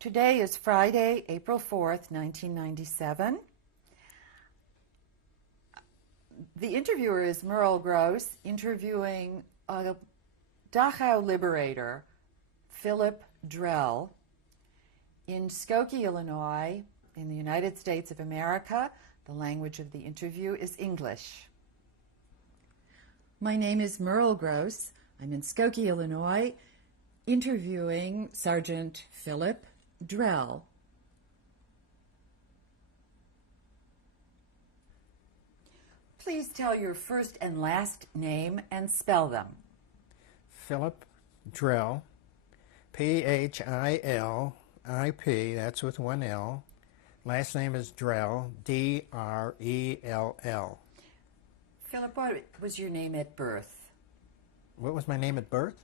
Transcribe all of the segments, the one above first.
Today is Friday, April 4th, 1997. The interviewer is Merle Gross, interviewing Dachau liberator Philip Drell in Skokie, Illinois, in the United States of America. The language of the interview is English. My name is Merle Gross. I'm in Skokie, Illinois, interviewing Sergeant Philip Drell. Please tell your first and last name and spell them. Philip Drell, P-H-I-L-I-P, that's with one L. Last name is Drell, D-R-E-L-L. Philip, what was your name at birth? What was my name at birth?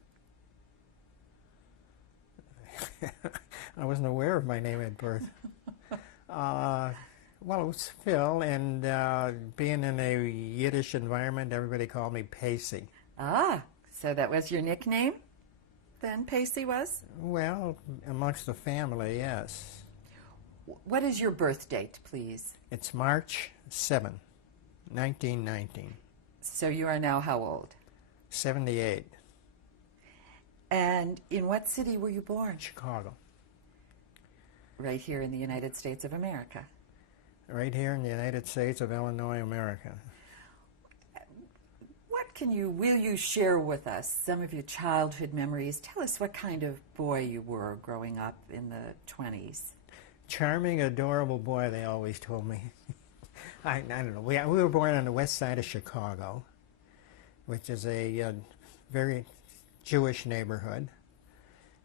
I wasn't aware of my name at birth. Well, it was Phil, and being in a Yiddish environment, everybody called me Pacey. Ah, so that was your nickname then, Pacey was? Well, amongst the family, yes. What is your birth date, please? It's March 7, 1919. So you are now how old? 78. And in what city were you born? Chicago. Right here in the United States of America. Right here in the United States of Illinois, America. Will you share with us some of your childhood memories? Tell us what kind of boy you were growing up in the 20s. Charming, adorable boy, they always told me. I don't know. We were born on the west side of Chicago, which is a very Jewish neighborhood.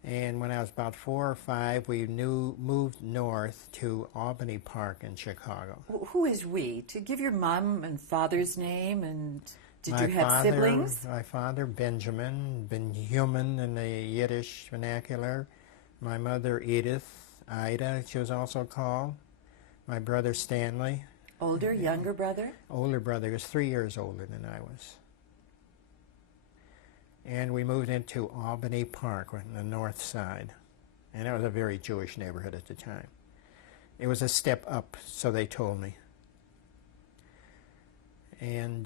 And when I was about 4 or 5, we moved north to Albany Park in Chicago. Who is we? To give your mom and father's name, and did you have siblings? My father, Benjamin in the Yiddish vernacular. My mother, Edith, Ida, she was also called. My brother, Stanley. Older, younger brother? Older brother. He was 3 years older than I was. And we moved into Albany Park on the north side. And it was a very Jewish neighborhood at the time. It was a step up, so they told me. And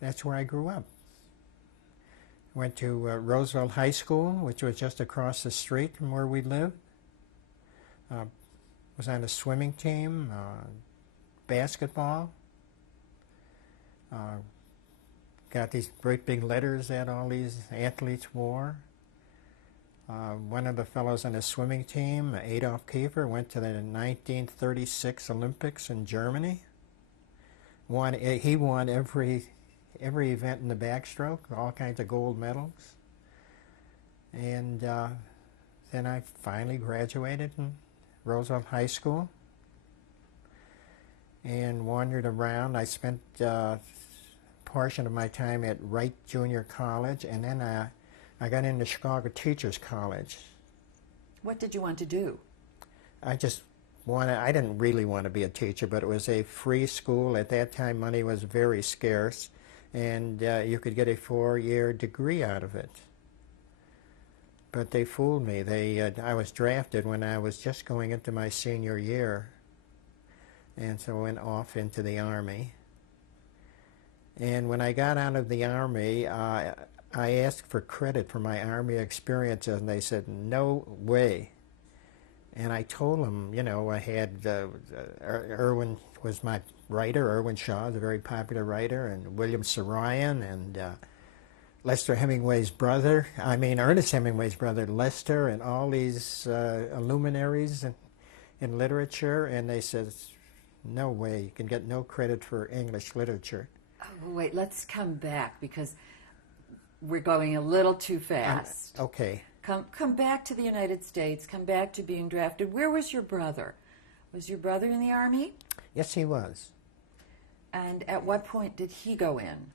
that's where I grew up. Went to Roosevelt High School, which was just across the street from where we lived. Was on a swimming team, basketball. Got these great big letters that all these athletes wore. One of the fellows on the swimming team, Adolf Kiefer, went to the 1936 Olympics in Germany. He won every event in the backstroke, all kinds of gold medals. And then I finally graduated from Roosevelt High School and wandered around. I spent portion of my time at Wright Junior College, and then I got into Chicago Teachers College. What did you want to do? I didn't really want to be a teacher, but it was a free school. At that time, money was very scarce, and you could get a 4-year degree out of it. But they fooled me. I was drafted when I was just going into my senior year, and so I went off into the Army. And when I got out of the Army, I asked for credit for my Army experiences, and they said, no way. And I told them, I had Irwin was my writer. Irwin Shaw is a very popular writer, and William Saroyan, and Ernest Hemingway's brother, Lester, and all these luminaries in literature. And they said, no way, you can get no credit for English literature. Oh, wait, let's come back because we're going a little too fast. Okay. Come back to the United States. Come back to being drafted. Where was your brother? Was your brother in the Army? Yes, he was. And at what point did he go in?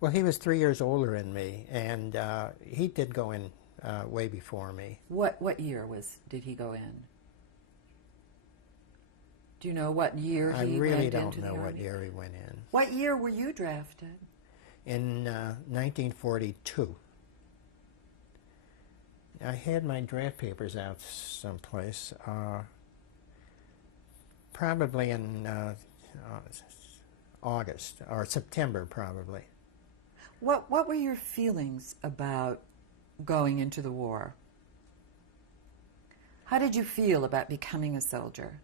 Well, he was 3 years older than me, and he did go in way before me. What year did he go in? Do you know what year he went into the Army? I really don't know what year he went in. What year were you drafted? In 1942. I had my draft papers out someplace, probably in August or September, probably. What were your feelings about going into the war? How did you feel about becoming a soldier?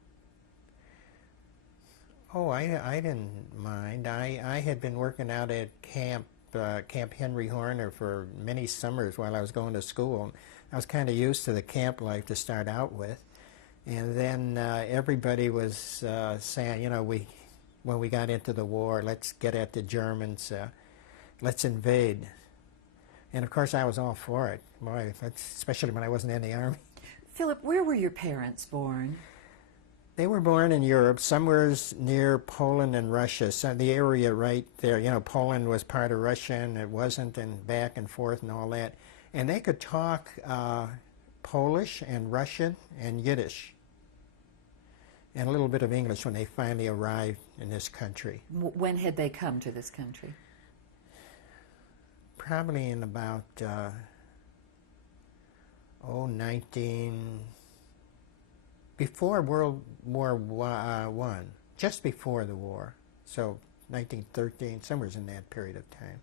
Oh, I didn't mind. I had been working out at Camp Henry Horner for many summers while I was going to school. I was kind of used to the camp life to start out with. And then everybody was saying, you know, when we got into the war, let's get at the Germans, let's invade. And of course I was all for it, boy, especially when I wasn't in the Army. Philip, where were your parents born? They were born in Europe, somewhere near Poland and Russia, so the area right there. You know, Poland was part of Russia and it wasn't, and back and forth and all that. And they could talk Polish and Russian and Yiddish and a little bit of English when they finally arrived in this country. When had they come to this country? Probably in about, 19... before World War One, just before the war, so 1913, somewhere in that period of time.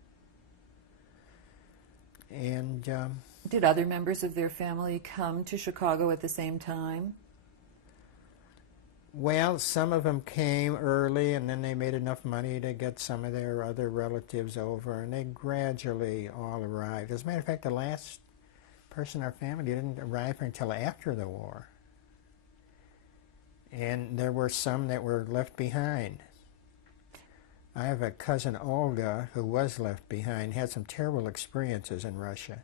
And did other members of their family come to Chicago at the same time? well, some of them came early, and then they made enough money to get some of their other relatives over, and they gradually all arrived. As a matter of fact, the last person in our family didn't arrive until after the war. And there were some that were left behind. I have a cousin, Olga, who was left behind, had some terrible experiences in Russia.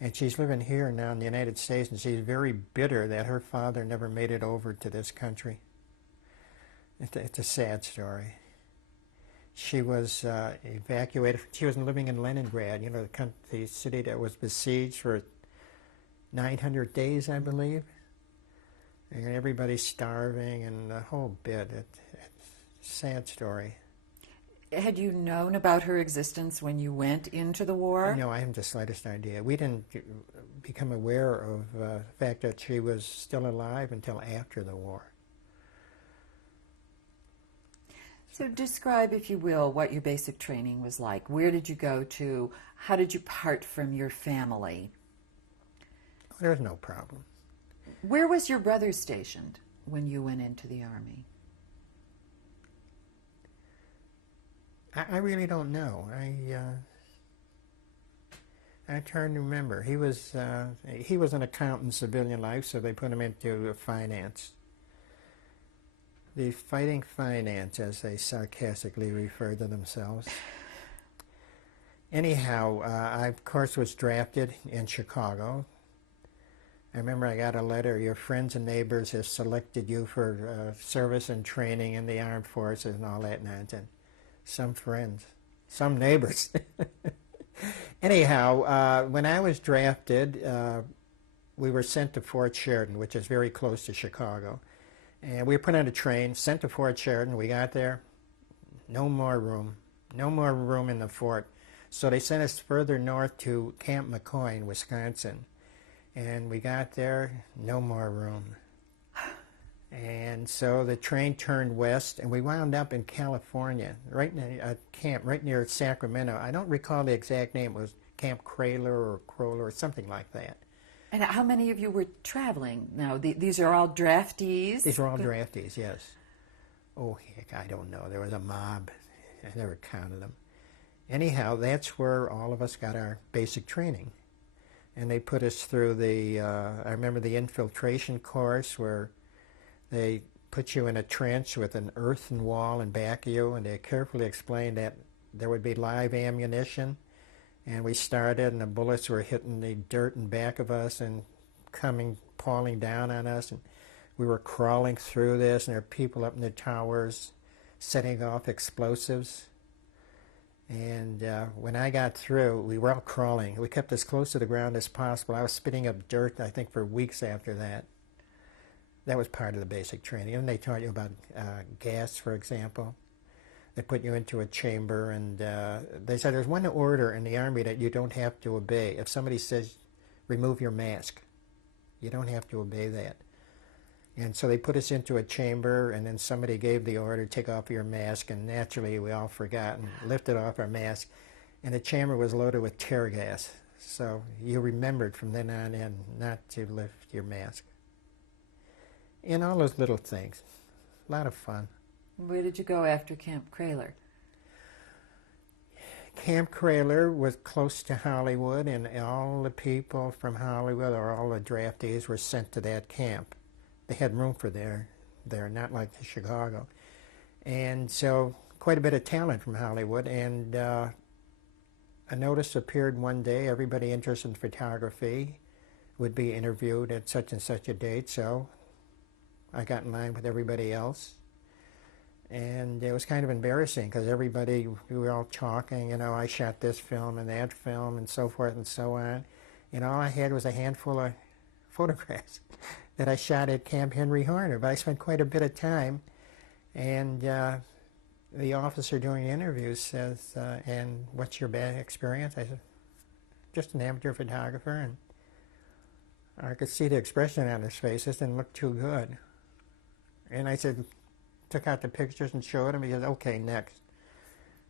And she's living here now in the United States, and she's very bitter that her father never made it over to this country. It's a sad story. She was evacuated. She was living in Leningrad, you know, the city that was besieged for 900 days, I believe. And everybody's starving and the whole bit. It's a sad story. Had you known about her existence when you went into the war? No, I haven't the slightest idea. We didn't become aware of the fact that she was still alive until after the war. So describe, if you will, what your basic training was like. Where did you go to? How did you part from your family? There was no problem. Where was your brother stationed when you went into the Army? I really don't know. I'm trying to remember. He was an accountant in civilian life, so they put him into finance. The fighting finance, as they sarcastically refer to themselves. Anyhow, I, of course, was drafted in Chicago. I remember I got a letter, your friends and neighbors have selected you for service and training in the armed forces and all that nonsense. Some friends, some neighbors. Anyhow, when I was drafted, we were sent to Fort Sheridan, which is very close to Chicago. And we were put on a train, sent to Fort Sheridan. We got there, no more room in the fort. So they sent us further north to Camp McCoy, Wisconsin. And we got there, no more room. And so the train turned west, and we wound up in California, right in a camp right near Sacramento. I don't recall the exact name. It was Camp Crayler or Crowler or something like that. And how many of you were traveling? Now, these are all draftees? These were all draftees, yes. Oh, heck, I don't know. There was a mob. I never counted them. Anyhow, that's where all of us got our basic training. And they put us through I remember the infiltration course where they put you in a trench with an earthen wall in back of you, and they carefully explained that there would be live ammunition. And we started, and the bullets were hitting the dirt in back of us and falling down on us. And we were crawling through this, and there were people up in the towers setting off explosives. And when I got through, we were all crawling. We kept as close to the ground as possible. I was spitting up dirt, I think, for weeks after that. That was part of the basic training. And they taught you about gas, for example. They put you into a chamber, and they said there's one order in the Army that you don't have to obey. If somebody says, remove your mask. You don't have to obey that. And so they put us into a chamber, and then somebody gave the order, take off your mask, and naturally we all forgot and lifted off our mask. And the chamber was loaded with tear gas. So you remembered from then on in not to lift your mask. And all those little things. A lot of fun. Where did you go after Camp Kraler? Camp Kraler was close to Hollywood, and all the people from Hollywood, or all the draftees, were sent to that camp. They had room for there, not like Chicago. And so quite a bit of talent from Hollywood, and a notice appeared one day, everybody interested in photography would be interviewed at such and such a date, so I got in line with everybody else. And it was kind of embarrassing because everybody, we were all talking, you know, I shot this film and that film and so forth and so on. And all I had was a handful of photographs that I shot at Camp Henry Horner. But I spent quite a bit of time. And the officer doing the interview says, and what's your bad experience? I said, just an amateur photographer. And I could see the expression on his face. This didn't look too good. And I said, took out the pictures and showed him. He said, okay, next.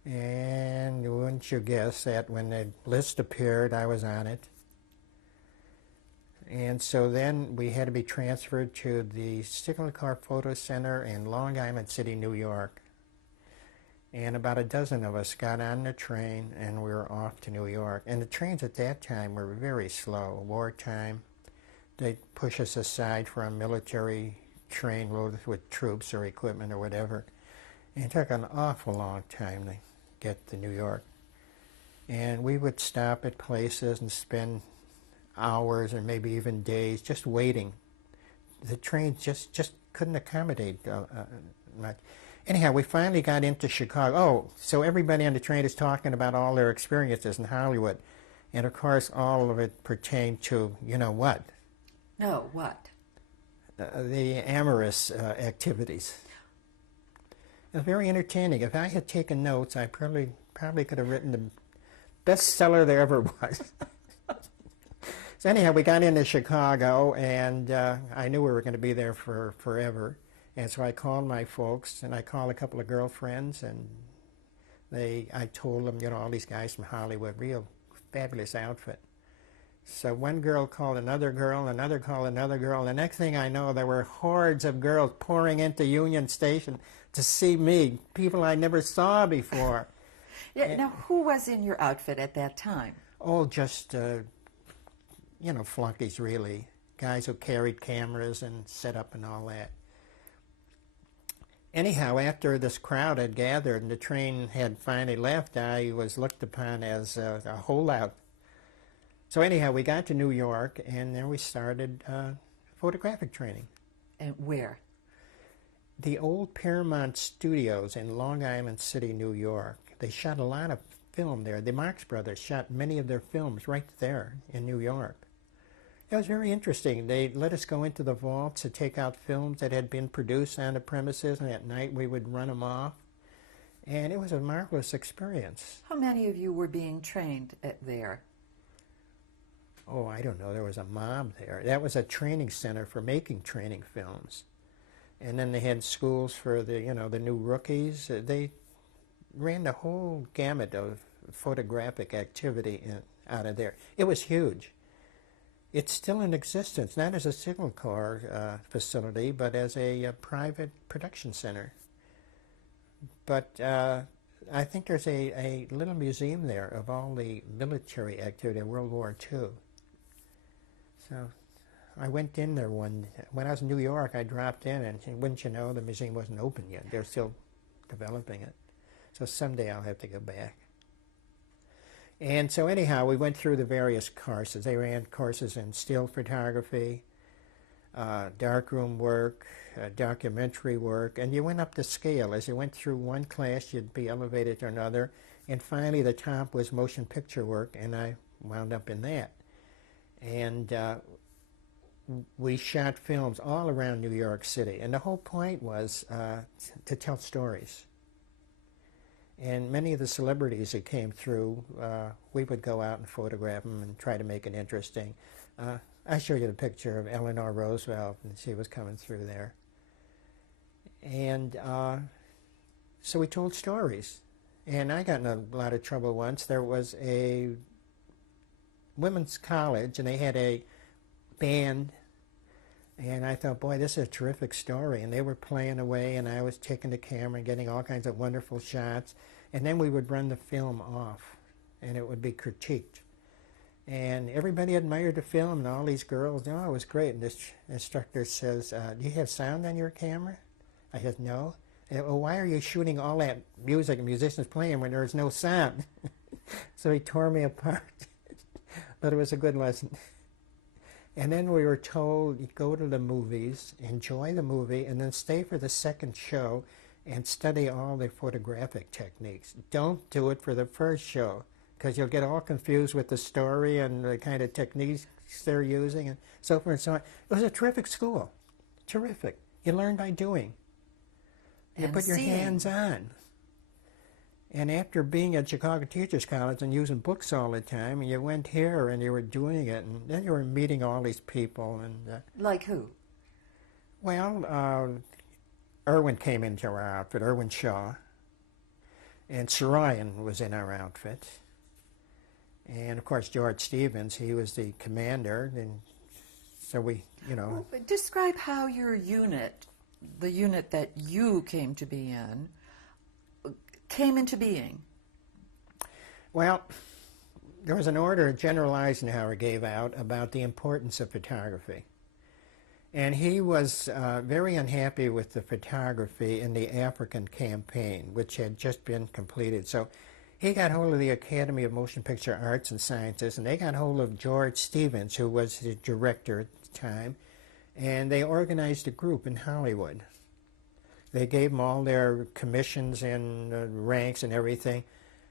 And wouldn't you guess that when the list appeared, I was on it. And so then we had to be transferred to the Stigler Photo Center in Long Island City, New York. And about a dozen of us got on the train and we were off to New York. And the trains at that time were very slow, wartime. They'd push us aside for a military train loaded with troops or equipment or whatever. And it took an awful long time to get to New York. And we would stop at places and spend hours or maybe even days just waiting. The trains just couldn't accommodate much. Anyhow, we finally got into Chicago. Oh, so everybody on the train is talking about all their experiences in Hollywood. And of course, all of it pertained to, you know what? No, what? The amorous activities. It was very entertaining. If I had taken notes, I probably could have written the bestseller there ever was. So anyhow, we got into Chicago, and I knew we were going to be there for forever. And so I called my folks, and I called a couple of girlfriends, and I told them, you know, all these guys from Hollywood, real fabulous outfit. So one girl called another girl, another called another girl. The next thing I know, there were hordes of girls pouring into Union Station to see me, people I never saw before. Yeah, now, who was in your outfit at that time? Oh, just, you know, flunkies, really. Guys who carried cameras and set up and all that. Anyhow, after this crowd had gathered and the train had finally left, I was looked upon as a holdout. So anyhow, we got to New York, and then we started photographic training. And where? The old Paramount Studios in Long Island City, New York. They shot a lot of film there. The Marx Brothers shot many of their films right there in New York. It was very interesting. They let us go into the vaults to take out films that had been produced on the premises, and at night we would run them off. And it was a marvelous experience. How many of you were being trained there? Oh, I don't know. There was a mob there. That was a training center for making training films. And then they had schools for the, you know, the new rookies. They ran the whole gamut of photographic activity out of there. It was huge. It's still in existence, not as a Signal Corps facility, but as a private production center. But I think there's a little museum there of all the military activity in World War II. So I went in there when I was in New York, I dropped in, and wouldn't you know, the museum wasn't open yet. They're still developing it. So someday I'll have to go back. And so anyhow, we went through the various courses. They ran courses in still photography, darkroom work, documentary work, and you went up the scale. As you went through one class, you'd be elevated to another, and finally the top was motion picture work, and I wound up in that. And we shot films all around New York City, and the whole point was to tell stories. And many of the celebrities that came through, we would go out and photograph them and try to make it interesting. I showed you the picture of Eleanor Roosevelt, and she was coming through there. And so we told stories. And I got in a lot of trouble once. There was a women's college, and they had a band. And I thought, boy, this is a terrific story. And they were playing away, and I was taking the camera and getting all kinds of wonderful shots. And then we would run the film off, and it would be critiqued. And everybody admired the film, and all these girls, oh, it was great. And this instructor says, do you have sound on your camera? I said, no. And, well, why are you shooting all that music and musicians playing when there's no sound? So he tore me apart. But it was a good lesson. And then we were told, you go to the movies, enjoy the movie, and then stay for the second show and study all the photographic techniques. Don't do it for the first show, because you'll get all confused with the story and the kind of techniques they're using and so forth and so on. It was a terrific school. Terrific. You learn by doing. You And put your seeing. hands on. And after being at Chicago Teachers College and using books all the time, you went here and you were doing it, and then you were meeting all these people. And Like who? well, Irwin came into our outfit, Irwin Shaw, and Sarayan was in our outfit. And, of course, George Stevens, he was the commander, and so we, you know. Well, describe how your unit, the unit that you came to be in, came into being. Well, there was an order General Eisenhower gave out about the importance of photography. And he was very unhappy with the photography in the African campaign, which had just been completed. So he got hold of the Academy of Motion Picture Arts and Sciences, and they got hold of George Stevens, who was the director at the time, and they organized a group in Hollywood. They gave them all their commissions and ranks and everything.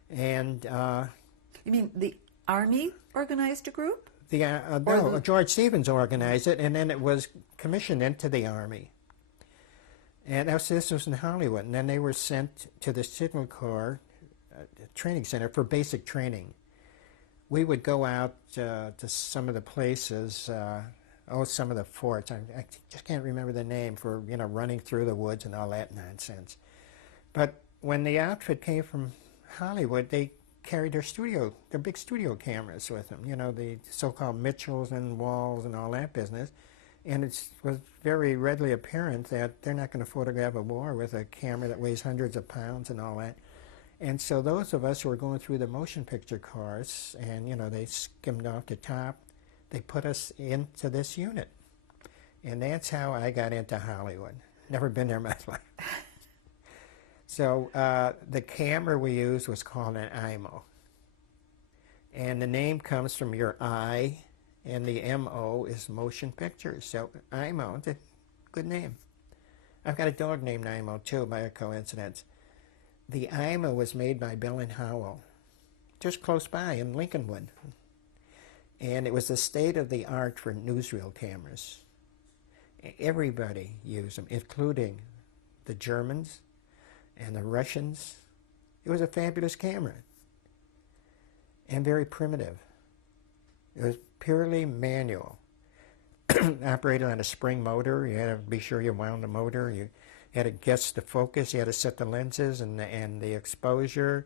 And You mean the Army organized a group? George Stevens organized it, and then it was commissioned into the Army. And this was in Hollywood. And then they were sent to the Signal Corps Training Center for basic training. We would go out to some of the places, some of the forts. I just can't remember the name for, running through the woods and all that nonsense. But when the outfit came from Hollywood, they carried their big studio cameras with them, the so-called Mitchells and Walls and all that business. And it was very readily apparent that they're not going to photograph a war with a camera that weighs hundreds of pounds and all that. And so those of us who were going through the motion picture course, and, they skimmed off the top, they put us into this unit. And that's how I got into Hollywood. Never been there in my life. So the camera we used was called an IMO. And the name comes from your I, and the MO is motion pictures. So IMO, it's a good name. I've got a dog named IMO too, by a coincidence. The IMO was made by Bell and Howell, just close by in Lincolnwood. And it was the state-of-the-art for newsreel cameras. Everybody used them, including the Germans and the Russians. It was a fabulous camera and very primitive. It was purely manual, operated on a spring motor. You had to be sure you wound the motor. You had to guess the focus. You had to set the lenses and the exposure,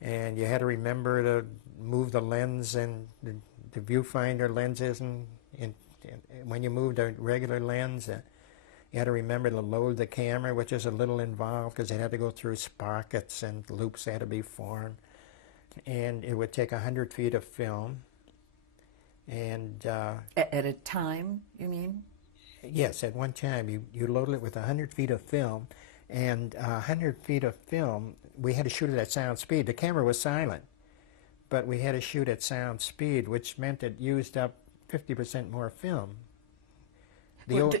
and you had to remember to move the lens and the viewfinder lenses, and when you moved a regular lens, you had to remember to load the camera, which is a little involved because it had to go through sprockets and loops had to be formed. And it would take 100 feet of film. And At a time, you mean? yes, at one time you loaded it with 100 feet of film. And 100 feet of film, we had to shoot it at sound speed. The camera was silent, but we had to shoot at sound speed, which meant it used up 50% more film.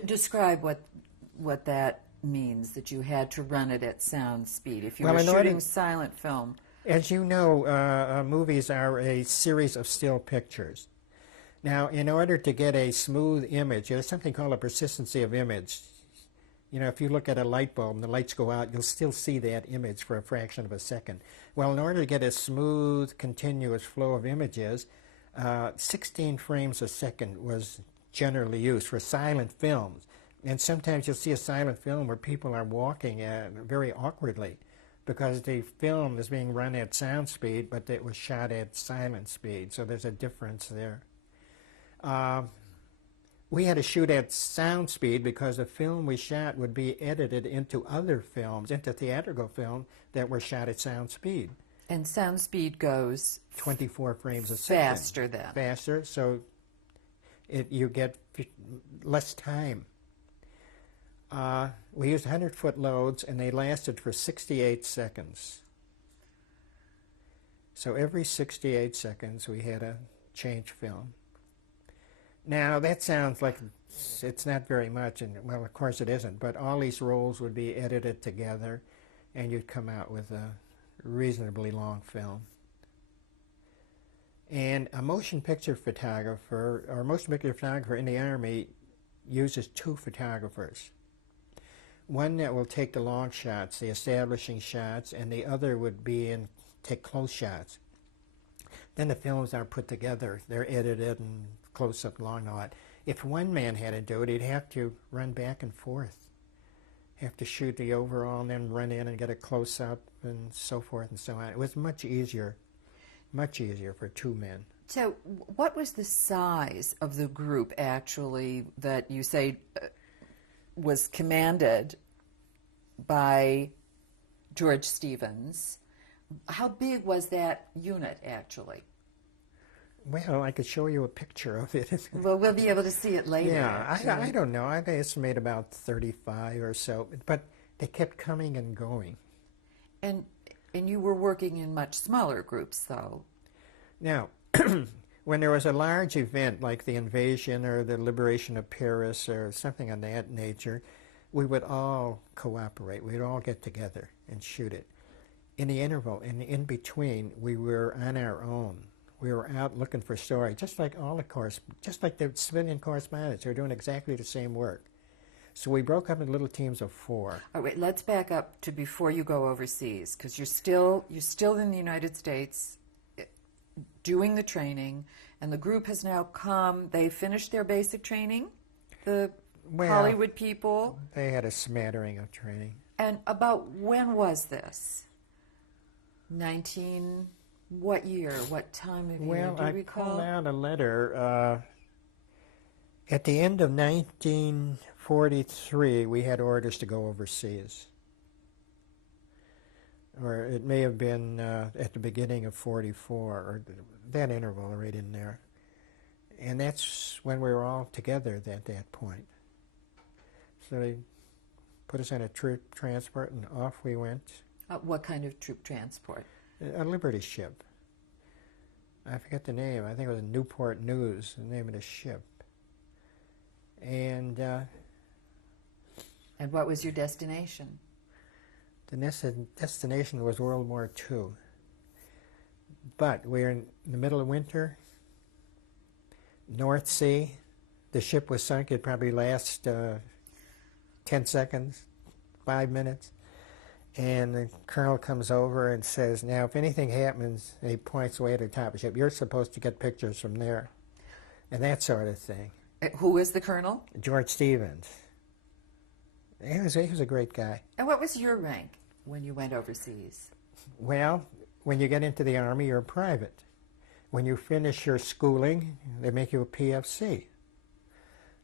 Describe what that means, that you had to run it at sound speed. If you Well, were in order- shooting silent film. As you know, movies are a series of still pictures. Now, in order to get a smooth image, there's something called a persistency of image. If you look at a light bulb and the lights go out, you'll still see that image for a fraction of a second. Well, in order to get a smooth, continuous flow of images, 16 frames a second was generally used for silent films. And sometimes you'll see a silent film where people are walking very awkwardly because the film is being run at sound speed, but it was shot at silent speed. So there's a difference there. We had to shoot at sound speed because the film we shot would be edited into other films, into theatrical film that were shot at sound speed. And sound speed goes 24 frames a second. faster then. Faster, so you get less time. We used 100-foot loads, and they lasted for 68 seconds. So every 68 seconds, we had to change film. Now, that sounds like it's not very much, and well, of course it isn't, but all these rolls would be edited together, and you'd come out with a reasonably long film. And a motion picture photographer, or motion picture photographer in the Army, uses two photographers. One that will take the long shots, the establishing shots, and the other would be take close shots. Then the films are put together. They're edited and close-up, long, all that. If one man had to do it, he'd have to run back and forth. Have to shoot the overall and then run in and get a close-up and so forth and so on. It was much easier for two men. So what was the size of the group actually that you say was commanded by George Stevens? How big was that unit actually? Well, I could show you a picture of it. Well, we'll be able to see it later. Yeah, I don't know. I estimate about 35 or so, but they kept coming and going. And you were working in much smaller groups, though. Now, when there was a large event like the invasion or the liberation of Paris or something of that nature, we would all cooperate. We'd all get together and shoot it. In the interval, in between, we were on our own. We were out looking for stories, just like the civilian correspondents. They were doing exactly the same work. So we broke up in little teams of 4. All right, let's back up to before you go overseas, because you're still in the United States doing the training, and the group has now come. They finished their basic training, the Hollywood people. They had a smattering of training. And about when was this? What year? What time of year? Do you recall? Pulled out a letter. At the end of 1943, we had orders to go overseas. Or it may have been at the beginning of 44, or that interval right in there. And that's when we were all together at that point. So they put us on a troop transport, and off we went. What kind of troop transport? A Liberty ship. I forget the name. I think it was Newport News, the name of the ship. And what was your destination? The destination was World War II. But we were in the middle of winter, North Sea. The ship was sunk. It'd probably last 10 seconds, 5 minutes. And the colonel comes over and says, now, if anything happens, and he points away at the top of the ship, you're supposed to get pictures from there. And that sort of thing. Who is the colonel? George Stevens. He was a great guy. And what was your rank when you went overseas? Well, when you get into the Army, you're a private. When you finish your schooling, they make you a PFC.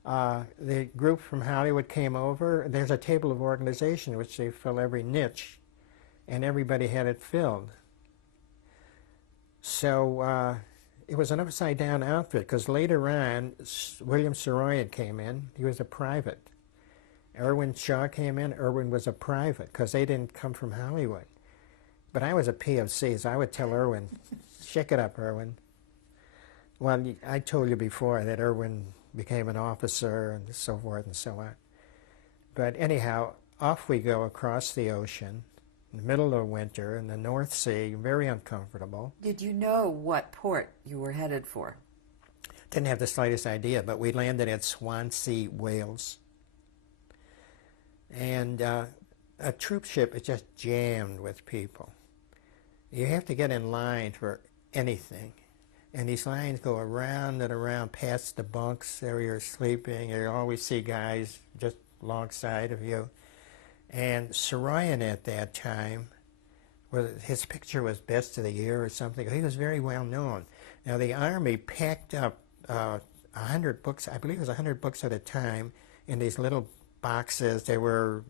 The group from Hollywood came over. There's a table of organization in which they fill every niche, and everybody had it filled. So it was an upside-down outfit, because later on, William Saroyan came in. He was a private. Irwin Shaw came in. Irwin was a private, because they didn't come from Hollywood. But I was a PFC, so I would tell Irwin, shake it up, Irwin. Well, I told you before that Irwin became an officer and so forth and so on. But anyhow, off we go across the ocean in the middle of winter in the North Sea, very uncomfortable. Did you know what port you were headed for? Didn't have the slightest idea, but we landed at Swansea, Wales. And a troop ship is just jammed with people. You have to get in line for anything. And these lines go around and around past the bunks where you're sleeping. You always see guys just alongside of you. And Saroyan at that time, his picture was best of the year or something. He was very well known. Now the Army packed up 100 books, I believe it was 100 books at a time, in these little boxes. They were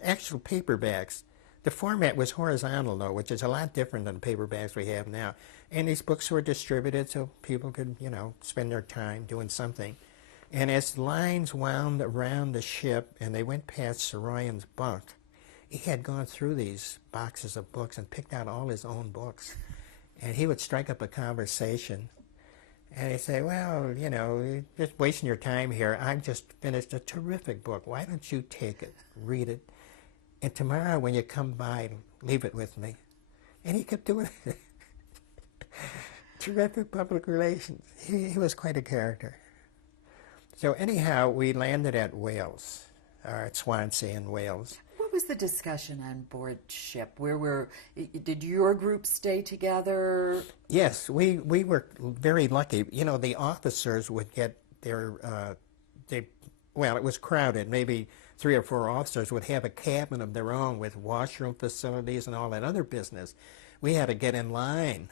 actual paperbacks. The format was horizontal, though, which is a lot different than the paperbacks we have now. And these books were distributed so people could, spend their time doing something. And as lines wound around the ship and they went past Saroyan's bunk, he had gone through these boxes of books and picked out all his own books. And he would strike up a conversation. And he'd say, well, you're just wasting your time here. I've just finished a terrific book. Why don't you take it, read it, and tomorrow when you come by, leave it with me. And he kept doing it. Terrific public relations. He was quite a character. So anyhow, we landed at Wales, or at Swansea in Wales. What was the discussion on board ship? Did your group stay together? Yes, we were very lucky. The officers would get their, it was crowded. Maybe 3 or 4 officers would have a cabin of their own with washroom facilities and all that other business. We had to get in line.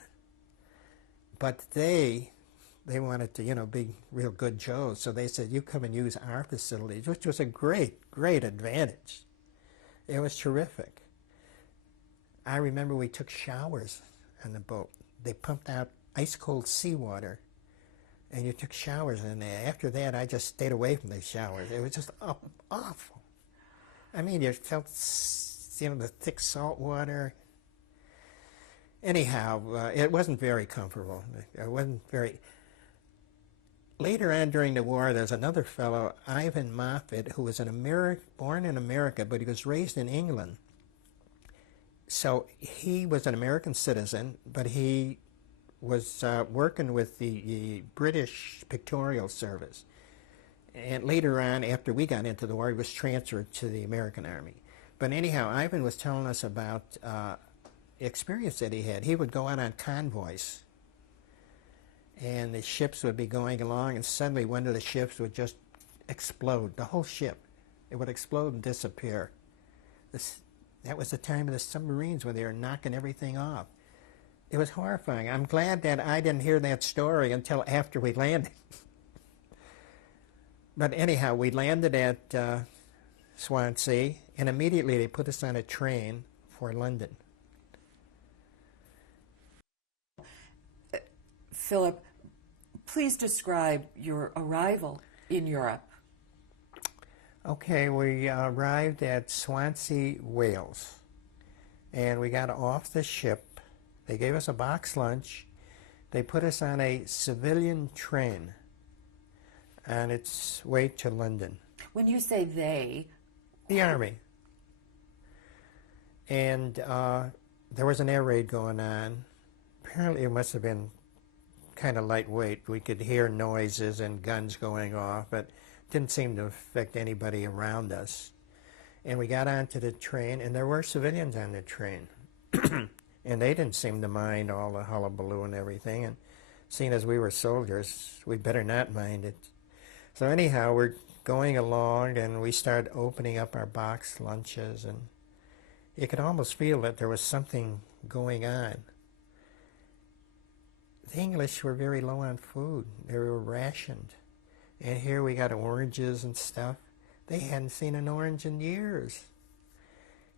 But they wanted to, be real good Joes. So they said, you come and use our facilities, which was a great, great advantage. It was terrific. I remember we took showers on the boat. They pumped out ice-cold seawater, and you took showers in there. After that, I just stayed away from the showers. It was just awful. I mean, you felt, the thick salt water. Anyhow, it wasn't very comfortable. It wasn't very... Later on during the war, there's another fellow, Ivan Moffat, who was born in America, but he was raised in England. So he was an American citizen, but he was working with the British Pictorial Service. And later on, after we got into the war, he was transferred to the American Army. But anyhow, Ivan was telling us about the experience that he had. He would go out on convoys, and the ships would be going along, and suddenly one of the ships would just explode. The whole ship. It would explode and disappear. That was the time of the submarines when they were knocking everything off. It was horrifying. I'm glad that I didn't hear that story until after we landed. But anyhow, we landed at Swansea, and immediately they put us on a train for London. Philip, please describe your arrival in Europe. Okay, we arrived at Swansea, Wales, and we got off the ship. They gave us a box lunch. They put us on a civilian train on its way to London. When you say they... The Army. And there was an air raid going on. Apparently it must have been kind of lightweight. We could hear noises and guns going off, but didn't seem to affect anybody around us. And we got onto the train, and there were civilians on the train. And they didn't seem to mind all the hullabaloo and everything. And seeing as we were soldiers, we better not mind it. So anyhow, we're going along, and we started opening up our box lunches, and you could almost feel that there was something going on. The English were very low on food. They were rationed. And here we got oranges and stuff. They hadn't seen an orange in years.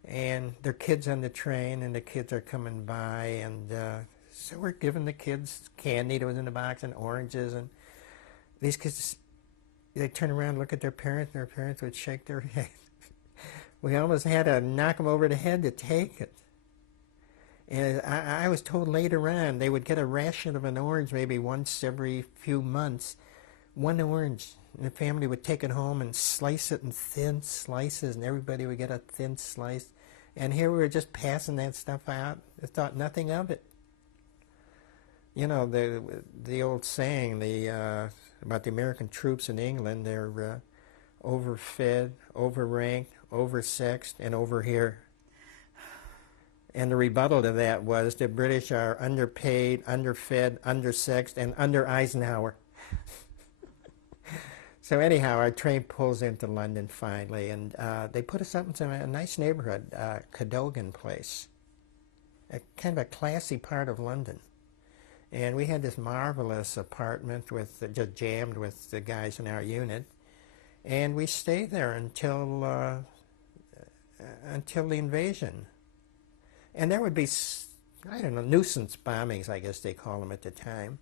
And there are kids on the train, and the kids are coming by, and so we're giving the kids candy that was in the box and oranges, and these kids, they turn around and look at their parents, and their parents would shake their head. We almost had to knock them over the head to take it. And I was told later on they would get a ration of an orange maybe once every few months, one orange. And the family would take it home and slice it in thin slices, and everybody would get a thin slice. And here we were just passing that stuff out. I thought nothing of it. You know, the old saying about the American troops in England, they're overfed, overranked, oversexed, and over here. And the rebuttal to that was the British are underpaid, underfed, undersexed, and under Eisenhower. So anyhow, our train pulls into London finally, and they put us up in a nice neighborhood, Cadogan Place, a kind of a classy part of London. And we had this marvelous apartment with just jammed with the guys in our unit, and we stayed there until the invasion. And there would be, I don't know, nuisance bombings, I guess they call them at the time.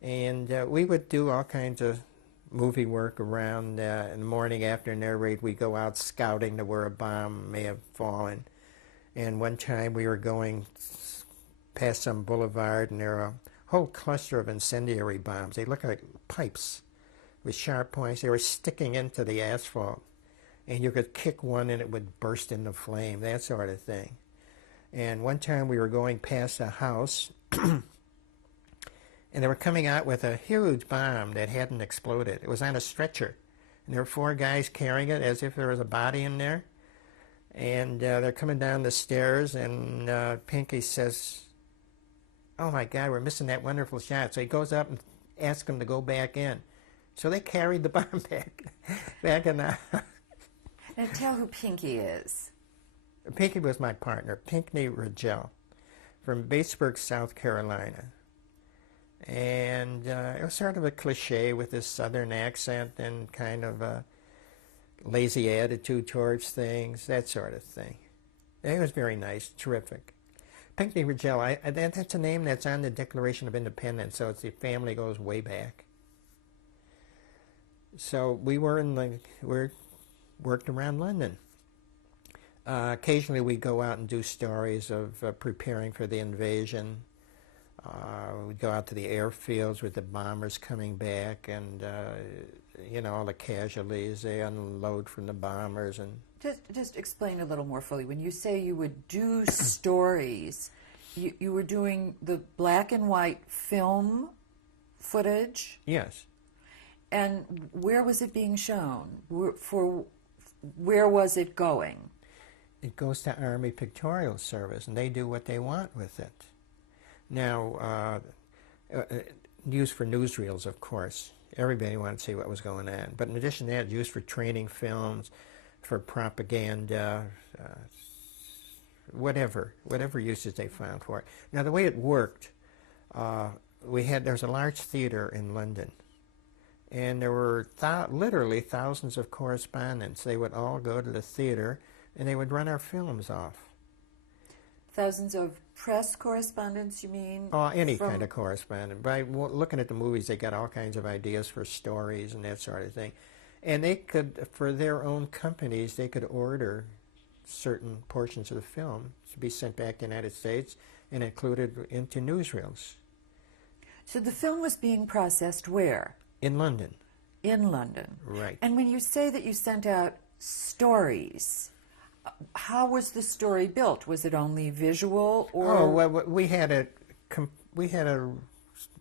And we would do all kinds of movie work around. In the morning after an air raid, we'd go out scouting to where a bomb may have fallen. And one time we were going past some boulevard, and there were a whole cluster of incendiary bombs. They looked like pipes with sharp points. They were sticking into the asphalt. And you could kick one and it would burst into flame, that sort of thing. And one time we were going past a house, and they were coming out with a huge bomb that hadn't exploded. It was on a stretcher, and there were 4 guys carrying it as if there was a body in there. And they're coming down the stairs, and Pinky says, "Oh my God, we're missing that wonderful shot." So he goes up and asks them to go back in. So they carried the bomb back in the house. Now tell who Pinky is. Pinky was my partner, Pinckney Rigel, from Batesburg, South Carolina. And it was sort of a cliche with this southern accent and kind of a lazy attitude towards things, that sort of thing. It was very nice, terrific. Pinckney Rigel, that's a name that's on the Declaration of Independence, so the family goes way back. So we worked around London. Occasionally we go out and do stories of preparing for the invasion. We'd go out to the airfields with the bombers coming back, and all the casualties they unload from the bombers. And just explain a little more fully. When you say you would do stories, you were doing the black and white film footage? Yes. And where was it being shown? Where was it going? It goes to Army Pictorial Service, and they do what they want with it. Now, used for newsreels, of course. Everybody wanted to see what was going on. But in addition to that, used for training films, for propaganda, whatever uses they found for it. Now, the way it worked, there's a large theater in London, and there were literally thousands of correspondents. They would all go to the theater, and they would run our films off. Thousands of press correspondents, you mean? Any kind of correspondent. By looking at the movies, they got all kinds of ideas for stories and that sort of thing. And they could, for their own companies, they could order certain portions of the film to be sent back to the United States and included into newsreels. So the film was being processed where? In London. In London. Right. And when you say that you sent out stories, how was the story built? Was it only visual, or? Oh, well, we had to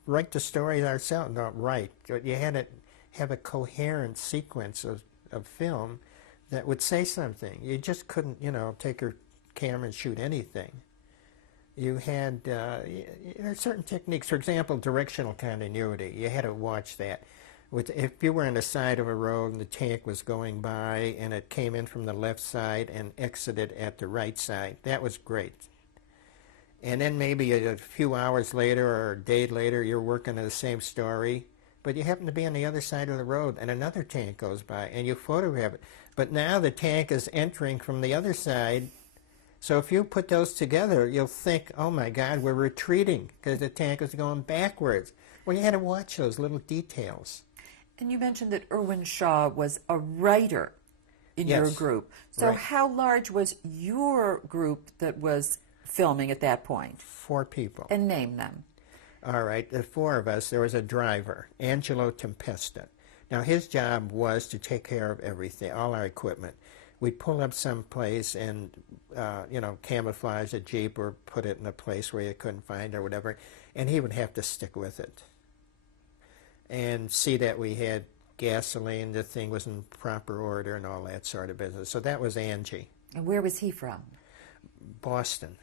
write the stories ourselves. Not write. You had to have a coherent sequence of film that would say something. You just couldn't, take your camera and shoot anything. You had there are certain techniques. For example, directional continuity. You had to watch that. If you were on the side of a road and the tank was going by and it came in from the left side and exited at the right side, that was great. And then maybe a few hours later or a day later, you're working on the same story, but you happen to be on the other side of the road and another tank goes by and you photograph it. But now the tank is entering from the other side, so if you put those together, you'll think, oh my God, we're retreating because the tank is going backwards. Well, you had to watch those little details. And you mentioned that Irwin Shaw was a writer in your group. So right. How large was your group that was filming at that point? 4 people. And name them. All right, the 4 of us. There was a driver, Angelo Tempesta. Now, his job was to take care of everything, all our equipment. We'd pull up someplace and, camouflage a Jeep or put it in a place where you couldn't find it or whatever, and he would have to stick with it and see that we had gasoline, the thing was in proper order and all that sort of business. So that was Angie. And where was he from? Boston.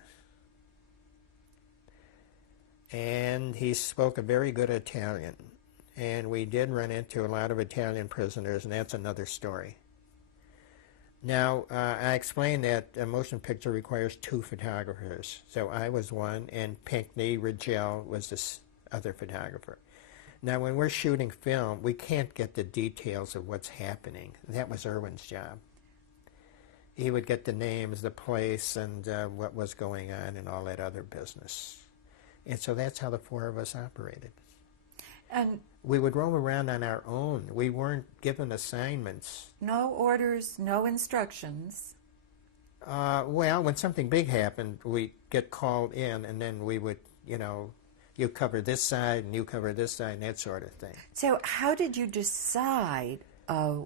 And he spoke a very good Italian. And we did run into a lot of Italian prisoners, and that's another story. Now, I explained that a motion picture requires 2 photographers. So I was one, and Pinckney Rigel was this other photographer. Now, when we're shooting film, we can't get the details of what's happening. That was Irwin's job. He would get the names, the place, and what was going on, and all that other business. And so that's how the 4 of us operated. And we would roam around on our own. We weren't given assignments. no orders, no instructions. Well, when something big happened, we'd get called in, and then we would, you cover this side, and you cover this side, and that sort of thing. So how did you decide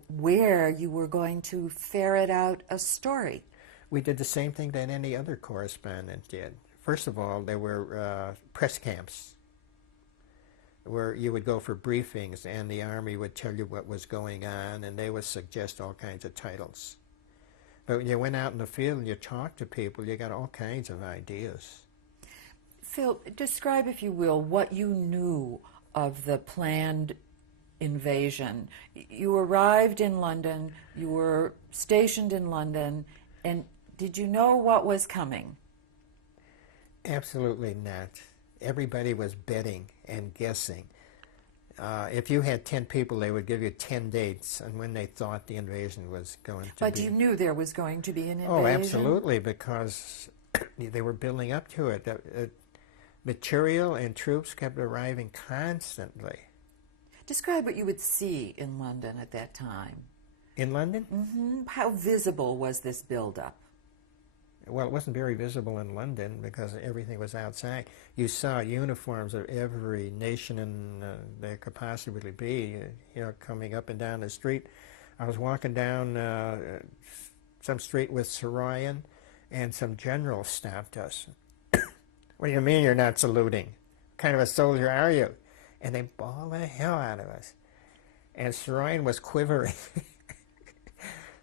where you were going to ferret out a story? We did the same thing that any other correspondent did. First of all, there were press camps where you would go for briefings, and the Army would tell you what was going on, and they would suggest all kinds of titles. But when you went out in the field and you talked to people, you got all kinds of ideas. Phil, describe, if you will, what you knew of the planned invasion. You arrived in London, you were stationed in London, and did you know what was coming? Absolutely not. Everybody was betting and guessing. If you had 10 people, they would give you 10 dates on when they thought the invasion was going to be. But you knew there was going to be an invasion? Oh, absolutely, because they were building up to it. Material and troops kept arriving constantly. Describe what you would see in London at that time. In London? Mm-hmm. How visible was this buildup? Well, it wasn't very visible in London because everything was outside. You saw uniforms of every nation and there could possibly be, coming up and down the street. I was walking down some street with Saroyan, and some generals stopped us. What do you mean you're not saluting? What kind of a soldier are you? And they bawled the hell out of us. And Saroyan was quivering.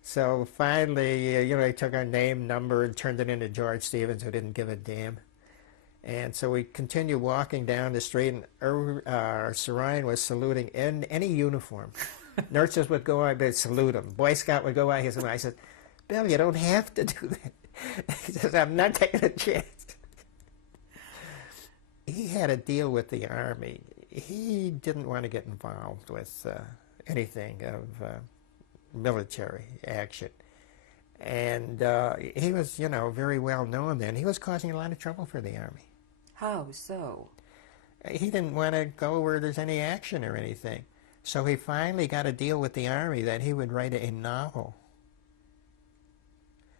So finally, they took our name, number, and turned it into George Stevens, who didn't give a damn. And so we continued walking down the street, and Saroyan was saluting in any uniform. Nurses would go by, they'd salute him. Boy Scout would go by, I said, Bill, you don't have to do that. He says, I'm not taking a chance. He had a deal with the Army. He didn't want to get involved with anything of military action. And he was, very well known then. He was causing a lot of trouble for the Army. How so? He didn't want to go where there's any action or anything. So he finally got a deal with the Army that he would write a novel.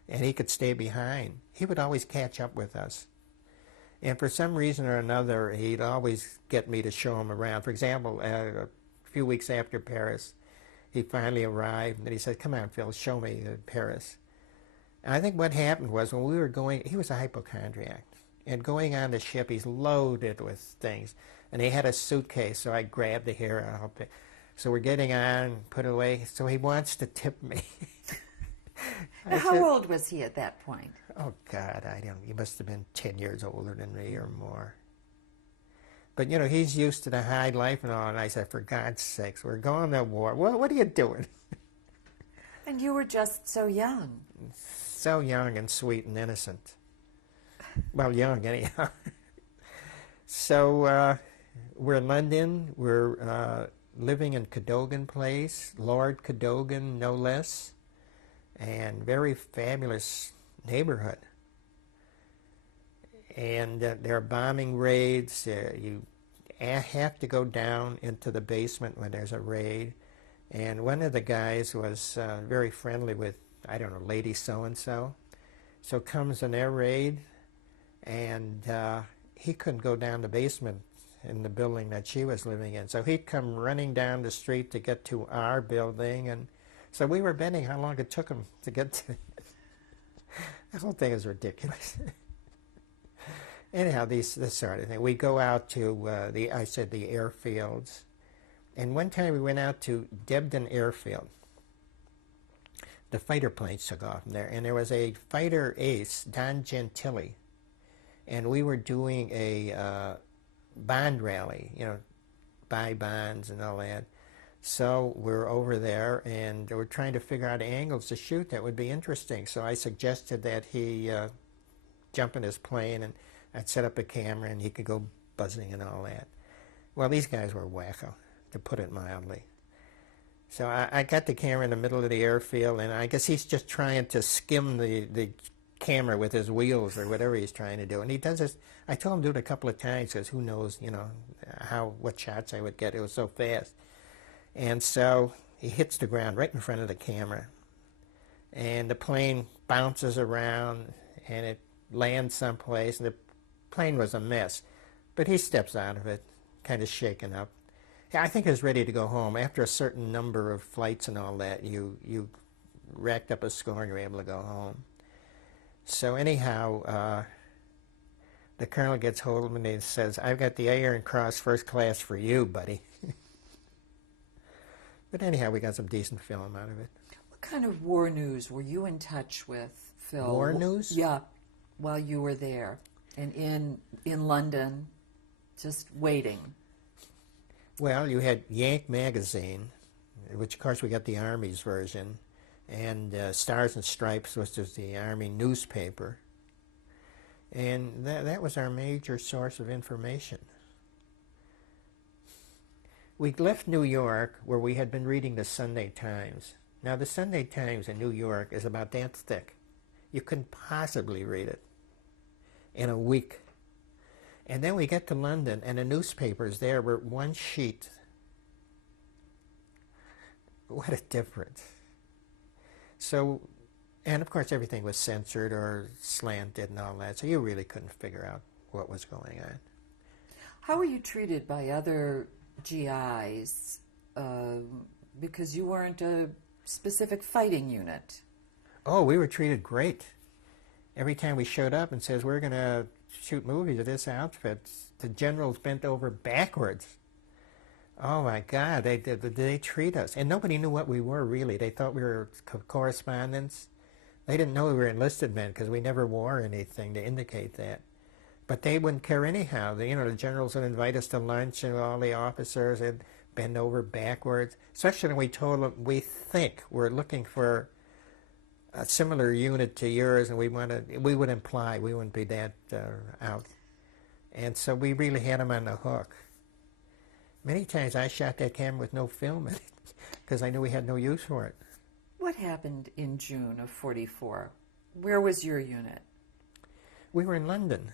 And he could stay behind. He would always catch up with us. And for some reason or another, he'd always get me to show him around. For example, a few weeks after Paris, he finally arrived, and he said, come on, Phil, show me Paris. And I think what happened was when we were going, he was a hypochondriac. And going on the ship, he's loaded with things. And he had a suitcase, so I grabbed the hair out. So we're getting on, put it away. So he wants to tip me. Now, how old was he at that point? Oh, God, he must have been 10 years older than me or more. But, he's used to the high life and all. And I said, for God's sakes, we're going to war. What are you doing? And you were just so young. So young and sweet and innocent. Well, young anyhow. So we're in London. We're living in Cadogan Place, Lord Cadogan, no less. And very fabulous neighborhood. And there are bombing raids. You have to go down into the basement when there's a raid. And one of the guys was very friendly with, Lady so-and-so. So comes an air raid, and he couldn't go down the basement in the building that she was living in. So he'd come running down the street to get to our building, and so we were betting how long it took him to get to it. The whole thing is ridiculous. Anyhow, this sort of thing. We go out to the airfields. And one time we went out to Debden Airfield. the fighter planes took off from there. And there was a fighter ace, Don Gentili, and we were doing a bond rally, buy bonds and all that. So we're over there, and we're trying to figure out angles to shoot that would be interesting. So I suggested that he jump in his plane, and I'd set up a camera, and he could go buzzing and all that. Well, these guys were wacko, to put it mildly. So I got the camera in the middle of the airfield, and I guess he's just trying to skim the camera with his wheels or whatever he's trying to do. And he does this. I told him to do it a couple of times because who knows, what shots I would get. It was so fast. And so he hits the ground right in front of the camera. And the plane bounces around, and it lands someplace, and the plane was a mess. But he steps out of it, kind of shaken up. I think he was ready to go home. After a certain number of flights and all that, you racked up a score and you were able to go home. So anyhow, the colonel gets hold of him and he says, "I've got the Iron Cross first class for you, buddy." But anyhow, we got some decent film out of it. What kind of war news were you in touch with, Phil? War news? Yeah, while you were there and in London, just waiting. Well, you had Yank magazine, which of course we got the Army's version, and Stars and Stripes, which was the Army newspaper, and that was our major source of information. We left New York, where we had been reading the Sunday Times. Now, the Sunday Times in New York is about that thick. You couldn't possibly read it in a week. And then we get to London, and the newspapers there were one sheet. What a difference. So, and of course everything was censored or slanted and all that, so you really couldn't figure out what was going on. How were you treated by other GIs? Because you weren't a specific fighting unit. Oh, we were treated great. Every time we showed up and says, "We're going to shoot movies of this outfit," the generals bent over backwards. Oh my God, they treat us. And nobody knew what we were really. They thought we were correspondents. They didn't know we were enlisted men because we never wore anything to indicate that. But they wouldn't care anyhow. The generals would invite us to lunch, and all the officers would bend over backwards. Especially when we told them, "We think we're looking for a similar unit to yours," and we would imply we wouldn't be that out. And so we really had them on the hook. Many times I shot that camera with no film in it because I knew we had no use for it. What happened in June of '44? Where was your unit? We were in London.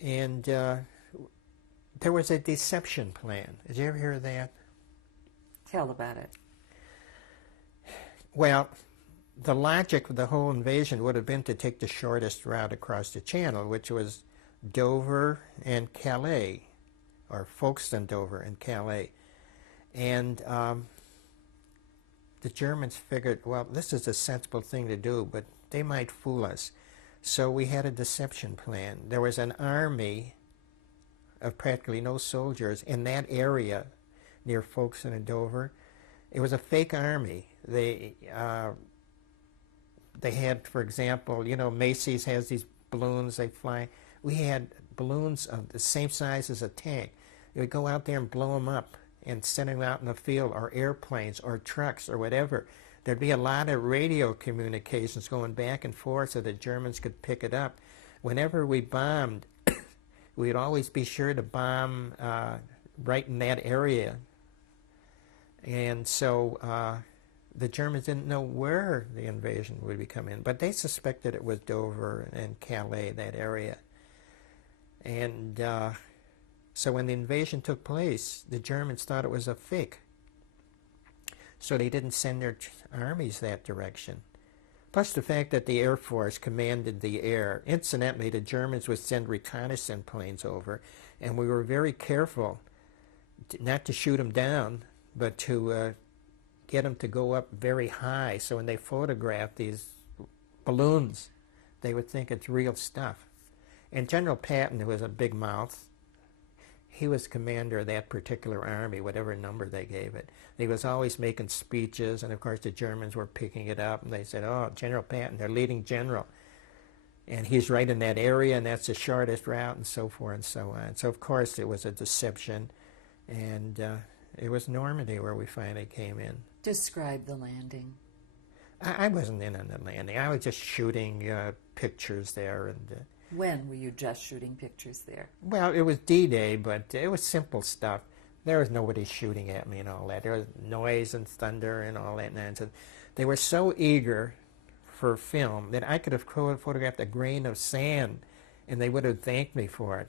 And there was a deception plan. Did you ever hear of that? Tell about it. Well, the logic of the whole invasion would have been to take the shortest route across the Channel, which was Dover and Calais, or Folkestone, Dover, and Calais. And the Germans figured, well, this is a sensible thing to do, but they might fool us. So we had a deception plan. There was an army of practically no soldiers in that area near Folkestone and Dover. It was a fake army. They had, for example, Macy's has these balloons they fly. We had balloons of the same size as a tank. They would go out there and blow them up and send them out in the field, or airplanes or trucks or whatever. There'd be a lot of radio communications going back and forth so the Germans could pick it up. Whenever we bombed, we'd always be sure to bomb right in that area. And so the Germans didn't know where the invasion would be coming in, but they suspected it was Dover and Calais, that area. And so when the invasion took place, the Germans thought it was a fake. So they didn't send their armies that direction. Plus the fact that the Air Force commanded the air. Incidentally, the Germans would send reconnaissance planes over, and we were very careful not to shoot them down, but to get them to go up very high, so when they photograph these balloons, they would think it's real stuff. And General Patton, who was a big mouth, he was commander of that particular army, whatever number they gave it. He was always making speeches, and of course the Germans were picking it up, and they said, "Oh, General Patton, their leading general. And he's right in that area, and that's the shortest route," and so forth and so on. So, of course, it was a deception, and it was Normandy where we finally came in. Describe the landing. I wasn't in on the landing. I was just shooting pictures there. And When were you just shooting pictures there? well, it was D-Day, but it was simple stuff. There was nobody shooting at me and all that. There was noise and thunder and all that nonsense. They were so eager for film that I could have photographed a grain of sand and they would have thanked me for it.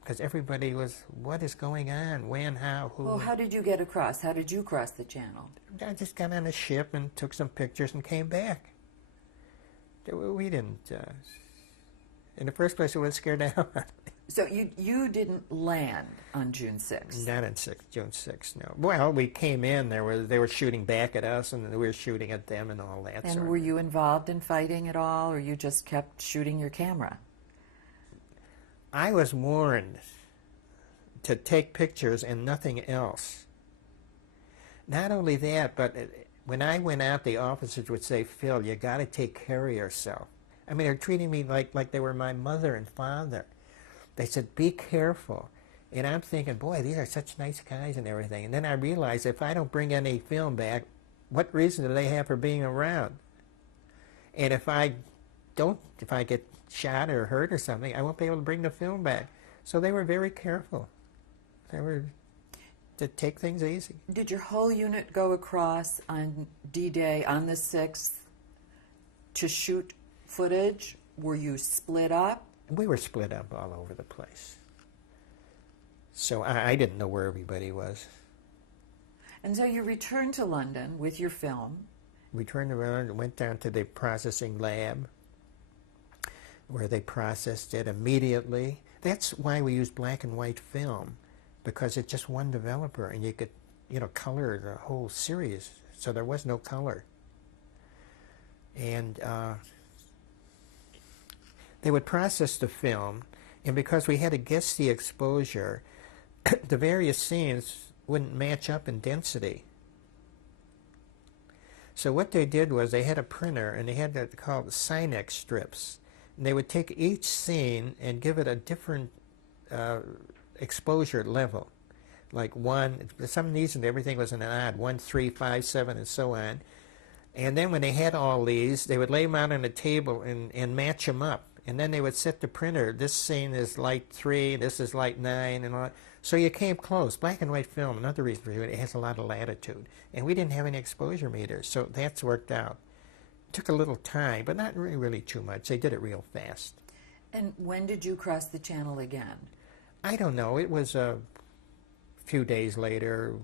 Because everybody was, what is going on? When, how, who? Well, how did you get across? How did you cross the channel? I just got on a ship and took some pictures and came back. We didn't, in the first place, it was scared out. So you didn't land on June 6th? Not on June 6th, no. Well, we came in, they were shooting back at us, and we were shooting at them and all that. And were you involved in fighting at all, or you just kept shooting your camera? I was warned to take pictures and nothing else. Not only that, but when I went out, the officers would say, "Phil, you got to take care of yourself." I mean, they're treating me like they were my mother and father. They said, "Be careful." And I'm thinking, boy, these are such nice guys and everything. And then I realized if I don't bring any film back, what reason do they have for being around? And if I get shot or hurt or something, I won't be able to bring the film back. So they were very careful. They were to take things easy. Did your whole unit go across on D-Day on the 6th to shoot footage? Were you split up? We were split up all over the place. So I didn't know where everybody was. And so you returned to London with your film. We turned around and went down to the processing lab where they processed it immediately. That's why we used black and white film, because it's just one developer and you could, color the whole series. So there was no color. And they would process the film, and because we had to guess the exposure, the various scenes wouldn't match up in density. So what they did was they had a printer, and they had that called Sinex strips. And they would take each scene and give it a different exposure level. Like 1, some reason everything was an odd, 1, 3, 5, 7, and so on. And then when they had all these, they would lay them out on a table and match them up. And then they would set the printer, this scene is light 3, this is light 9, and all that. So you came close. Black and white film, another reason for it has a lot of latitude. And we didn't have any exposure meters, so that's worked out. It took a little time, but not really too much. They did it real fast. And when did you cross the channel again? I don't know. It was a few days later,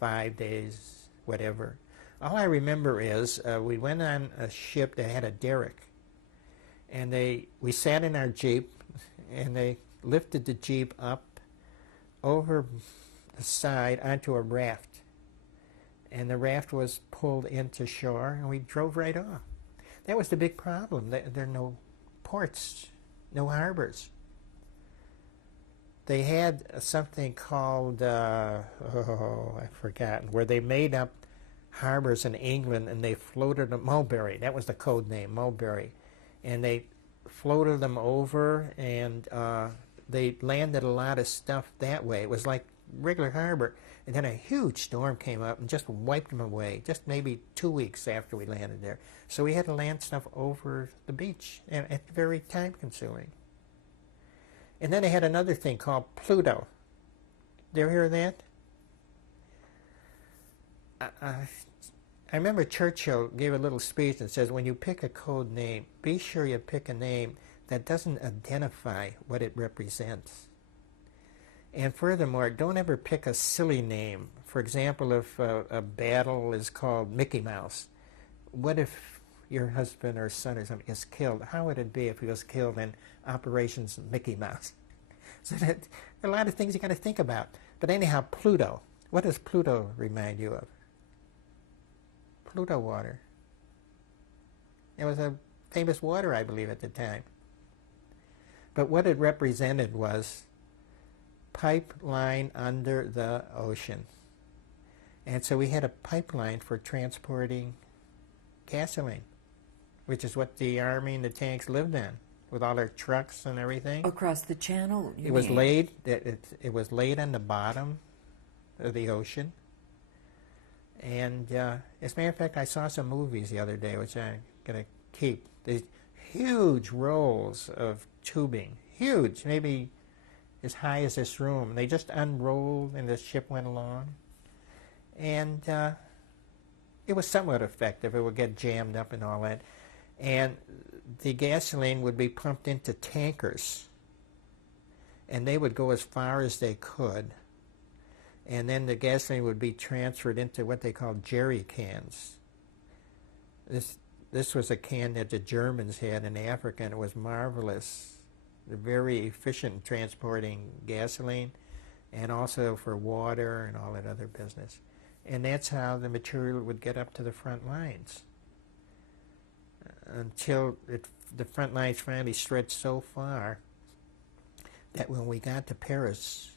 5 days, whatever. All I remember is we went on a ship that had a derrick. And we sat in our Jeep, and they lifted the Jeep up over the side onto a raft. And the raft was pulled into shore, and we drove right off. That was the big problem. There are no ports, no harbors. They had something called, I've forgotten, where they made up harbors in England, and they floated them, Mulberry, that was the code name, Mulberry. And they floated them over, and they landed a lot of stuff that way. It was like regular harbor. And then a huge storm came up and just wiped them away, just maybe 2 weeks after we landed there. So we had to land stuff over the beach, and it's very time-consuming. And then they had another thing called Pluto. Did you ever hear of that? I remember Churchill gave a little speech and says, when you pick a code name, be sure you pick a name that doesn't identify what it represents. And furthermore, don't ever pick a silly name. For example, if a battle is called Mickey Mouse, what if your husband or son or something is killed? How would it be if he was killed in Operations Mickey Mouse? So there are a lot of things you got to think about. But anyhow, Pluto. What does Pluto remind you of? Pluto water. It was a famous water, I believe, at the time. But what it represented was pipeline under the ocean. And so we had a pipeline for transporting gasoline, which is what the Army and the tanks lived on, with all their trucks and everything. Across the channel, It was laid. It was laid on the bottom of the ocean. And as a matter of fact, I saw some movies the other day, which I'm going to keep. These huge rolls of tubing, huge, maybe as high as this room. And they just unrolled, and the ship went along. And it was somewhat effective. It would get jammed up and all that. And the gasoline would be pumped into tankers, and they would go as far as they could. And then the gasoline would be transferred into what they called jerry cans. This was a can that the Germans had in Africa, and it was marvelous. They're very efficient in transporting gasoline, and also for water and all that other business. And that's how the material would get up to the front lines, until the front lines finally stretched so far that when we got to Paris,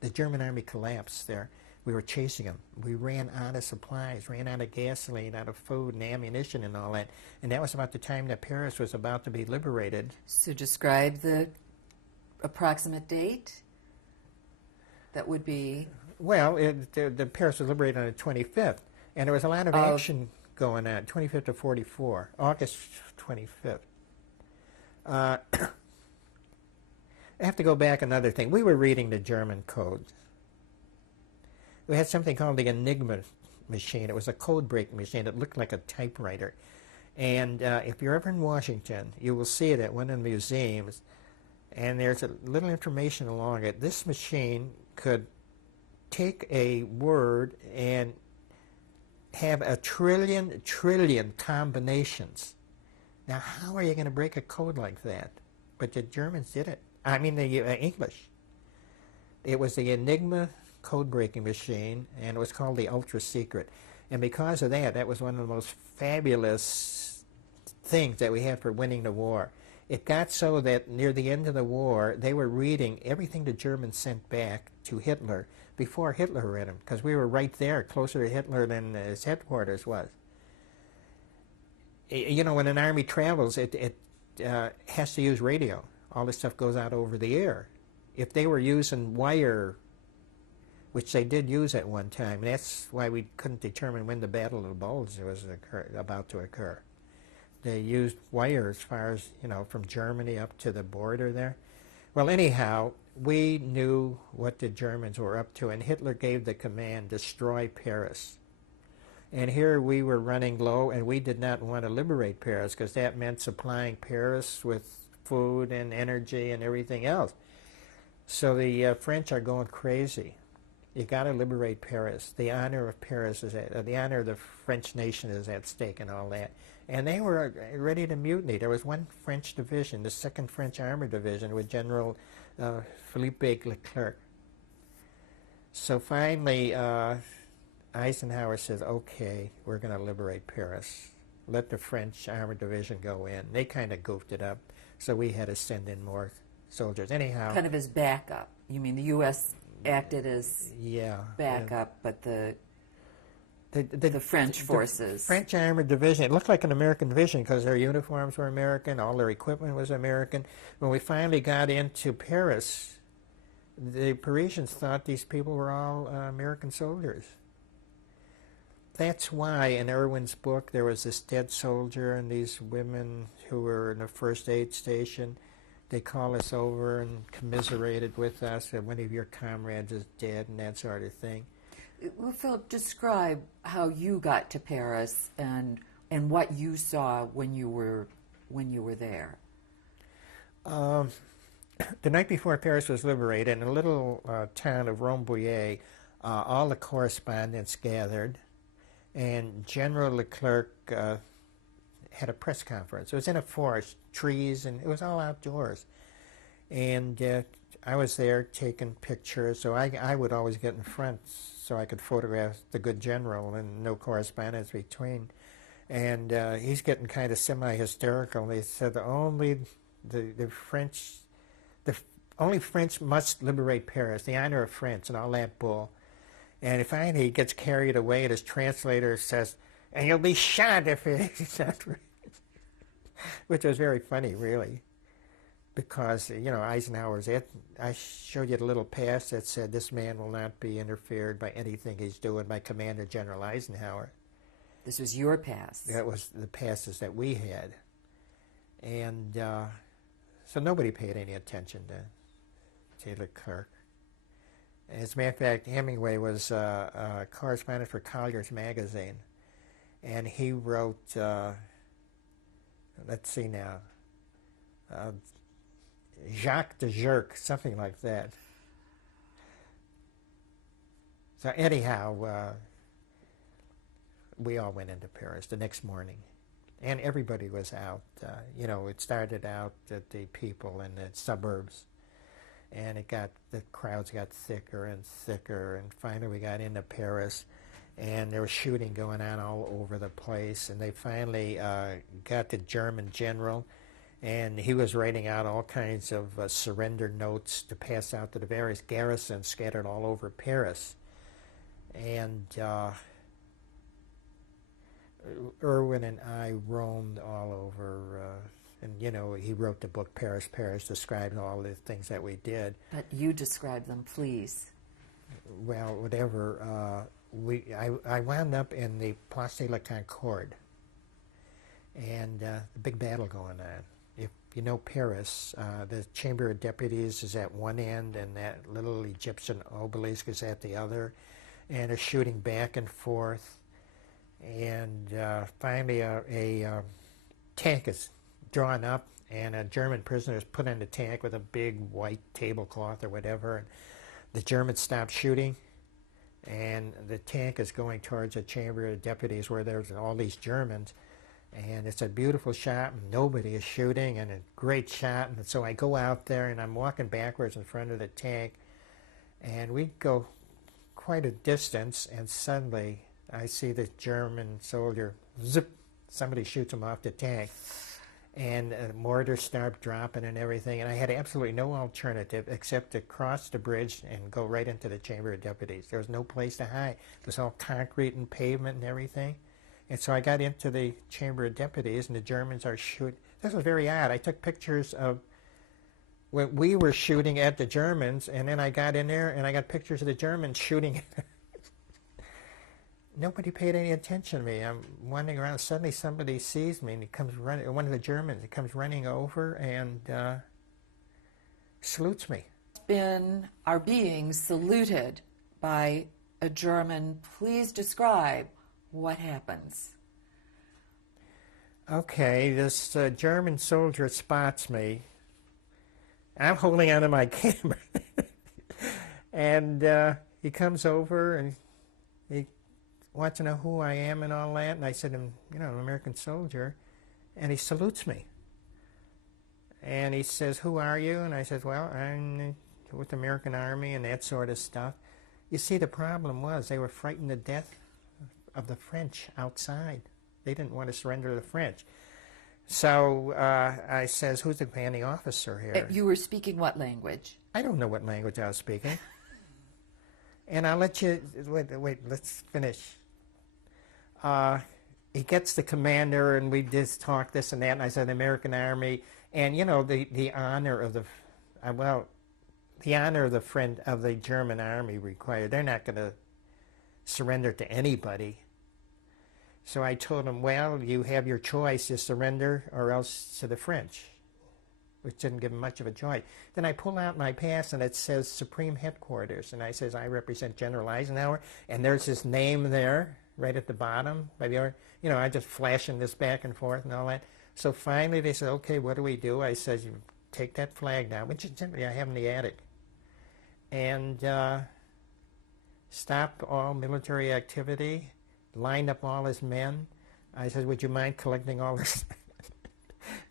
the German army collapsed there. We were chasing them. We ran out of supplies, ran out of gasoline, out of food and ammunition and all that. And that was about the time that Paris was about to be liberated. So describe the approximate date. That would be... Well, the Paris was liberated on the 25th, and there was a lot of action going on, 25th to 44, August 25th. I have to go back another thing. We were reading the German code. We had something called the Enigma machine. It was a code-breaking machine. It looked like a typewriter. And if you're ever in Washington, you will see it at one of the museums, and there's a little information along it. This machine could take a word and have a trillion combinations. Now, how are you going to break a code like that? But the Germans did it. I mean, the English. It was the Enigma code-breaking machine, and it was called the Ultra Secret. And because of that, that was one of the most fabulous things that we had for winning the war. It got so that near the end of the war, they were reading everything the Germans sent back to Hitler before Hitler read them, because we were right there, closer to Hitler than his headquarters was. You know, when an army travels, it has to use radio. All this stuff goes out over the air. If they were using wire, which they did use at one time, that's why we couldn't determine when the Battle of the Bulge was about to occur. They used wire as far as, you know, from Germany up to the border there. Well, anyhow, we knew what the Germans were up to, and Hitler gave the command, destroy Paris. And here we were running low, and we did not want to liberate Paris, because that meant supplying Paris with food and energy and everything else. So the French are going crazy. You got to liberate Paris. The honor of Paris is the honor of the French nation is at stake, and all that. And they were ready to mutiny. There was one French division, the 2nd French Armored Division, with General Philippe Leclerc. So finally, Eisenhower says, okay, we're going to liberate Paris. Let the French Armored Division go in. They kind of goofed it up, so we had to send in more soldiers. Anyhow, kind of as backup. You mean the U.S. acted as backup, but the French forces. The French Armored Division, it looked like an American division because their uniforms were American, all their equipment was American. When we finally got into Paris, the Parisians thought these people were all American soldiers. That's why in Irwin's book there was this dead soldier and these women who were in a first aid station. They call us over and commiserated with us that one of your comrades is dead and that sort of thing. Well, Philip, describe how you got to Paris and what you saw when you were there. The night before Paris was liberated, in a little town of Rambouillet, all the correspondents gathered, and General Leclerc had a press conference. It was in a forest, trees, and it was all outdoors. And I was there taking pictures, so I would always get in front so I could photograph the good general and no correspondence between. And he's getting kind of semi-hysterical. They said only the French, only French must liberate Paris, the honor of France, and all that bull. And finally he gets carried away, and his translator says, and you'll be shot if it's not right. Which was very funny, really. Because, Eisenhower's, I showed you the little pass that said this man will not be interfered by anything he's doing by Commander General Eisenhower. This was your pass. That was the passes that we had. And so nobody paid any attention to Taylor Kirk. As a matter of fact, Hemingway was a correspondent for Collier's magazine. And he wrote, let's see now, Jacques de Jerk, something like that. So anyhow, we all went into Paris the next morning, and everybody was out. It started out at the people in the suburbs, and the crowds got thicker and thicker, and finally we got into Paris, and there was shooting going on all over the place, and they finally got the German general. And he was writing out all kinds of surrender notes to pass out to the various garrisons scattered all over Paris. And Irwin and I roamed all over, and he wrote the book Paris, Paris, describing all the things that we did. But you describe them, please. Well, whatever. I wound up in the Place de la Concorde, and the big battle going on. If you know Paris, the Chamber of Deputies is at one end, and that little Egyptian obelisk is at the other, and they're shooting back and forth. And finally, a tank is drawn up, and a German prisoner is put in the tank with a big white tablecloth or whatever. And the Germans stop shooting, and the tank is going towards the Chamber of Deputies where there's all these Germans. And it's a beautiful shot, and nobody is shooting, and a great shot. And so I go out there, and I'm walking backwards in front of the tank, and we go quite a distance, and suddenly I see the German soldier, zip, somebody shoots him off the tank, and mortars start dropping and everything, and I had absolutely no alternative except to cross the bridge and go right into the Chamber of Deputies. There was no place to hide. It was all concrete and pavement and everything. And so I got into the Chamber of Deputies, and the Germans are shooting. This was very odd. I took pictures of when we were shooting at the Germans, and then I got in there, and I got pictures of the Germans shooting. Nobody paid any attention to me. I'm wandering around. Suddenly somebody sees me, and he comes running. One of the Germans, he comes running over and salutes me. Are being saluted by a German. Please describe what happens. Okay, this German soldier spots me. I'm holding onto my camera. And he comes over and he wants to know who I am and all that. And I said, I'm an American soldier. And he salutes me. And he says, who are you? And I said, well, I'm with the American Army and that sort of stuff. You see, the problem was they were frightened to death of the French outside. They didn't want to surrender to the French. So I says, who's the commanding officer here? You were speaking what language? I don't know what language I was speaking. And I'll let you, wait, let's finish. He gets the commander, and we just talk this and that, and I said, the American Army, and the honor of the honor of the German Army required. They're not going to surrender to anybody. So I told him, well, you have your choice, you surrender or else to the French, which didn't give him much of a choice. Then I pull out my pass, and it says Supreme Headquarters, and I says, I represent General Eisenhower, and there's his name there, right at the bottom. I just flashing this back and forth and all that. So finally they said, okay, what do we do? I said, you take that flag down, which is simply I have in the attic, and stop all military activity, lined up all his men. I said, would you mind collecting all this?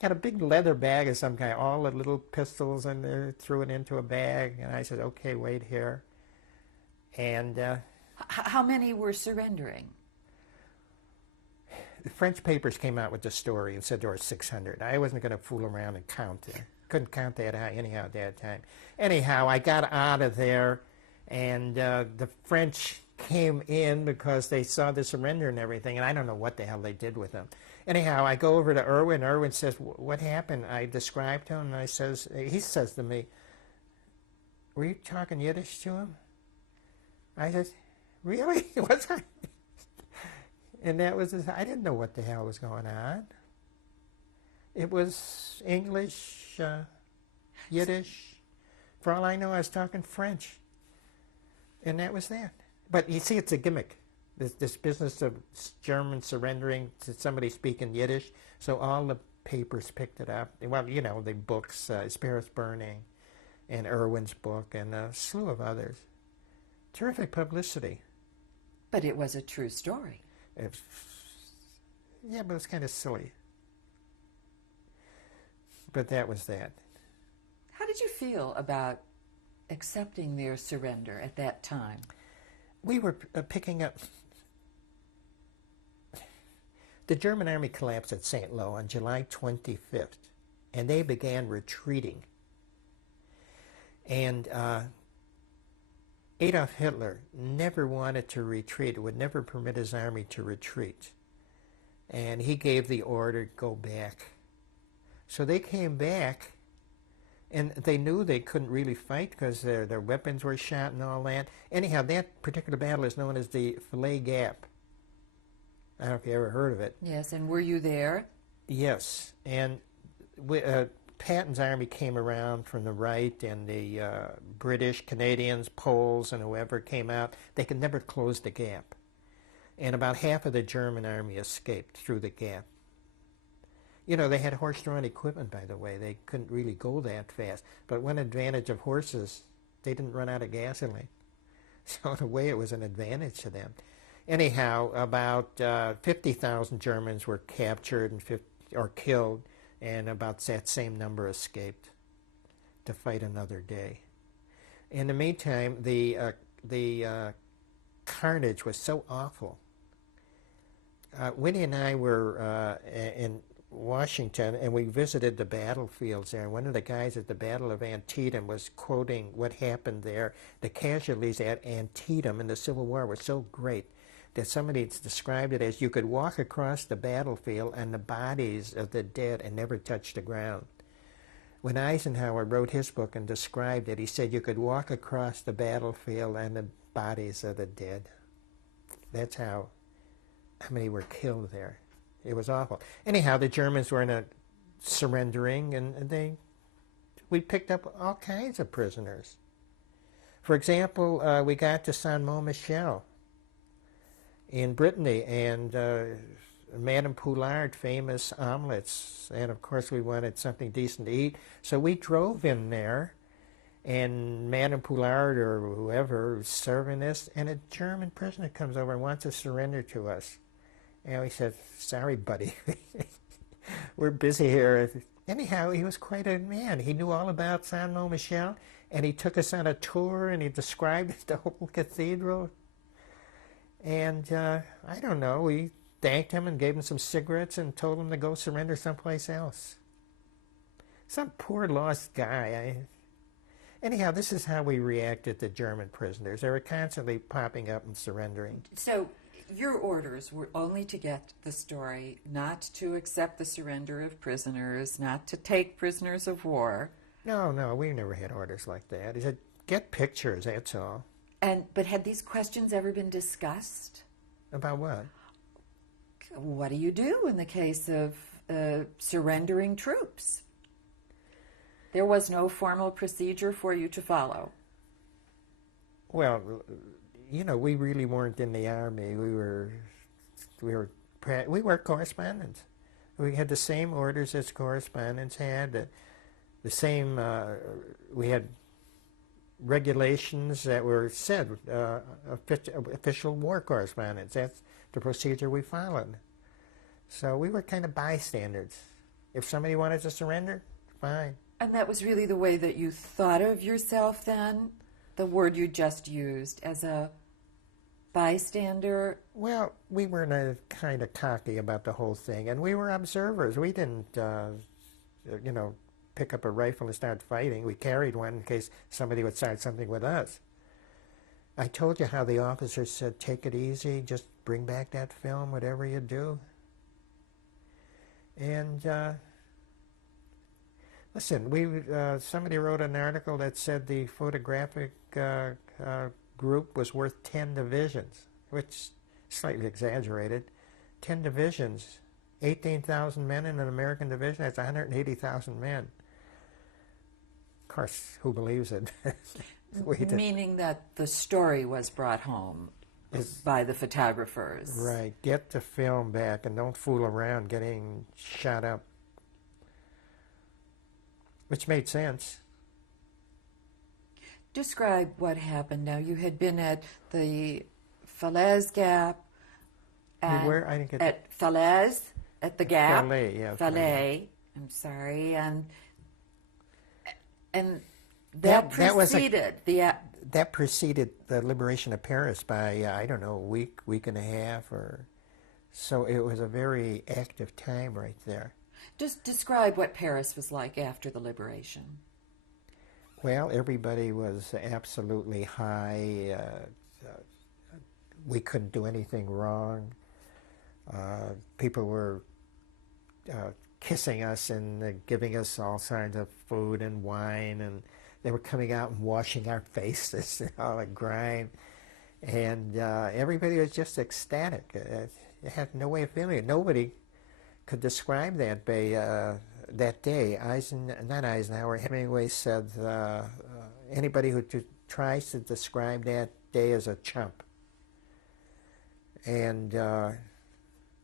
Got a big leather bag of some kind, all the little pistols in there, threw it into a bag, and I said, okay, wait here. And how many were surrendering? The French papers came out with the story and said there were 600. I wasn't going to fool around and count it. couldn't count that high anyhow at that time. Anyhow, I got out of there, and the French came in because they saw the surrender and everything, and I don't know what the hell they did with them. Anyhow, I go over to Irwin. Irwin says, "What happened?" I described to him, and he says to me, "Were you talking Yiddish to him?" I said, "Really? Was I?" And that was I didn't know what the hell was going on. It was English, Yiddish. For all I know, I was talking French. And that was that. But you see, it's a gimmick. This business of Germans surrendering to somebody speaking Yiddish. So all the papers picked it up. Well, you know, the books, Paris Burning, and Irwin's book, and a slew of others. Terrific publicity. But it was a true story. Yeah, but it was kind of silly. But that was that. How did you feel about accepting their surrender at that time? We were picking up. The German army collapsed at St. Lo on July 25th, and they began retreating. And Adolf Hitler never wanted to retreat, would never permit his army to retreat. And he gave the order, go back. So they came back, and they knew they couldn't really fight because their weapons were shot and all that. Anyhow, that particular battle is known as the Fillet Gap. I don't know if you ever heard of it. Yes, and were you there? Yes, and Patton's army came around from the right, and the British, Canadians, Poles, and whoever came out. They could never close the gap. And about half of the German army escaped through the gap. You know, they had horse-drawn equipment, by the way. They couldn't really go that fast. But one advantage of horses, they didn't run out of gasoline. So in a way, it was an advantage to them. Anyhow, about 50,000 Germans were captured or killed, and about that same number escaped to fight another day. In the meantime, the carnage was so awful. Winnie and I were in Washington, and we visited the battlefields there. One of the guys at the Battle of Antietam was quoting what happened there. The casualties at Antietam in the Civil War were so great that somebody described it as you could walk across the battlefield and the bodies of the dead and never touch the ground. When Eisenhower wrote his book and described it, he said you could walk across the battlefield and the bodies of the dead. That's how many were killed there. It was awful. Anyhow, the Germans were in a surrendering, and we picked up all kinds of prisoners. For example, we got to Saint-Mont-Michel in Brittany, and Madame Poulard, famous omelets, and of course we wanted something decent to eat. So we drove in there, and Madame Poulard or whoever was serving us, and a German prisoner comes over and wants to surrender to us. And we said, "Sorry, buddy, we're busy here." Anyhow, he was quite a man. He knew all about Saint-Mont-Michel, and he took us on a tour, and he described the whole cathedral. And I don't know, we thanked him and gave him some cigarettes and told him to go surrender someplace else. Some poor lost guy. Anyhow, this is how we reacted to German prisoners. They were constantly popping up and surrendering. So your orders were only to get the story, not to accept the surrender of prisoners, not to take prisoners of war. No, we never had orders like that. He said, get pictures, that's all. But had these questions ever been discussed? About what? What do you do in the case of surrendering troops? There was no formal procedure for you to follow. Well, you know, we really weren't in the army. We were correspondents. We had the same orders as correspondents had. The same. We had regulations that were said, official war correspondence. That's the procedure we followed. So we were kind of bystanders. If somebody wanted to surrender, fine. And that was really the way that you thought of yourself then? The word you just used, as a bystander? Well, we were kind of cocky about the whole thing, and we were observers. We didn't, pick up a rifle and start fighting. We carried one in case somebody would start something with us. I told you how the officers said, take it easy, just bring back that film, whatever you do. And listen, somebody wrote an article that said the photographic group was worth 10 divisions, which slightly exaggerated. 10 divisions, 18,000 men in an American division, that's 180,000 men. Of course, who believes it? Meaning that the story was brought home by the photographers. Right. Get the film back and don't fool around getting shot up. Which made sense. Describe what happened. Now, you had been at the Falaise Gap. And where? I didn't get at Falaise, at the Gap. Falaise, yeah. Falaise. I'm sorry. And that preceded that preceded the liberation of Paris by, I don't know, a week and a half, or so. It was a very active time right there. Just describe what Paris was like after the liberation. Well, everybody was absolutely high. We couldn't do anything wrong. People were kissing us and giving us all kinds of food and wine, and they were coming out and washing our faces, all the grime, and everybody was just ecstatic. It had no way of feeling it. Nobody could describe that day. Not Eisenhower, Hemingway said anybody who tries to describe that day as a chump. And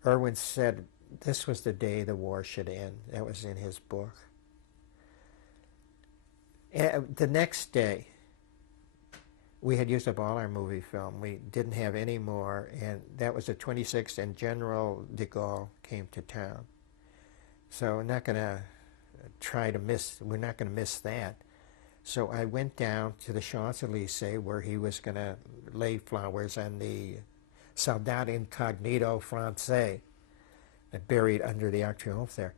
Irwin said this was the day the war should end. That was in his book. The next day, we had used up all our movie film. We didn't have any more, and that was the 26th, and General de Gaulle came to town. So we're not going to miss that. So I went down to the Champs-Élysées where he was going to lay flowers on the Soldat Incognito Francais buried under the Arc de Triomphe there.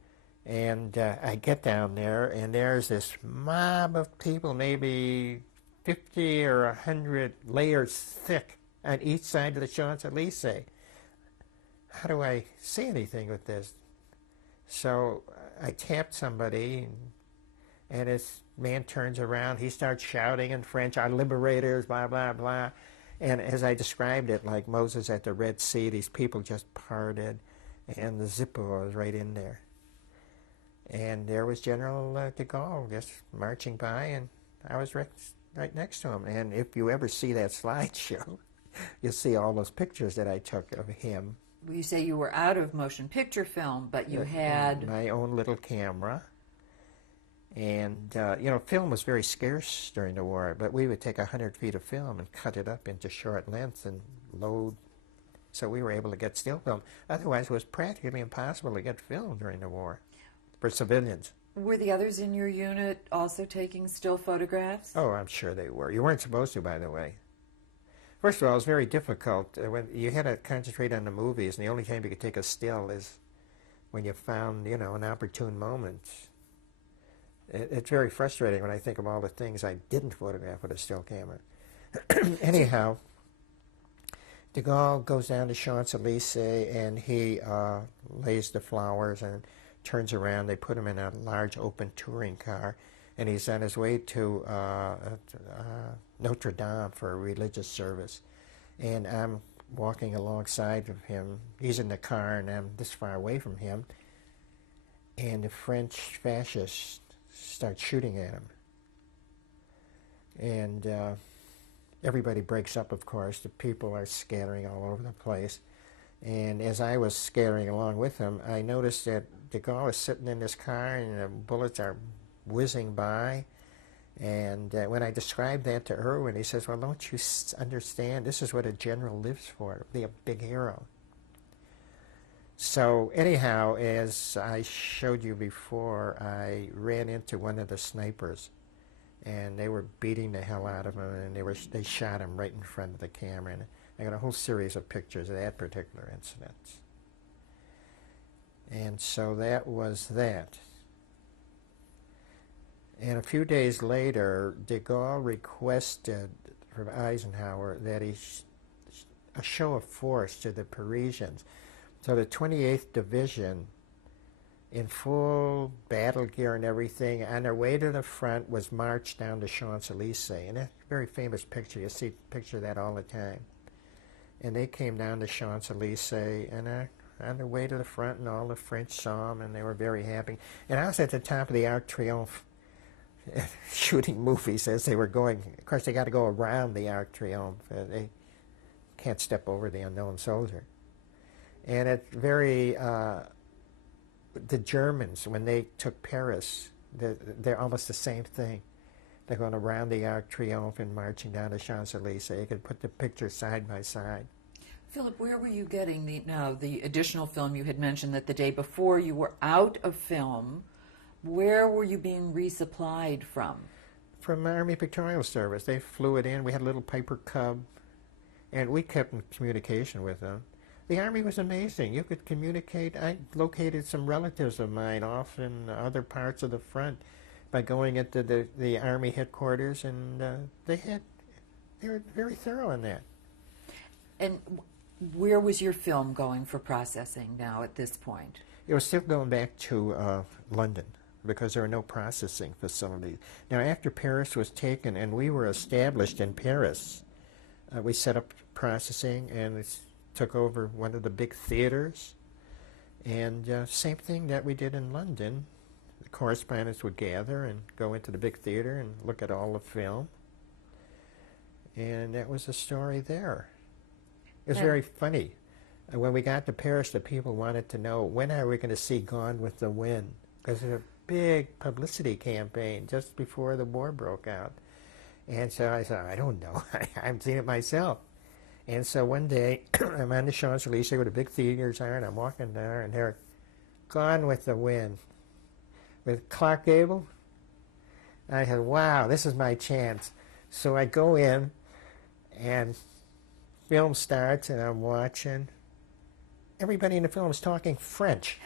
And I get down there, and there's this mob of people, maybe 50 or 100 layers thick on each side of the Champs-Élysées. How do I say anything with this? So I tapped somebody, and this man turns around. He starts shouting in French, "Our liberators, blah, blah, blah." And as I described it, like Moses at the Red Sea, these people just parted, and the Zippo was right in there. And there was General de Gaulle just marching by, and I was right next to him. And if you ever see that slideshow, you'll see all those pictures that I took of him. You say you were out of motion picture film, but you had my own little camera. And, film was very scarce during the war, but we would take 100 feet of film and cut it up into short lengths and load. So we were able to get still film. Otherwise, it was practically impossible to get film during the war for civilians. Were the others in your unit also taking still photographs? Oh, I'm sure they were. You weren't supposed to, by the way. First of all, it was very difficult. When you had to concentrate on the movies, and the only time you could take a still is when you found, an opportune moment. It's very frustrating when I think of all the things I didn't photograph with a still camera. Anyhow, de Gaulle goes down to Champs-Élysées, and he lays the flowers and turns around. They put him in a large open touring car, and he's on his way to Notre Dame for a religious service. And I'm walking alongside of him. He's in the car, and I'm this far away from him. And the French fascists start shooting at him. And everybody breaks up, of course. The people are scattering all over the place. And as I was scattering along with him, I noticed that de Gaulle is sitting in this car, and the bullets are whizzing by. And when I described that to Irwin, he says, "Well, don't you understand? This is what a general lives for, be a big hero." So anyhow, as I showed you before, I ran into one of the snipers, and they were beating the hell out of him, and they shot him right in front of the camera. And I got a whole series of pictures of that particular incident. And so that was that. And a few days later, de Gaulle requested from Eisenhower that a show of force to the Parisians. So the 28th Division, in full battle gear and everything, on their way to the front, was marched down the Champs-Élysées. And that's a very famous picture. You see a picture of that all the time. And they came down the Champs-Élysées and on their way to the front, and all the French saw them, and they were very happy. And I was at the top of the Arc de Triomphe shooting movies as they were going. Of course, they got to go around the Arc de Triomphe. They can't step over the unknown soldier. And it's very, the Germans, when they took Paris, they're almost the same thing. They're going around the Arc de Triomphe and marching down the Champs-Élysées. You could put the pictures side by side. Philip, where were you getting the additional film? You had mentioned that the day before you were out of film. Where were you being resupplied from? From Army Pictorial Service. They flew it in. We had a little Piper Cub, and we kept in communication with them. The Army was amazing. You could communicate. I located some relatives of mine off in other parts of the front by going into the Army headquarters, and they were very thorough in that. And where was your film going for processing now at this point? It was still going back to London, because there were no processing facilities. Now, after Paris was taken and we were established in Paris, we set up processing and took over one of the big theaters. And same thing that we did in London. The correspondents would gather and go into the big theater and look at all the film. And that was the story there. It was very funny. When we got to Paris, the people wanted to know, when are we going to see Gone with the Wind? Because there's a big publicity campaign just before the war broke out. And so I said, I don't know. I haven't seen it myself. And so one day, I'm on the Champs-Élysées where the big theaters are, and I'm walking there, and they're Gone with the Wind with Clark Gable. I said, wow, this is my chance. So I go in, and film starts, and I'm watching. Everybody in the film is talking French.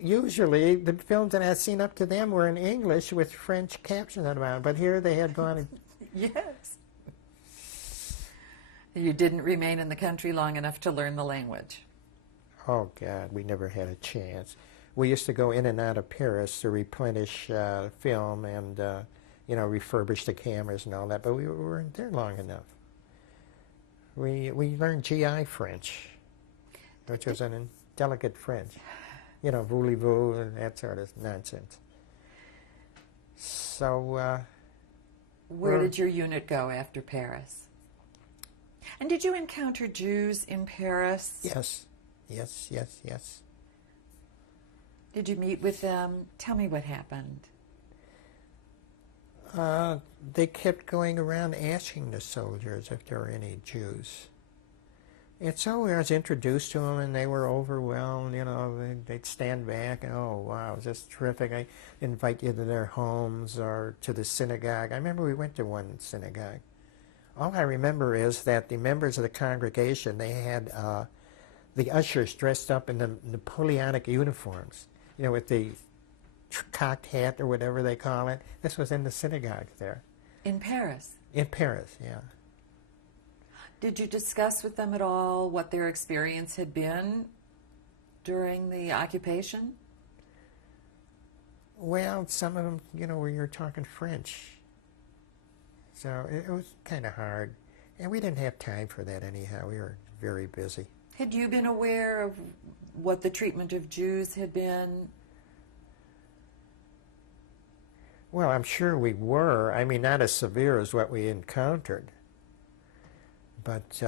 Usually the films that I'd seen up to them were in English with French captions on them, but here they had gone. Yes. You didn't remain in the country long enough to learn the language. Oh, God, we never had a chance. We used to go in and out of Paris to replenish film and, refurbish the cameras and all that, but we weren't there long enough. We learned GI French, which was an indelicate French. Voulez-vous and that sort of nonsense. So, where did your unit go after Paris? And did you encounter Jews in Paris? Yes. Did you meet with them? Tell me what happened. They kept going around asking the soldiers if there were any Jews. And so I was introduced to them, and they were overwhelmed. They'd stand back, and, oh, wow, this is terrific. I invite you to their homes or to the synagogue. I remember we went to one synagogue. All I remember is that the members of the congregation, they had the ushers dressed up in the Napoleonic uniforms, with the cocked hat or whatever they call it. This was in the synagogue there. In Paris? In Paris, yeah. Did you discuss with them at all what their experience had been during the occupation? Well, some of them, we were talking French. So it was kind of hard. And we didn't have time for that anyhow. We were very busy. Had you been aware of what the treatment of Jews had been? Well, I'm sure we were. I mean, not as severe as what we encountered. But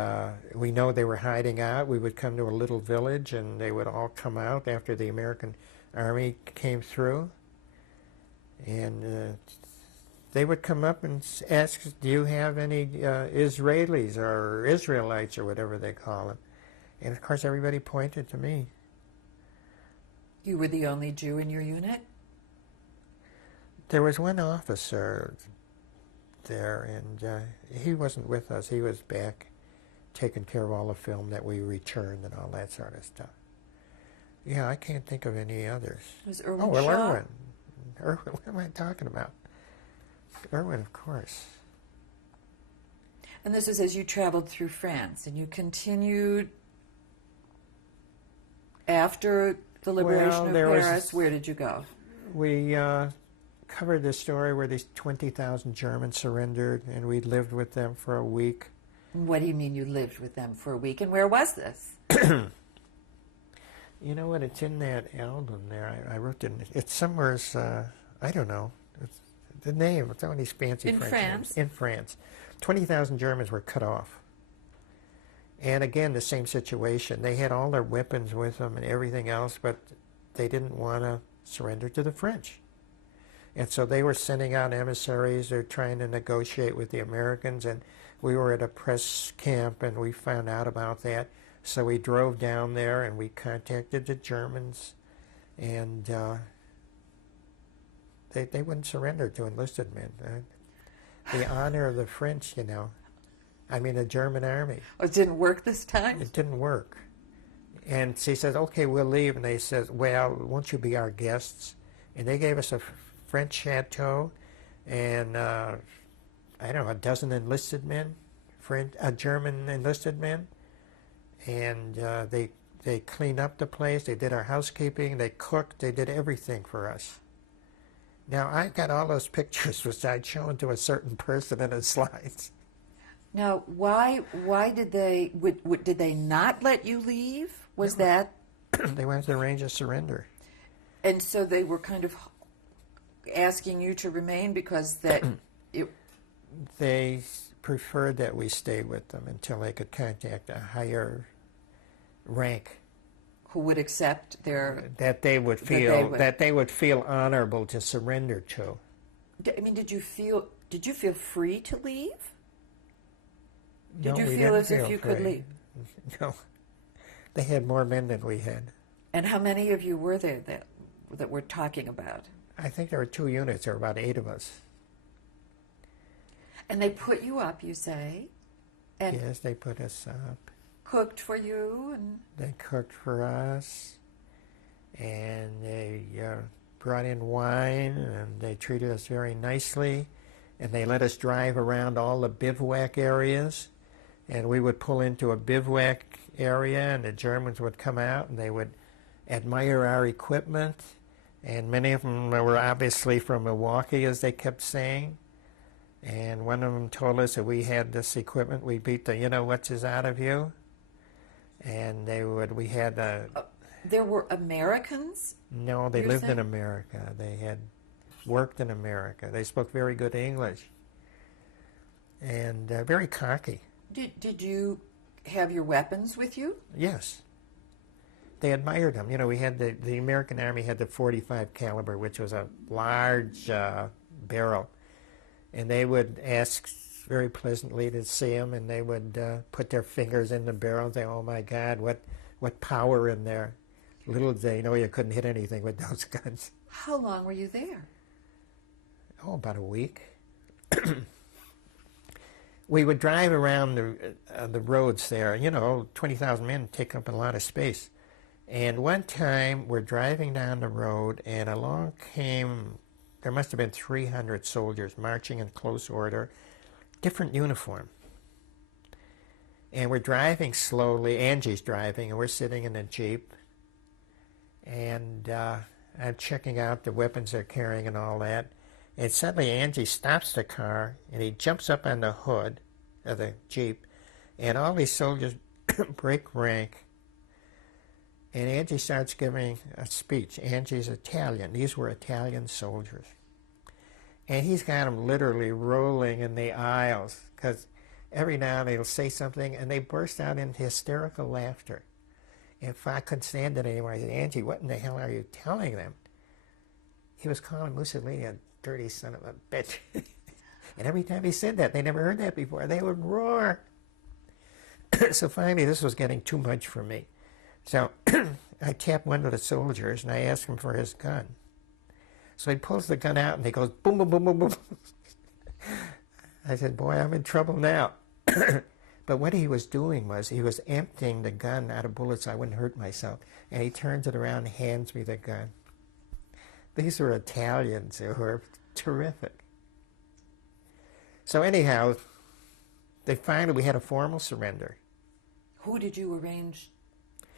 we know they were hiding out. We would come to a little village, and they would all come out after the American army came through. And they would come up and ask, do you have any Israelis or Israelites or whatever they call them? And, of course, everybody pointed to me. You were the only Jew in your unit? There was one officer there, and he wasn't with us. He was back taking care of all the film that we returned and all that sort of stuff. Yeah, I can't think of any others. Was Irwin Oh, well, Shaw? Irwin. Irwin, what am I talking about? Irwin, of course. And this is as you traveled through France, and you continued after the liberation of there was- Paris. Where did you go? We covered the story where these 20,000 Germans surrendered, and we lived with them for a week. What do you mean you lived with them for a week? And where was this? You know what? It's in that album there. I wrote it. It's somewhere. I don't know. It's the name. It's all these fancy In French France? names. In France. 20,000 Germans were cut off. And again, the same situation. They had all their weapons with them and everything else, but they didn't want to surrender to the French. And so they were sending out emissaries. They're trying to negotiate with the Americans. And we were at a press camp, and we found out about that. So we drove down there, and we contacted the Germans, and they wouldn't surrender to enlisted men. The honor of the French, you know. I mean, the German army. Oh, it didn't work this time? It didn't work. And she says, okay, we'll leave. And they said, well, won't you be our guests? And they gave us a French chateau and, I don't know, a dozen enlisted men, German enlisted men. And they cleaned up the place. They did our housekeeping. They cooked. They did everything for us. Now, I got all those pictures, which I'd shown to a certain person in the slides. Now, why did they did they not let you leave? Was that? They wanted to arrange a surrender. And so they were kind of asking you to remain because that it. They preferred that we stay with them until they could contact a higher rank. Who would accept their? That they would feel honorable to surrender to. I mean, did you feel free to leave? Did No, you we feel didn't as if you could free. leave? No, they had more men than we had. And how many of you were there that we're talking about? I think there were 2 units. There were about 8 of us. And they put you up, you say, and Yes, they put us up. cooked for you, and They cooked for us, and they brought in wine, and they treated us very nicely, and they let us drive around all the bivouac areas, and we would pull into a bivouac area, and the Germans would come out, and they would admire our equipment, and many of them were obviously from Milwaukee, as they kept saying. And one of them told us that we had this equipment, we beat the you-know-what's out of you. And we had there were Americans. no, they You're lived in saying? America. They had worked in America. They spoke very good English. And very cocky. Did you have your weapons with you? Yes. They admired them. You know, we had the American Army had the .45 caliber, which was a large barrel. And they would ask very pleasantly to see them, and they would put their fingers in the barrel and say, oh my God, what power in there. Little did they know you couldn't hit anything with those guns. How long were you there? Oh, about a week. We would drive around the roads there. 20,000 men take up a lot of space. And one time we're driving down the road, and along came, there must have been 300 soldiers marching in close order, different uniform. And we're driving slowly. Angie's driving, and we're sitting in a Jeep. And I'm checking out the weapons they're carrying and all that. And suddenly Angie stops the car, and he jumps up on the hood of the Jeep, and all these soldiers break rank. And Angie starts giving a speech. Angie's Italian. These were Italian soldiers. And he's got them literally rolling in the aisles, because every now and then he'll say something, and they burst out into hysterical laughter. If I couldn't stand it anymore, I said, Angie, what in the hell are you telling them? He was calling Mussolini a dirty son of a bitch. And every time he said that, they never heard that before, they would roar. So finally, this was getting too much for me. So I tapped one of the soldiers, and I asked him for his gun. So he pulls the gun out, and he goes, boom, boom, boom, boom, boom. I said, boy, I'm in trouble now. But But what he was doing was he was emptying the gun out of bullets so I wouldn't hurt myself. And he turns it around and hands me the gun. These were Italians who were terrific. So anyhow, we had a formal surrender. Who did you arrange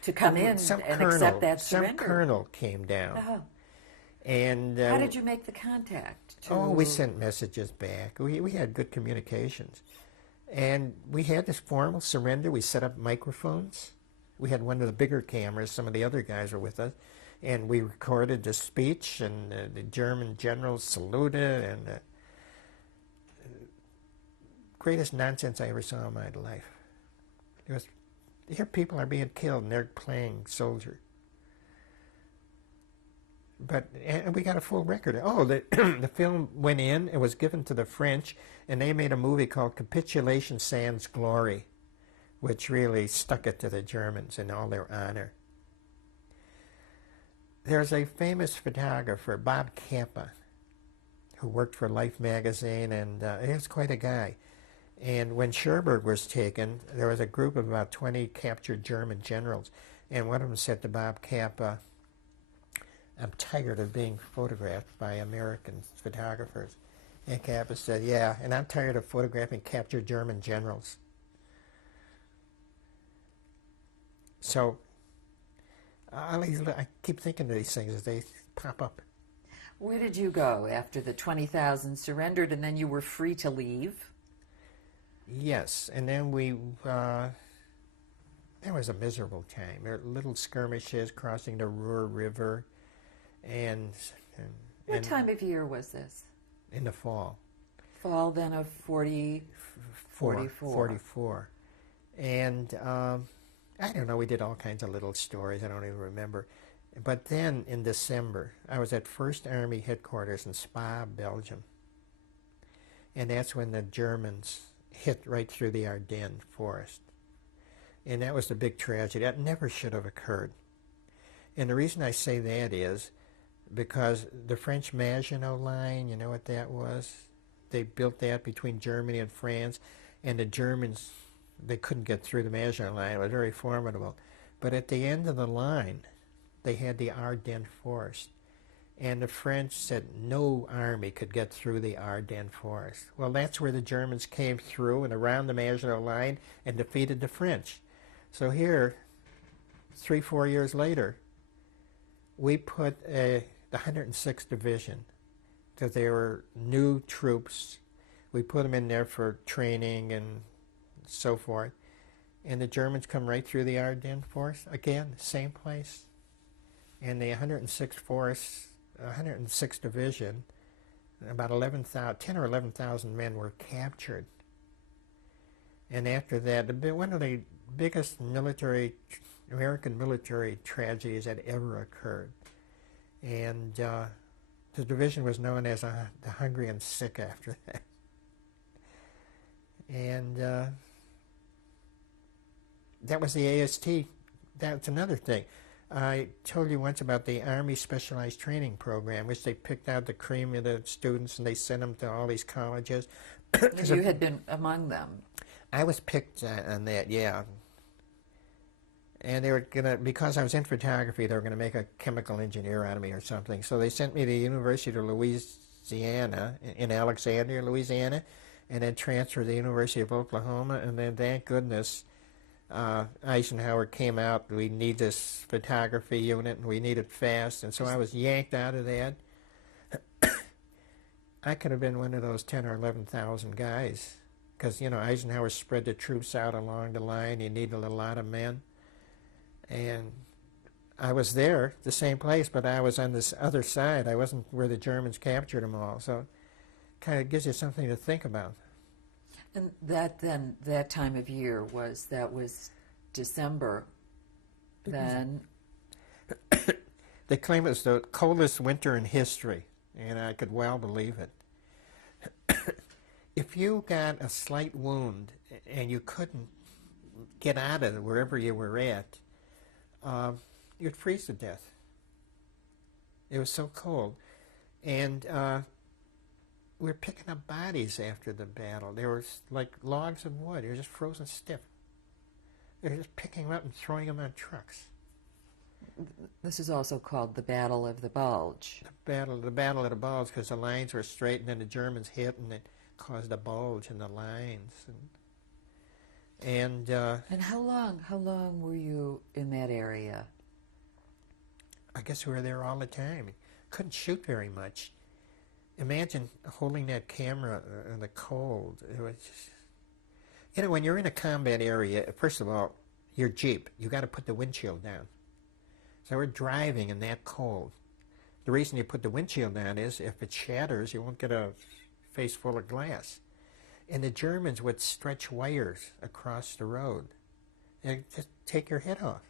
to come in Some and colonel, accept that some surrender? colonel came down. Oh. And How did you make the contact? Oh, we sent messages back. We had good communications. And we had this formal surrender. We set up microphones. We had one of the bigger cameras. Some of the other guys were with us. And we recorded the speech, and the German general saluted, and greatest nonsense I ever saw in my life. It was, here people are being killed, and they're playing soldier. But and we got a full record. Oh, the film went in. It was given to the French, and they made a movie called Capitulation Sans Glory, which really stuck it to the Germans in all their honor. There's a famous photographer, Bob Capa, who worked for Life magazine, and he was quite a guy. And when Cherbourg was taken, there was a group of about 20 captured German generals, and one of them said to Bob Capa, "I'm tired of being photographed by American photographers." And Capa said, "Yeah, and I'm tired of photographing captured German generals." So I keep thinking of these things as they pop up. Where did you go after the 20,000 surrendered and then you were free to leave? Yes, and then that was a miserable time. There were little skirmishes crossing the Ruhr River, and what time of year was this? In the fall. Fall then of 44. 44. And I don't know, we did all kinds of little stories, I don't even remember. But then in December, I was at 1st Army headquarters in Spa, Belgium. And that's when the Germans hit right through the Ardennes forest. And that was the big tragedy. That never should have occurred. And the reason I say that is because the French Maginot Line, you know what that was? They built that between Germany and France, and the Germans, they couldn't get through the Maginot Line. It was very formidable. But at the end of the line, they had the Ardennes forest. And the French said no army could get through the Ardennes forest. Well, that's where the Germans came through and around the Maginot Line and defeated the French. So here, 3-4 years later, we put the 106th Division, because they were new troops. We put them in there for training and so forth. And the Germans come right through the Ardennes forest. Again, same place. And the 106th Division, about 10 or 11,000 men were captured. And after that, one of the biggest American military tragedies that ever occurred. And the division was known as the Hungry and Sick after that. And that was the AST. That's another thing. I told you once about the Army Specialized Training Program, which they picked out the cream of the students and they sent them to all these colleges. And you had been among them. I was picked on that, yeah. And they were because I was in photography, they were going to make a chemical engineer out of me or something. So they sent me to the University of Louisiana, in Alexandria, Louisiana, and then transferred to the University of Oklahoma. And then, thank goodness, Eisenhower came out. We need this photography unit, and we need it fast. And so I was yanked out of that. I could have been one of those 10 or 11,000 guys, because Eisenhower spread the troops out along the line. He needed a lot of men, and I was there, the same place, but I was on this other side. I wasn't where the Germans captured them all. So it kind of gives you something to think about. And that time of year was December. Then they claim it was the coldest winter in history, and I could well believe it. If you got a slight wound and you couldn't get out of it wherever you were at, you'd freeze to death. It was so cold. And were picking up bodies after the battle. They were like logs of wood. They were just frozen stiff. They were just picking them up and throwing them on trucks. This is also called the Battle of the Bulge. The battle of the bulge, because the lines were straight, and then the Germans hit, and it caused a bulge in the lines. And how long were you in that area? I guess we were there all the time. Couldn't shoot very much. Imagine holding that camera in the cold. It was just, when you're in a combat area, first of all, your Jeep, you got to put the windshield down. So we're driving in that cold. The reason you put the windshield down is if it shatters, you won't get a face full of glass. And the Germans would stretch wires across the road and just take your head off.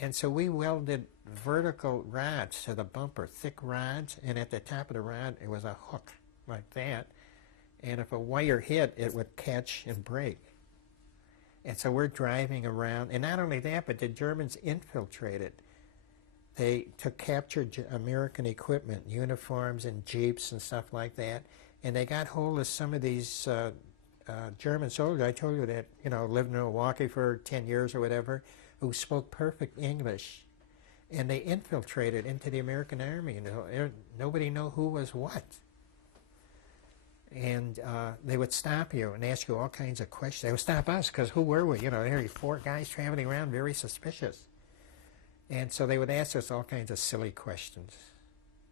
And so we welded vertical rods to the bumper, thick rods, and at the top of the rod it was a hook like that. And if a wire hit, it would catch and break. And so we're driving around, and not only that, but the Germans infiltrated. They captured American equipment, uniforms and Jeeps and stuff like that, and they got hold of some of these German soldiers. I told you that, lived in Milwaukee for 10 years or whatever, who spoke perfect English. And they infiltrated into the American Army. Nobody knew who was what. And they would stop you and ask you all kinds of questions. They would stop us because who were we? There were 4 guys traveling around, very suspicious. And so they would ask us all kinds of silly questions,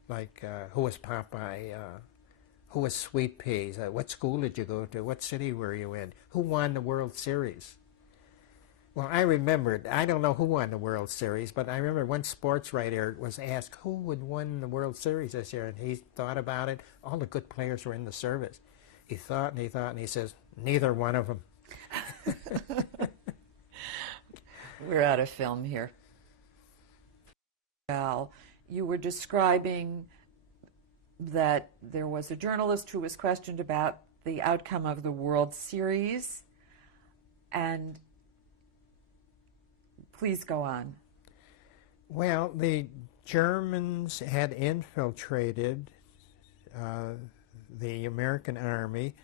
like who was Popeye? Who was Sweet Peas? What school did you go to? What city were you in? Who won the World Series? Well, I remembered, I don't know who won the World Series, but I remember one sports writer was asked who would win the World Series this year, and he thought about it. All the good players were in the service. He thought and he thought, and he says, neither one of them. We're out of film here. Well, you were describing that there was a journalist who was questioned about the outcome of the World Series, and please go on. Well, the Germans had infiltrated the American Army,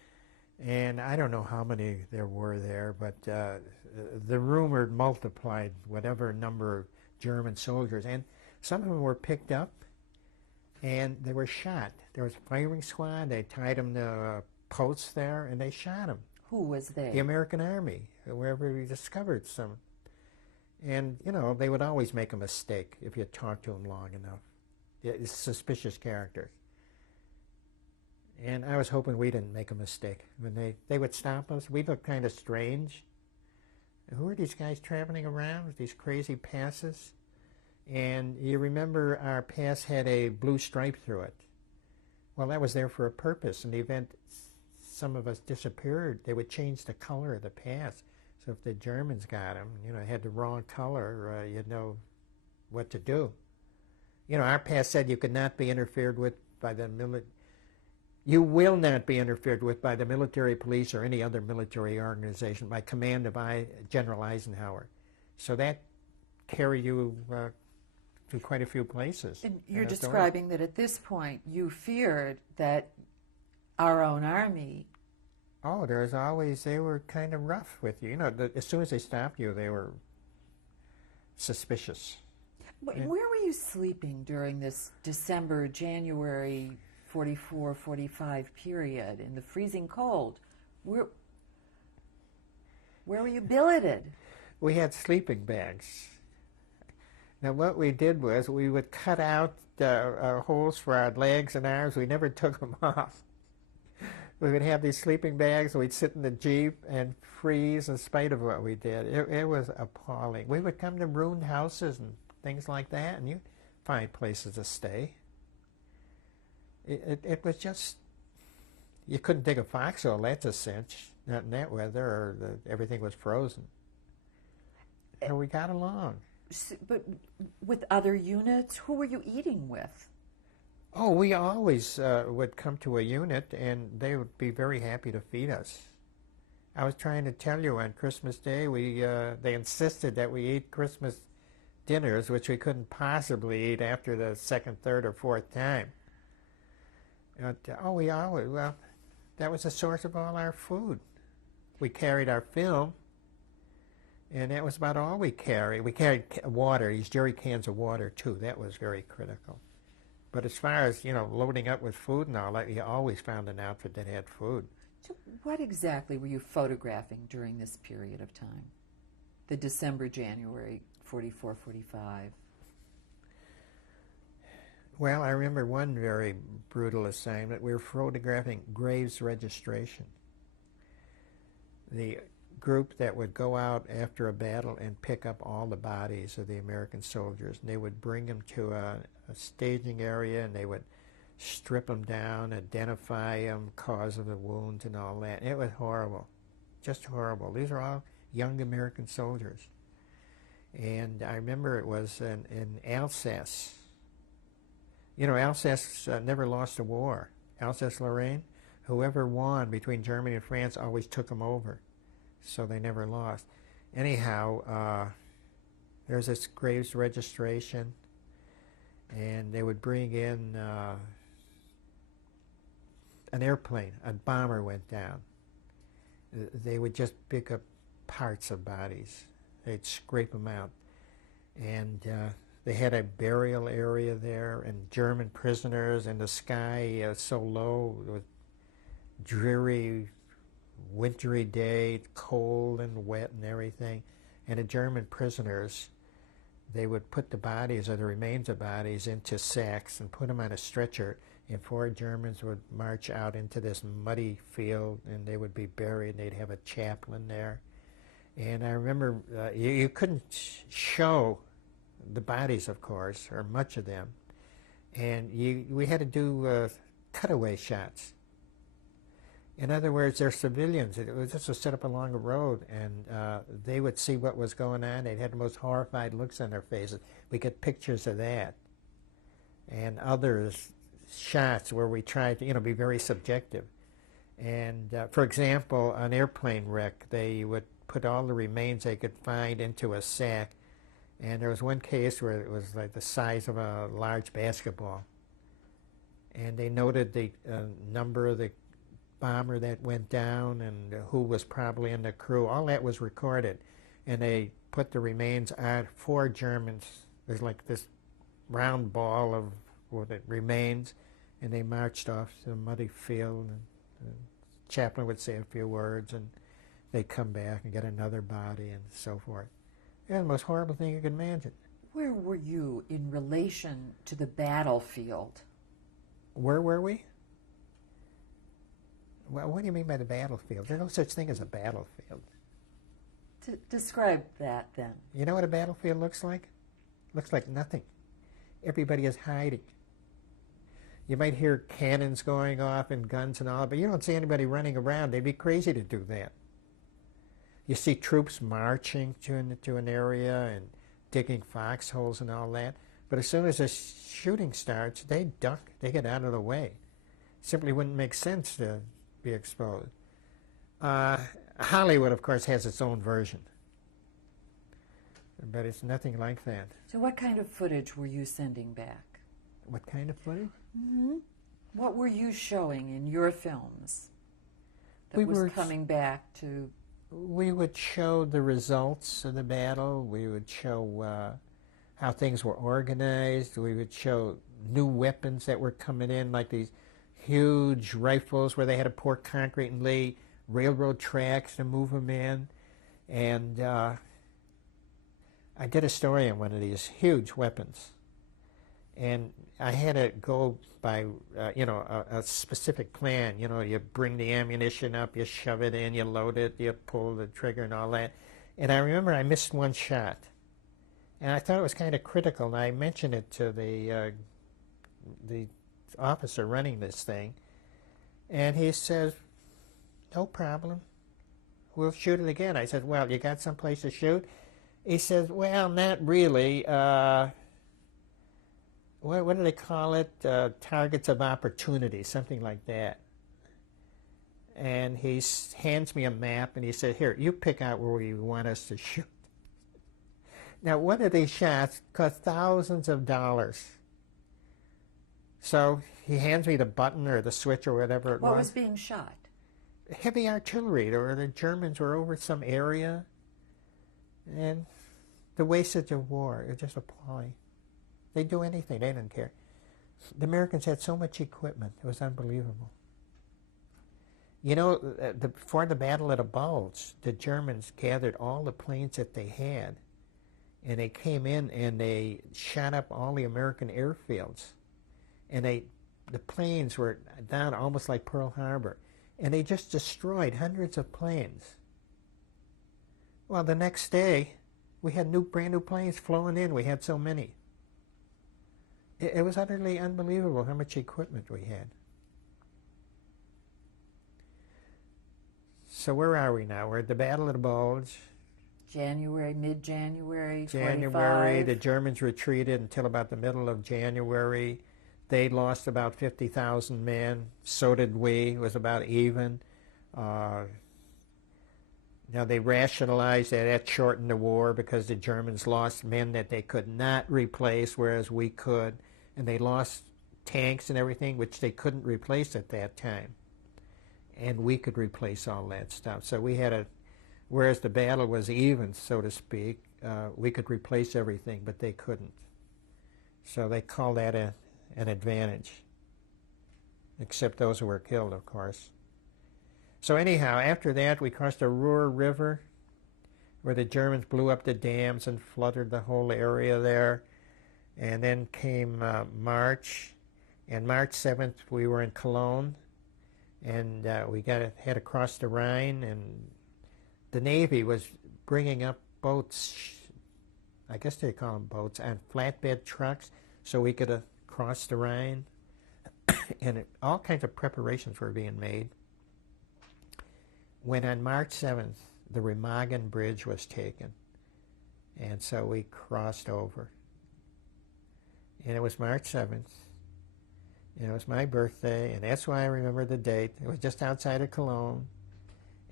and I don't know how many there were there, but the rumor multiplied whatever number of German soldiers, and some of them were picked up and they were shot. There was a firing squad. They tied them to posts there, and they shot them. Who was they? The American Army, wherever we discovered some. And, they would always make a mistake if you talked to them long enough. It's suspicious characters. And I was hoping we didn't make a mistake. When they would stop us, we looked kind of strange. Who are these guys traveling around with these crazy passes? And you remember our pass had a blue stripe through it. Well, that was there for a purpose. In the event some of us disappeared, they would change the color of the pass. So if the Germans got them, had the wrong color, you'd know what to do. Our pass said you could not be interfered with by the military. You will not be interfered with by the military police or any other military organization by command of General Eisenhower. So that carried you to quite a few places. And you're describing that at this point you feared that our own army... Oh, they were kind of rough with you. As soon as they stopped you, they were suspicious. Where were you sleeping during this December, January 44, 45 period in the freezing cold? Where were you billeted? We had sleeping bags. Now what we did was we would cut out holes for our legs and arms. We never took them off. We would have these sleeping bags, and we'd sit in the Jeep and freeze in spite of what we did. It was appalling. We would come to ruined houses and things like that, and you'd find places to stay. It was just, you couldn't dig a foxhole, that's a cinch, not in that weather, or everything was frozen. And we got along. But with other units, who were you eating with? Oh, we always would come to a unit, and they would be very happy to feed us. I was trying to tell you, on Christmas Day, they insisted that we eat Christmas dinners, which we couldn't possibly eat after the second, third, or fourth time. We always, well, that was the source of all our food. We carried our film, and that was about all we carried. We carried water, these jerry cans of water, too. That was very critical. But as far as, loading up with food and all that, you always found an outfit that had food. So what exactly were you photographing during this period of time? The December, January, 44, 45. Well, I remember one very brutal assignment. We were photographing graves registration. The group that would go out after a battle and pick up all the bodies of the American soldiers. And they would bring them to a staging area, and they would strip them down, identify them, cause of the wounds and all that. It was horrible, just horrible. These are all young American soldiers. And I remember it was in Alsace. Alsace never lost a war. Alsace-Lorraine, whoever won between Germany and France always took them over. So they never lost. Anyhow, there's this graves registration, and they would bring in an airplane. A bomber went down. They would just pick up parts of bodies. They'd scrape them out. And they had a burial area there, and German prisoners, and the sky so low, it was dreary, wintry day, cold and wet and everything. And the German prisoners, they would put the bodies, or the remains of bodies, into sacks and put them on a stretcher, and 4 Germans would march out into this muddy field, and they would be buried, and they'd have a chaplain there. And I remember you couldn't show the bodies, of course, or much of them, and we had to do cutaway shots. In other words, they're civilians. It was just set up along a road, and they would see what was going on. They'd had the most horrified looks on their faces. We get pictures of that. And others, shots where we tried to, be very subjective. And, for example, an airplane wreck, they would put all the remains they could find into a sack. And there was one case where it was like the size of a large basketball. And they noted the number of the bomber that went down and who was probably in the crew. All that was recorded. And they put the remains on 4 Germans. There's like this round ball of what it remains, and they marched off to the muddy field, and the chaplain would say a few words, and they'd come back and get another body and so forth. It was the most horrible thing you could imagine. Where were you in relation to the battlefield? Where were we? Well, what do you mean by the battlefield? There's no such thing as a battlefield. Describe that, then. You know what a battlefield looks like? Looks like nothing. Everybody is hiding. You might hear cannons going off and guns and all, but you don't see anybody running around. They'd be crazy to do that. You see troops marching to an area and digging foxholes and all that, but as soon as the shooting starts, they duck. They get out of the way. Simply wouldn't make sense to be exposed. Hollywood, of course, has its own version, but it's nothing like that. So what kind of footage were you sending back? What kind of footage? Mm-hmm. What were you showing in your films that was coming back to? We would show the results of the battle. We would show how things were organized. We would show new weapons that were coming in, like these huge rifles where they had to pour concrete and lay railroad tracks to move them in. And I did a story on one of these huge weapons. And I had to go by, a specific plan. You bring the ammunition up, you shove it in, you load it, you pull the trigger and all that. And I remember I missed one shot. And I thought it was kind of critical, and I mentioned it to the officer running this thing. And he says, no problem. We'll shoot it again. I said, well, you got someplace to shoot? He says, well, not really. What do they call it? Targets of opportunity, something like that. And he hands me a map, and he said, here, you pick out where you want us to shoot. Now, one of these shots cost thousands of dollars. So he hands me the button or the switch or whatever it What was. was being shot? Heavy artillery, or the Germans were over some area, and the wastage of war, it was just appalling. They'd do anything, they didn't care. The Americans had so much equipment, it was unbelievable. You know, before the Battle of the Bulge, the Germans gathered all the planes that they had, and they came in and they shot up all the American airfields. And the planes were down almost like Pearl Harbor. And they just destroyed hundreds of planes. Well, the next day, we had brand new planes flowing in. We had so many. It was utterly unbelievable how much equipment we had. So where are we now? We're at the Battle of the Bulge. Mid-January, January, 25. the Germans retreated until about the middle of January. They lost about 50,000 men. So did we. It was about even. Now they rationalized that shortened the war because the Germans lost men that they could not replace, whereas we could. And they lost tanks and everything, which they couldn't replace at that time. And we could replace all that stuff. So we had whereas the battle was even, so to speak, we could replace everything, but they couldn't. So they call that an advantage, except those who were killed, of course. So anyhow, after that, we crossed the Ruhr River, where the Germans blew up the dams and flooded the whole area there. And then came March, and March 7th, we were in Cologne, and we had to cross the Rhine, and the Navy was bringing up boats, I guess they call them boats, on flatbed trucks, so we could cross the Rhine. And all kinds of preparations were being made. When on March 7th, the Remagen Bridge was taken, and so we crossed over. And it was March 7th, and it was my birthday, and that's why I remember the date. It was just outside of Cologne.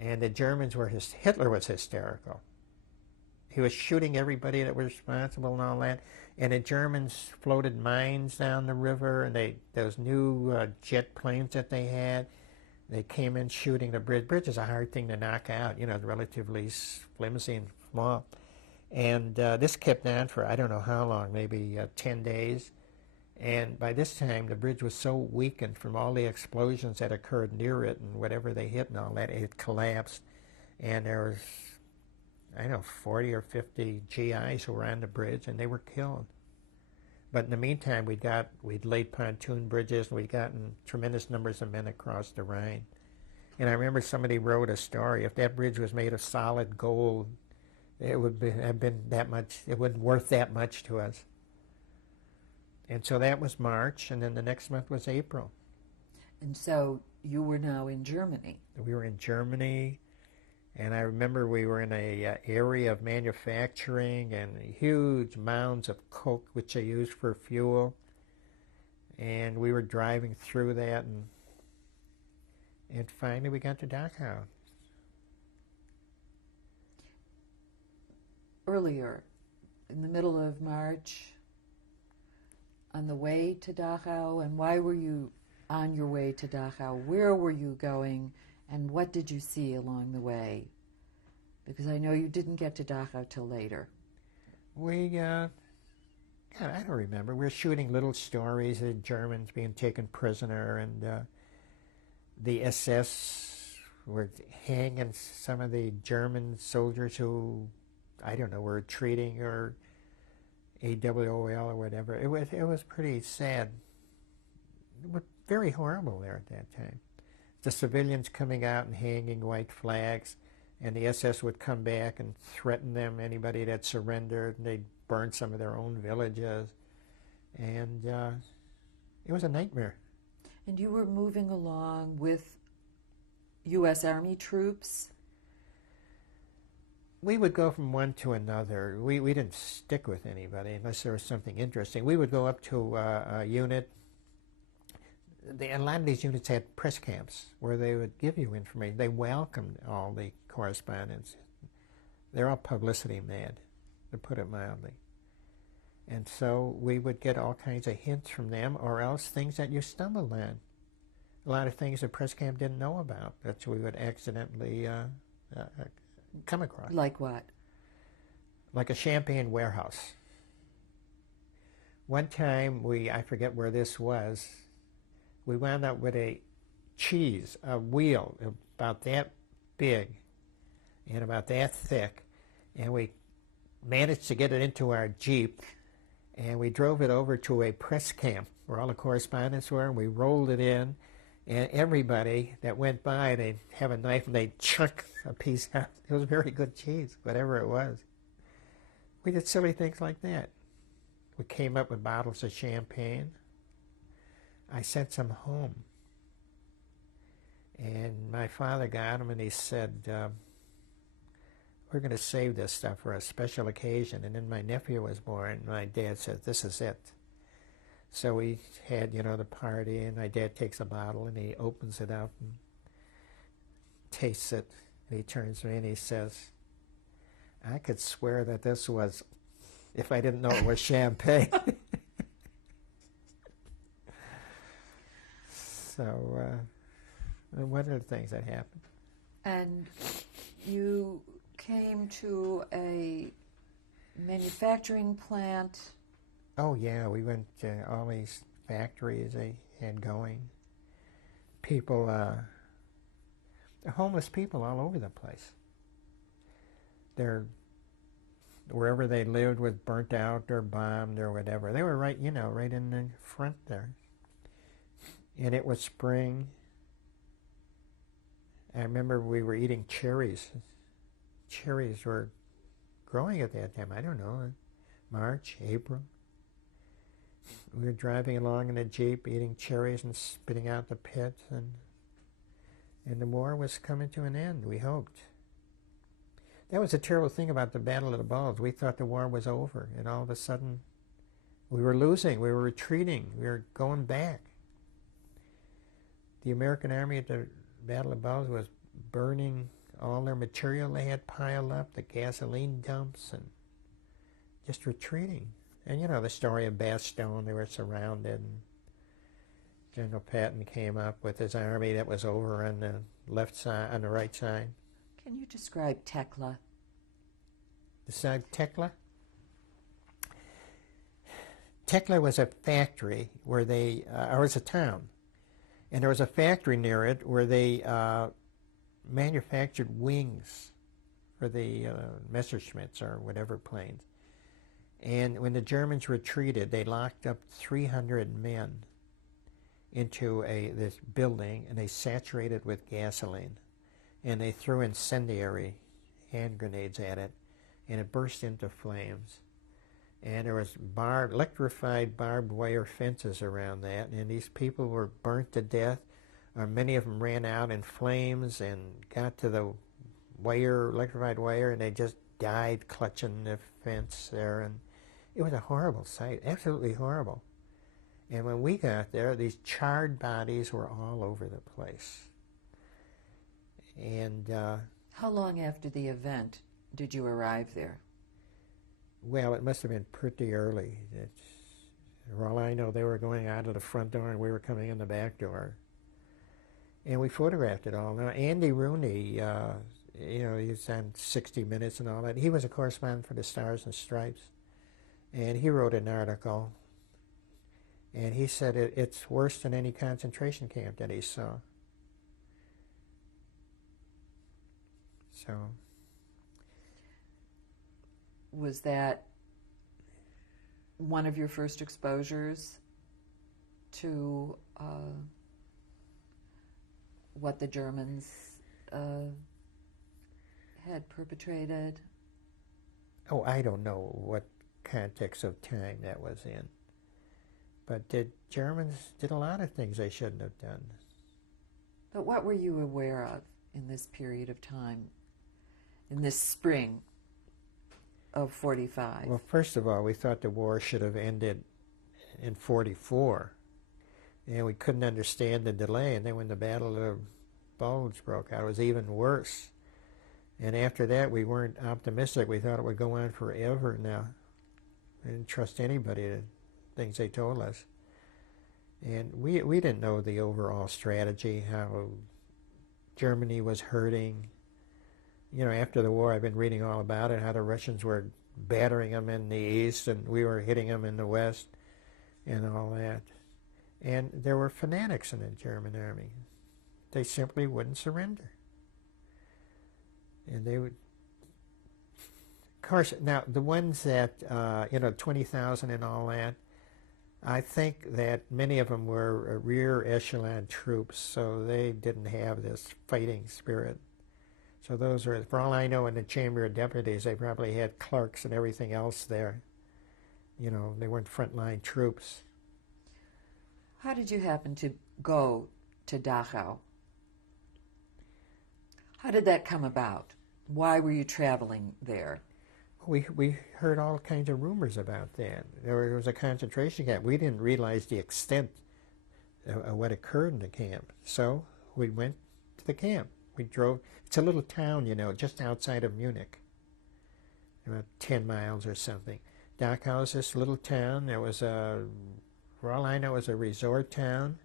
And the Germans Hitler was hysterical. He was shooting everybody that was responsible and all that. And the Germans floated mines down the river, and those new jet planes that they had, they came in shooting the bridge. Bridge is a hard thing to knock out, relatively flimsy and small. And this kept on for I don't know how long, maybe 10 days. And by this time, the bridge was so weakened from all the explosions that occurred near it and whatever they hit and all that, it collapsed. And there was, 40 or 50 GIs who were on the bridge, and they were killed. But in the meantime, we'd laid pontoon bridges, and we'd gotten tremendous numbers of men across the Rhine. And I remember somebody wrote a story. If that bridge was made of solid gold, it would have been that much. It wasn't worth that much to us. And so that was March, and then the next month was April. And so you were now in Germany. We were in Germany, and I remember we were in a area of manufacturing and huge mounds of coke, which they used for fuel. And we were driving through that, and finally we got to Dachau. Earlier, in the middle of March, on the way to Dachau, and why were you on your way to Dachau? Where were you going, and what did you see along the way? Because I know you didn't get to Dachau till later. I don't remember. We were shooting little stories of Germans being taken prisoner, and the SS were hanging some of the German soldiers who, were retreating or AWOL or whatever. It was pretty sad. It was very horrible there at that time. The civilians coming out and hanging white flags, and the SS would come back and threaten them, anybody that surrendered, and they'd burn some of their own villages. And it was a nightmare. And you were moving along with U.S. Army troops? We would go from one to another. We didn't stick with anybody unless there was something interesting. We would go up to a unit. A lot of these units had press camps where they would give you information. They welcomed all the correspondence. They're all publicity mad, to put it mildly. And so we would get all kinds of hints from them, or else things that you stumbled on. A lot of things the press camp didn't know about that we would accidentally come across. Like what? Like a champagne warehouse. One time, I forget where this was, we wound up with a wheel about that big and about that thick, and we managed to get it into our Jeep, and we drove it over to a press camp where all the correspondents were, and we rolled it in, and everybody that went by, they'd have a knife and they'd chuck a piece out. It was very good cheese, whatever it was. We did silly things like that. We came up with bottles of champagne. I sent some home. And my father got them, and he said, we're going to save this stuff for a special occasion. And then my nephew was born, and my dad said, this is it. So we had, the party, and my dad takes a bottle, and he opens it up and tastes it. And he turns to me and he says, I could swear that this was, if I didn't know it was champagne. So, what are the things that happened? And you came to a manufacturing plant. Oh, yeah, we went to all these factories they had going. People, homeless people all over the place. They're, wherever they lived was burnt out or bombed or whatever. They were right, right in the front there. And it was spring. I remember we were eating cherries. Cherries were growing at that time. I don't know, March, April. We were driving along in a Jeep, eating cherries and spitting out the pit, and the war was coming to an end, we hoped. That was the terrible thing about the Battle of the Bulge. We thought the war was over, and all of a sudden we were losing, we were retreating, we were going back. The American Army at the Battle of the Bulge was burning all their material they had piled up, the gasoline dumps, and just retreating. And the story of Bastogne, they were surrounded, and General Patton came up with his army that was over on the left side, on the right side. Can you describe Tekla? Describe Tekla? Tekla was a factory where they, or was a town, and there was a factory near it where they manufactured wings for the Messerschmitts or whatever planes. And when the Germans retreated, they locked up 300 men into this building, and they saturated it with gasoline. And they threw incendiary hand grenades at it, and it burst into flames. And there was electrified barbed wire fences around that, and these people were burnt to death. Many of them ran out in flames and got to the electrified wire, and they just died clutching the fence there. And it was a horrible sight, absolutely horrible. And when we got there, these charred bodies were all over the place. And how long after the event did you arrive there? Well, it must have been pretty early. For all I know, they were going out of the front door and we were coming in the back door. And we photographed it all. Now, Andy Rooney, he's on 60 Minutes and all that. He was a correspondent for the Stars and Stripes. And he wrote an article. And he said it's worse than any concentration camp that he saw. So, was that one of your first exposures to what the Germans had perpetrated? Oh, I don't know what context of time that was in. But the Germans did a lot of things they shouldn't have done. But what were you aware of in this period of time, in this spring of 45? Well, first of all, we thought the war should have ended in 44. And we couldn't understand the delay. And then when the Battle of the Bulge broke out, it was even worse. And after that, we weren't optimistic. We thought it would go on forever. Now, I didn't trust anybody, the things they told us. And we didn't know the overall strategy, how Germany was hurting. You know, after the war, I've been reading all about it, how the Russians were battering them in the east and we were hitting them in the west and all that. And there were fanatics in the German army. They simply wouldn't surrender. And they would, of course, now the ones that, 20,000 and all that, I think that many of them were rear echelon troops, so they didn't have this fighting spirit. So those are, for all I know, in the Chamber of Deputies, they probably had clerks and everything else there. You know, they weren't frontline troops. How did you happen to go to Dachau? How did that come about? Why were you traveling there? We heard all kinds of rumors about that. There was a concentration camp. We didn't realize the extent of what occurred in the camp. So we went to the camp. We drove. It's a little town, you know, just outside of Munich, about 10 miles or something. Dachau is this little town. There was for all I know, it was a resort town,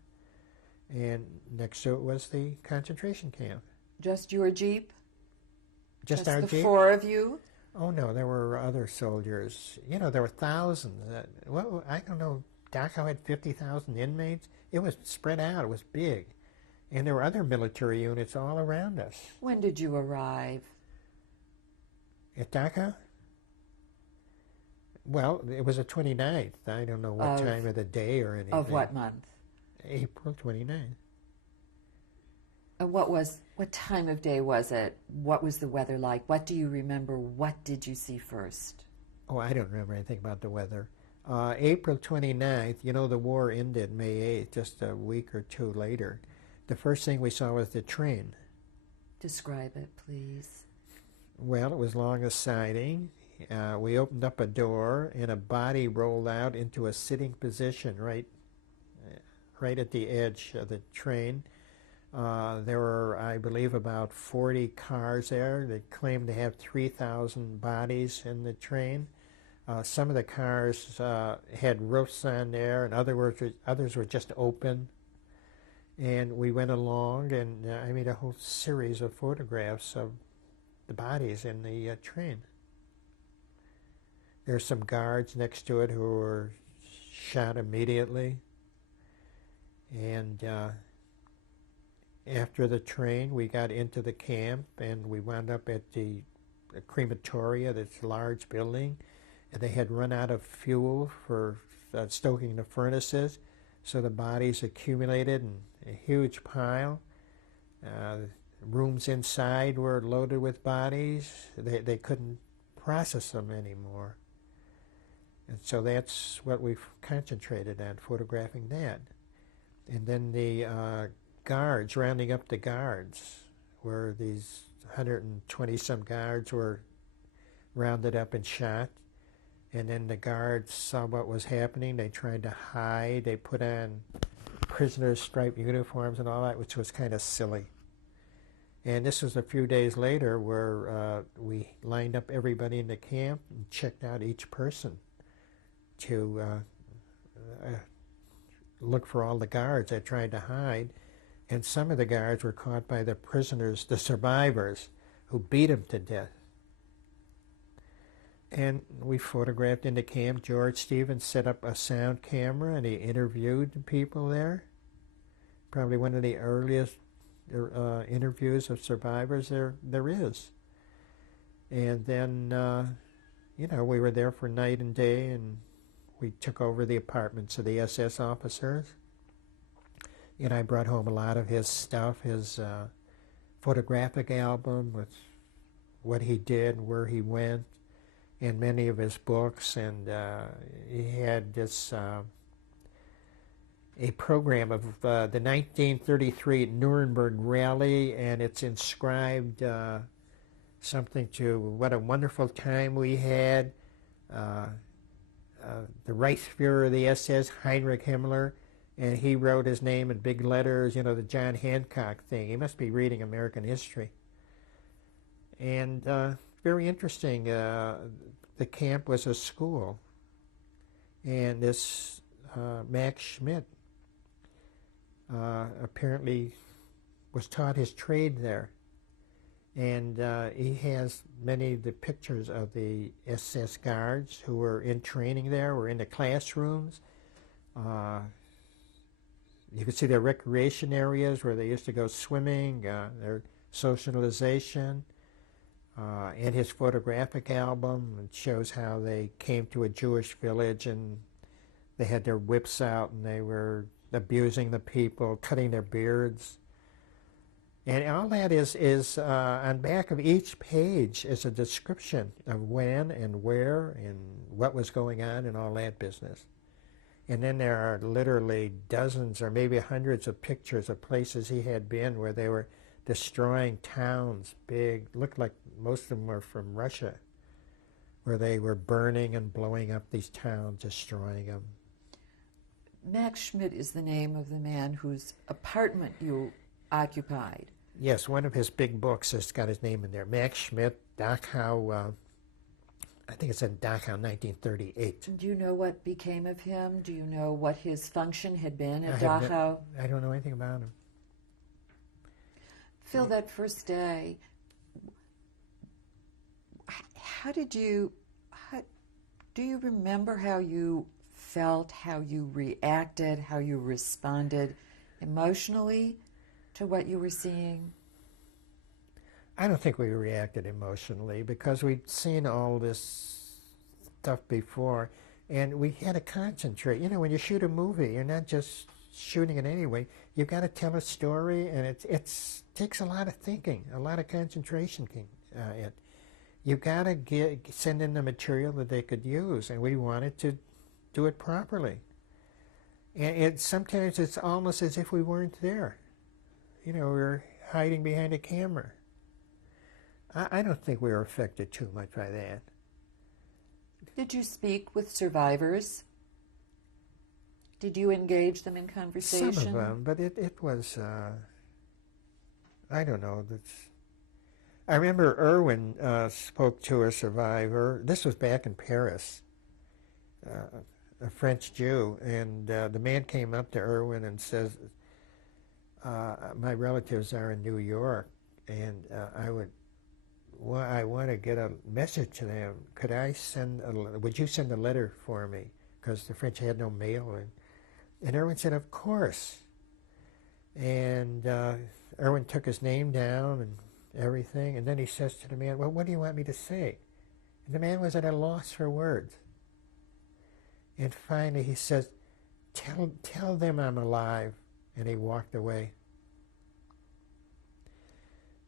and next to it was the concentration camp. Just your Jeep? Just our the Jeep? Four of you? Oh, no, there were other soldiers. You know, there were thousands. Well, I don't know, Dachau had 50,000 inmates. It was spread out. It was big. And there were other military units all around us. When did you arrive? At Dachau? Well, it was the 29th. I don't know what time of the day or anything. Of what month? April 29th. And what time of day was it? What was the weather like? What do you remember? What did you see first? Oh, I don't remember anything about the weather. April 29th, you know, the war ended May 8th, just a week or two later. The first thing we saw was the train. Describe it, please. Well, it was long as siding. We opened up a door, and a body rolled out into a sitting position right at the edge of the train. There were, I believe, about 40 cars there. They claimed to have 3,000 bodies in the train. Some of the cars had roofs on there, and others were just open. And we went along, and I made a whole series of photographs of the bodies in the train. There's some guards next to it who were shot immediately. And after the train, we got into the camp, and we wound up at the crematoria, this large building, and they had run out of fuel for stoking the furnaces, so the bodies accumulated in a huge pile. Rooms inside were loaded with bodies. They couldn't process them anymore. And so that's what we've concentrated on, photographing that. And then the guards, rounding up the guards, where these 120-some guards were rounded up and shot. And then the guards saw what was happening. They tried to hide. They put on prisoners' striped uniforms and all that, which was kind of silly. And this was a few days later where we lined up everybody in the camp and checked out each person to look for all the guards that tried to hide. And some of the guards were caught by the prisoners, the survivors, who beat them to death. And we photographed in the camp. George Stevens set up a sound camera, and he interviewed the people there. Probably one of the earliest interviews of survivors there is. And then, we were there for night and day, and we took over the apartments of the SS officers. And I brought home a lot of his stuff, his photographic album with what he did, where he went, and many of his books. And he had this a program of the 1933 Nuremberg Rally, and it's inscribed something to what a wonderful time we had. The Reichsfuhrer of the SS, Heinrich Himmler, and he wrote his name in big letters, the John Hancock thing. He must be reading American history. And very interesting. The camp was a school. And this Max Schmidt apparently was taught his trade there. And he has many of the pictures of the SS guards who were in training there, were in the classrooms. You could see their recreation areas where they used to go swimming, their socialization. In his photographic album, it shows how they came to a Jewish village and they had their whips out and they were abusing the people, cutting their beards. And all that is on back of each page is a description of when and where and what was going on and all that business. And then there are literally dozens or maybe hundreds of pictures of places he had been where they were destroying towns, big, looked like most of them were from Russia, where they were burning and blowing up these towns, destroying them. Max Schmidt is the name of the man whose apartment you occupied. Yes, one of his big books has got his name in there. Max Schmidt, Dachau, I think it's in Dachau, 1938. Do you know what became of him? Do you know what his function had been at I Dachau? I don't know anything about him. Phil, that first day, do you remember how you felt, how you reacted, how you responded emotionally to what you were seeing? I don't think we reacted emotionally because we'd seen all this stuff before and we had to concentrate. You know, when you shoot a movie, you're not just shooting it anyway. You've got to tell a story and it takes a lot of thinking, a lot of concentration. You've got to send in the material that they could use, and we wanted to do it properly. And sometimes it's almost as if we weren't there. You know, we were hiding behind a camera. I don't think we were affected too much by that. Did you speak with survivors? Did you engage them in conversation? Some of them, but it was, I don't know. I remember Irwin spoke to a survivor. This was back in Paris, a French Jew, and the man came up to Irwin and says, my relatives are in New York, and I want to get a message to them. Would you send a letter for me? Because the French had no mail. And Irwin said, of course. And Irwin took his name down and everything, and then he says to the man, well, what do you want me to say? And the man was at a loss for words. And finally he says, tell them I'm alive. And he walked away.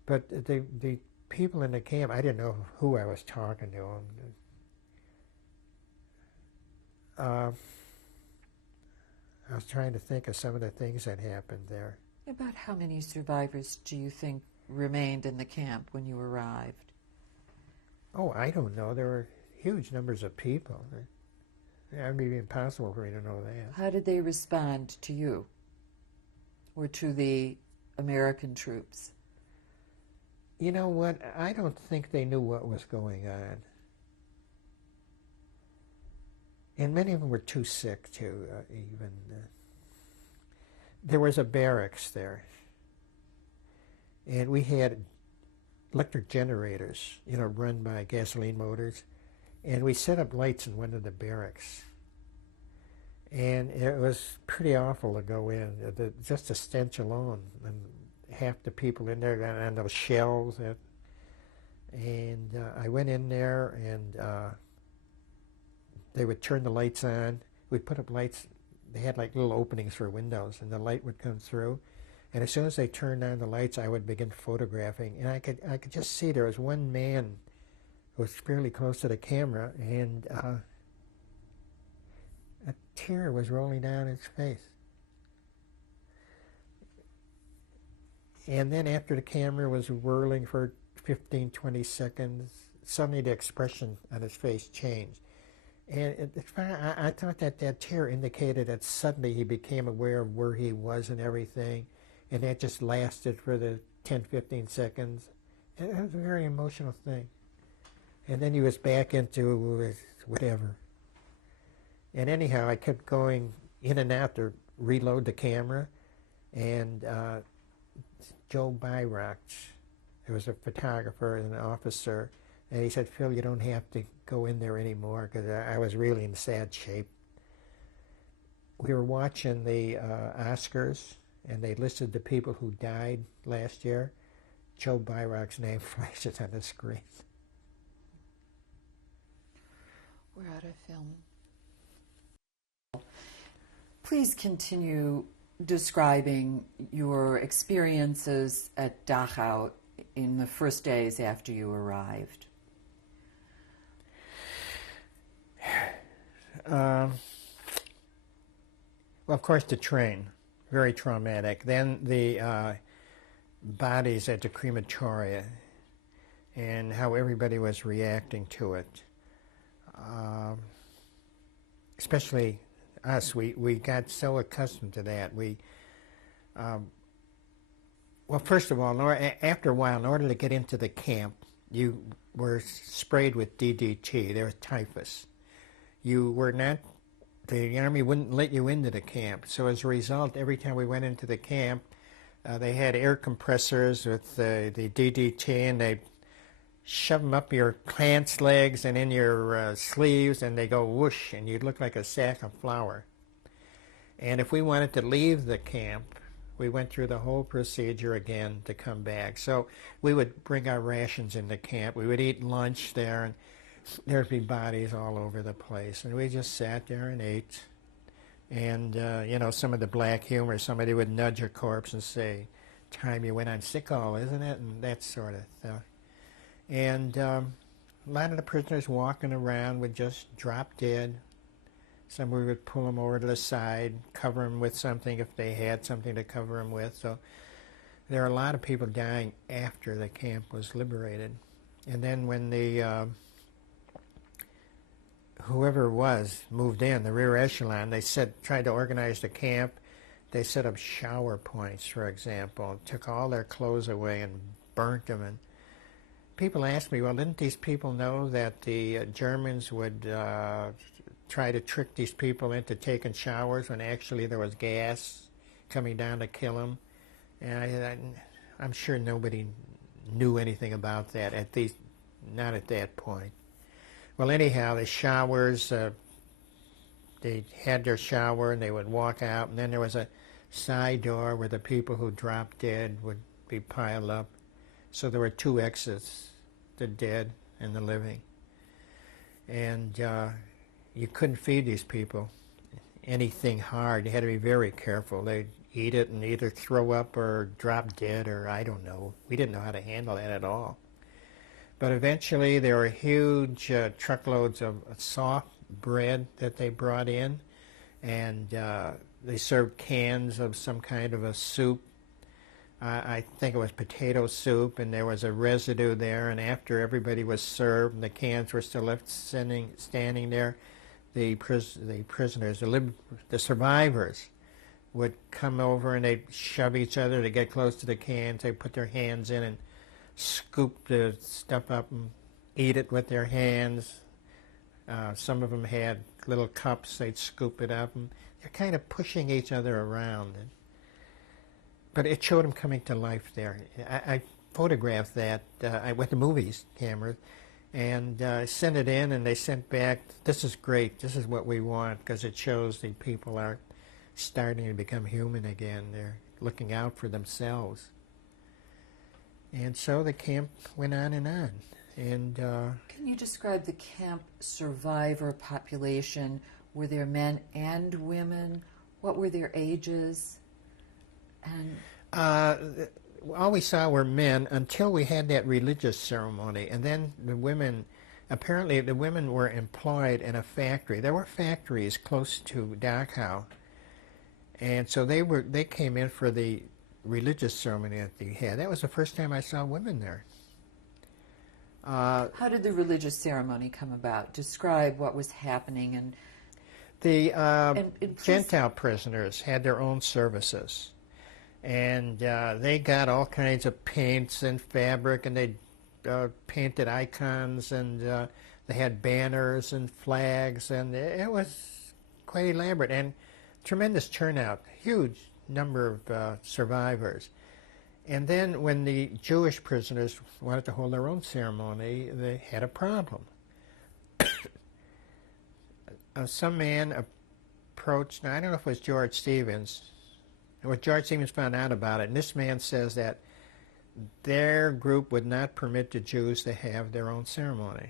But the people in the camp, I didn't know who I was talking to. I was trying to think of some of the things that happened there. About how many survivors do you think remained in the camp when you arrived? Oh, I don't know. There were huge numbers of people. It would be impossible for me to know that. How did they respond to you or to the American troops? You know what? I don't think they knew what was going on. And many of them were too sick to even... There was a barracks there. And we had electric generators, you know, run by gasoline motors. And we set up lights in one of the barracks. And it was pretty awful to go in. Just the stench alone. And half the people in there got on those shelves. And I went in there and they would turn the lights on. We'd put up lights. They had like little openings for windows and the light would come through. And as soon as they turned on the lights, I would begin photographing. And I could just see there was one man who was fairly close to the camera, and a tear was rolling down his face. And then after the camera was whirling for 15, 20 seconds, suddenly the expression on his face changed. And I thought that tear indicated that suddenly he became aware of where he was and everything. And that just lasted for the 10, 15 seconds. And it was a very emotional thing. And then he was back into whatever. And anyhow, I kept going in and out to reload the camera, and Joe Byrock, who was a photographer and an officer, and he said, "Phil, you don't have to go in there anymore," because I was really in sad shape. We were watching the Oscars, and they listed the people who died last year. Joe Byrock's name flashes on the screen. We're out of film. Please continue describing your experiences at Dachau in the first days after you arrived. Well, of course, the train, very traumatic. Then the bodies at the crematoria and how everybody was reacting to it. Especially us, we got so accustomed to that. Well, first of all, after a while, in order to get into the camp, you were sprayed with DDT. There was typhus. You were not, the Army wouldn't let you into the camp. So as a result, every time we went into the camp, they had air compressors with the DDT, and they'd shove them up your pants legs and in your sleeves, and they go whoosh, and you'd look like a sack of flour. And if we wanted to leave the camp, we went through the whole procedure again to come back. So we would bring our rations into camp. We would eat lunch there, and there'd be bodies all over the place. And we just sat there and ate. And, some of the black humor, somebody would nudge a corpse and say, "Time you went on sick call, isn't it?" And that sort of stuff. And a lot of the prisoners walking around would just drop dead. Some we would pull them over to the side, cover them with something if they had something to cover them with. So there are a lot of people dying after the camp was liberated. And then when the whoever it was moved in, the rear echelon, they tried to organize the camp. They set up shower points, for example, took all their clothes away and burnt them. And people ask me, well, didn't these people know that the Germans would try to trick these people into taking showers when actually there was gas coming down to kill them? And I'm sure nobody knew anything about that, at least not at that point. Well, anyhow, the showers, they had their shower and they would walk out, and then there was a side door where the people who dropped dead would be piled up. So there were two exits, the dead and the living. And you couldn't feed these people anything hard. You had to be very careful. They'd eat it and either throw up or drop dead, or I don't know. We didn't know how to handle that at all. But eventually there were huge truckloads of soft bread that they brought in, and they served cans of some kind of a soup. I think it was potato soup, and there was a residue there, and after everybody was served and the cans were still left standing there, the prisoners, the survivors, would come over and they'd shove each other to get close to the cans. They'd put their hands in and scoop the stuff up and eat it with their hands. Some of them had little cups. They'd scoop it up, and they're kind of pushing each other around. But it showed them coming to life there. I photographed that with the movies camera, and sent it in, and they sent back, "This is great. This is what we want," because it shows the people are starting to become human again. They're looking out for themselves. And so the camp went on and on. And can you describe the camp survivor population? Were there men and women? What were their ages? And all we saw were men until we had that religious ceremony. And then the women, apparently the women were employed in a factory. There were factories close to Dachau. And so they came in for the religious ceremony that they had. That was the first time I saw women there. how did the religious ceremony come about? Describe what was happening. And the please- Gentile prisoners had their own services. And they got all kinds of paints and fabric, and they painted icons, and they had banners and flags, and it was quite elaborate and tremendous turnout, huge number of survivors. And then when the Jewish prisoners wanted to hold their own ceremony, they had a problem. Some man approached, now I don't know if it was George Stevens, or George Stevens found out about it, and this man says that their group would not permit the Jews to have their own ceremony.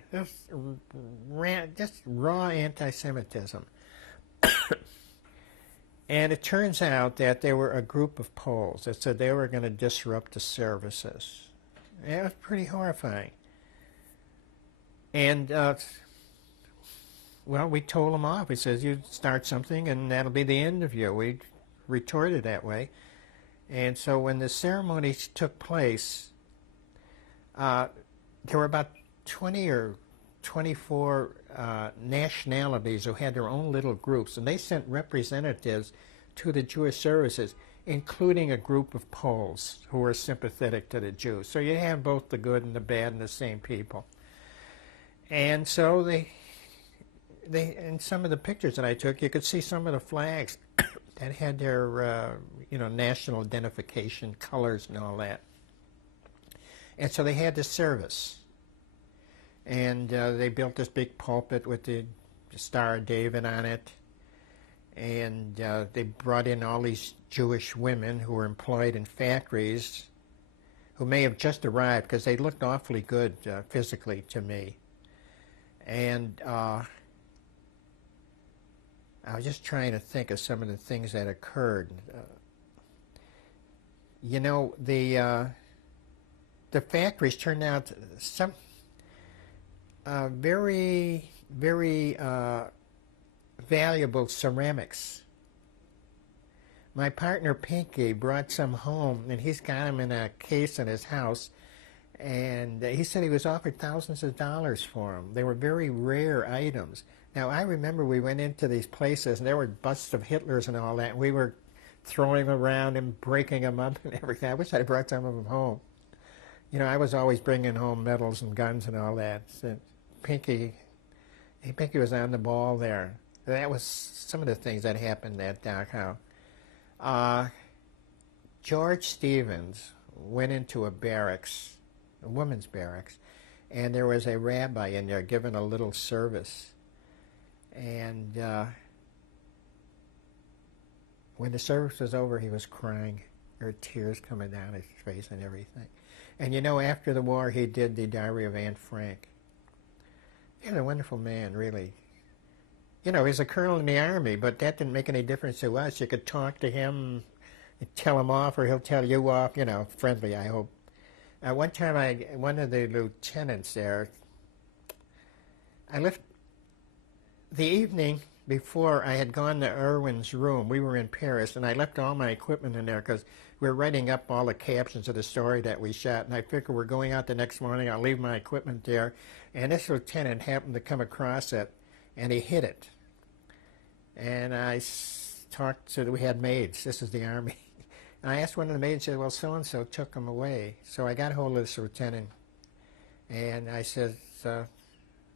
Just raw anti-Semitism. And it turns out that they were a group of Poles that said they were going to disrupt the services. It was pretty horrifying. And, well, we told them off. We said, you start something and that'll be the end of you. We retorted that way. And so when the ceremonies took place, there were about 20 or 24 nationalities who had their own little groups, and they sent representatives to the Jewish services, including a group of Poles who were sympathetic to the Jews. So you have both the good and the bad in the same people. And so they in some of the pictures that I took, you could see some of the flags that had their national identification, colors and all that. And so they had this service. And they built this big pulpit with the Star of David on it. And they brought in all these Jewish women who were employed in factories who may have just arrived because they looked awfully good physically to me. And I was just trying to think of some of the things that occurred. The factories turned out some very, very valuable ceramics. My partner Pinky brought some home, and he's got them in a case in his house, and he said he was offered thousands of dollars for them. They were very rare items. Now, I remember we went into these places, and there were busts of Hitlers and all that, and we were throwing them around and breaking them up and everything. I wish I'd brought some of them home. I was always bringing home medals and guns and all that. So Pinky was on the ball there. That was some of the things that happened at Dachau. George Stevens went into a barracks, a women's barracks, and there was a rabbi in there giving a little service. And when the service was over, he was crying. There were tears coming down his face and everything. And after the war, he did the Diary of Anne Frank. He was a wonderful man, really. He was a colonel in the army, but that didn't make any difference to us. You could talk to him, tell him off, or he'll tell you off, friendly, I hope. One time, one of the lieutenants there, I left the evening before I had gone to Irwin's room. We were in Paris, and I left all my equipment in there because we were writing up all the captions of the story that we shot, and I figured we're going out the next morning. I'll leave my equipment there. And this lieutenant happened to come across it, and he hid it. And I talked to, we had maids. This is the Army. And I asked one of the maids, said, well, so-and-so took him away. So I got hold of this lieutenant, and I said,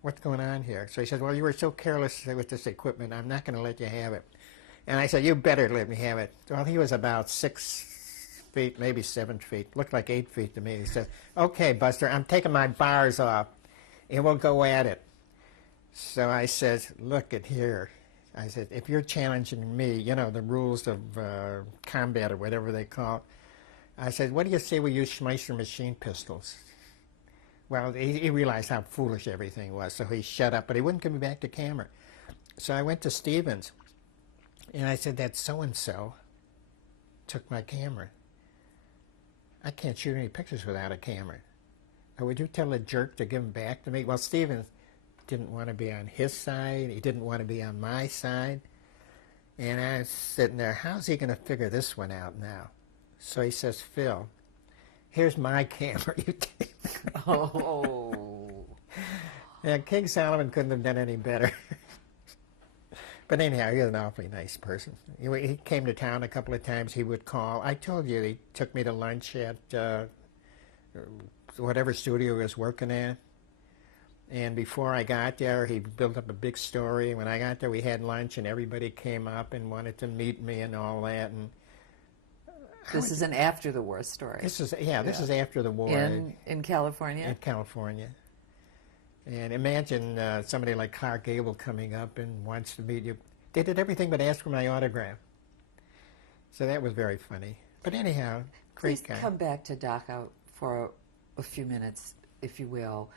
what's going on here? So he said, well, you were so careless with this equipment, I'm not going to let you have it. And I said, you better let me have it. Well, he was about 6 feet, maybe 7 feet. Looked like 8 feet to me. He said, okay, Buster, I'm taking my bars off, and we'll go at it. So I said, look at here. I said, if you're challenging me, the rules of combat or whatever they call it, I said, what do you say we use Schmeisser machine pistols? Well, he realized how foolish everything was, so he shut up, but he wouldn't give me back the camera. So I went to Stevens, and I said, that so-and-so took my camera. I can't shoot any pictures without a camera. Or would you tell the jerk to give them back to me? Well, Stevens didn't want to be on his side. He didn't want to be on my side. And I was sitting there, how's he going to figure this one out now? So he says, Phil, here's my camera. You take it. Oh. Yeah, King Solomon couldn't have done any better. But anyhow, he was an awfully nice person. He came to town a couple of times. He would call. I told you, he took me to lunch at whatever studio he was working at. And before I got there, he built up a big story. When I got there, we had lunch, and everybody came up and wanted to meet me and all that. And This is an after the war story. this is after the war in California. in California. And imagine somebody like Clark Gable coming up and wants to meet you. They did everything but ask for my autograph. So that was very funny. But anyhow, great Please guy. come back to Dachau for a few minutes, if you will.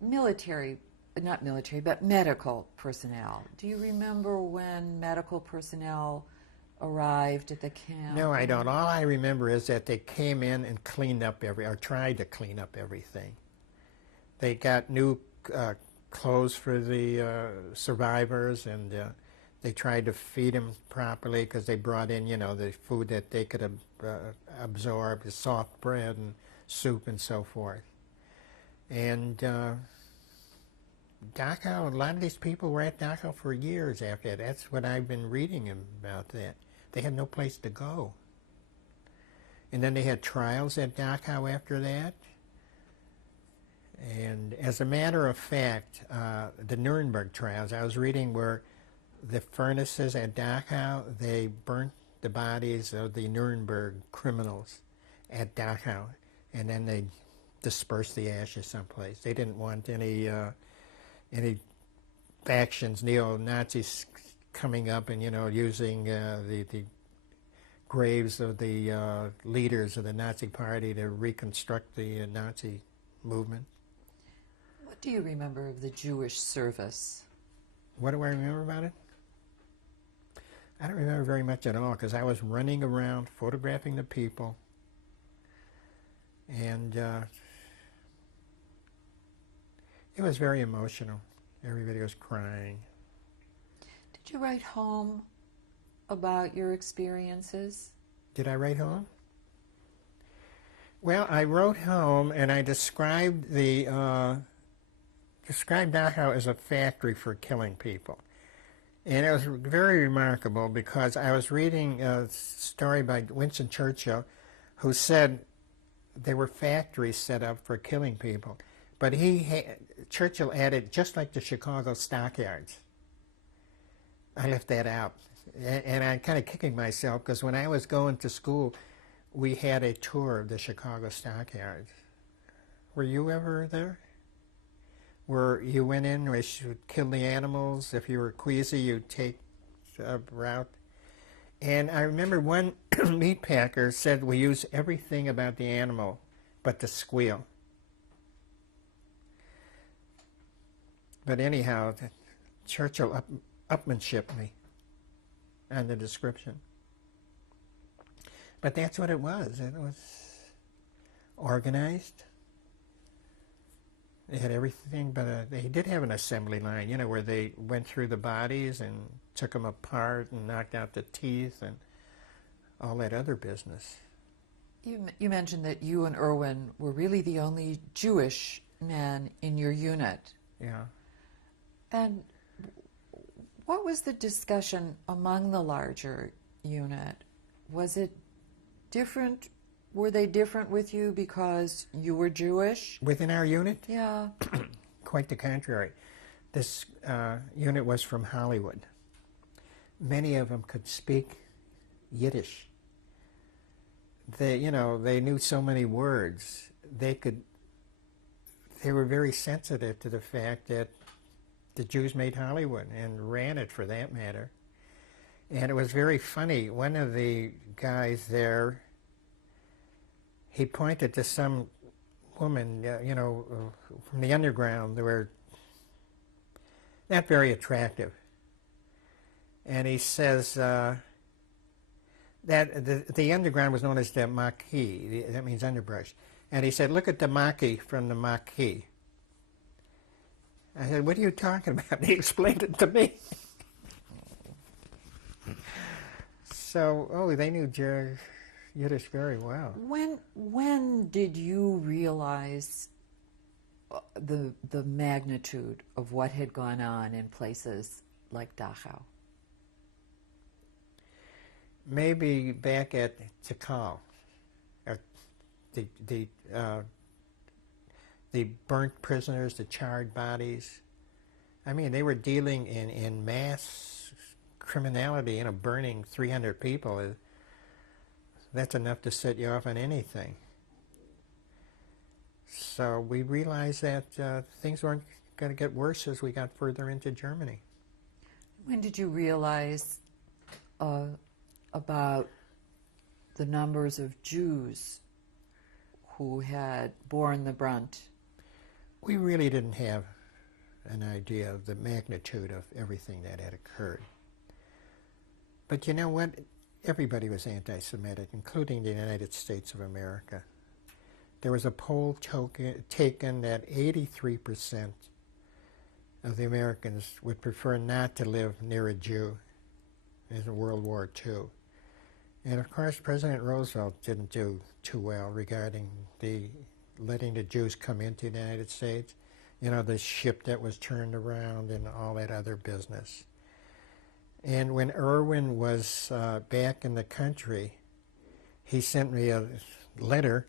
Military, not military, but medical personnel. Do you remember when medical personnel arrived at the camp? No, I don't. All I remember is that they came in and cleaned up or tried to clean up everything. They got new clothes for the survivors, and they tried to feed them properly because they brought in, the food that they could absorb, the soft bread and soup and so forth. And Dachau, a lot of these people were at Dachau for years after that. That's what I've been reading about that. They had no place to go. And then they had trials at Dachau after that. And as a matter of fact, the Nuremberg trials, I was reading where the furnaces at Dachau, they burnt the bodies of the Nuremberg criminals at Dachau, and then they dispersed the ashes someplace. They didn't want any factions, neo-Nazis coming up and, using the graves of the leaders of the Nazi Party to reconstruct the Nazi movement. What do you remember of the Jewish service? What do I remember about it? I don't remember very much at all because I was running around photographing the people, and it was very emotional. Everybody was crying. Did you write home about your experiences? Did I write home? Well, I wrote home and I described Dachau as a factory for killing people. And it was very remarkable because I was reading a story by Winston Churchill who said there were factories set up for killing people. But Churchill added, just like the Chicago stockyards. I left that out. And I'm kind of kicking myself because when I was going to school, we had a tour of the Chicago stockyards. Were you ever there? Where you went in, where you would kill the animals. If you were queasy, you'd take a route. And I remember one meat packer said we use everything about the animal but the squeal. But anyhow, Churchill upmanshiped me on the description. But that's what it was. It was organized. They had everything, but they did have an assembly line, where they went through the bodies and took them apart and knocked out the teeth and all that other business. You mentioned that you and Erwin were really the only Jewish men in your unit. Yeah. And what was the discussion among the larger unit? Was it different? Were they different with you because you were Jewish? Within our unit? Yeah. Quite the contrary. This unit was from Hollywood. Many of them could speak Yiddish. They knew so many words. They were very sensitive to the fact that the Jews made Hollywood and ran it, for that matter. And it was very funny. One of the guys there, he pointed to some woman, from the underground. They were not very attractive. And he says that the underground was known as the Maquis. That means underbrush. And he said, look at the Maquis from the Maquis. I said, what are you talking about? He explained it to me. So, they knew Yiddish very well. When did you realize the magnitude of what had gone on in places like Dachau? Maybe back at Tikal. the burnt prisoners, the charred bodies. I mean, they were dealing in mass criminality, burning 300 people. That's enough to set you off on anything. So we realized that things weren't going to get worse as we got further into Germany. When did you realize about the numbers of Jews who had borne the brunt? We really didn't have an idea of the magnitude of everything that had occurred. But you know what? Everybody was anti-Semitic, including the United States of America. There was a poll taken that 83% of the Americans would prefer not to live near a Jew in World War II. And of course, President Roosevelt didn't do too well regarding letting the Jews come into the United States. The ship that was turned around and all that other business. And when Irwin was back in the country, he sent me a letter,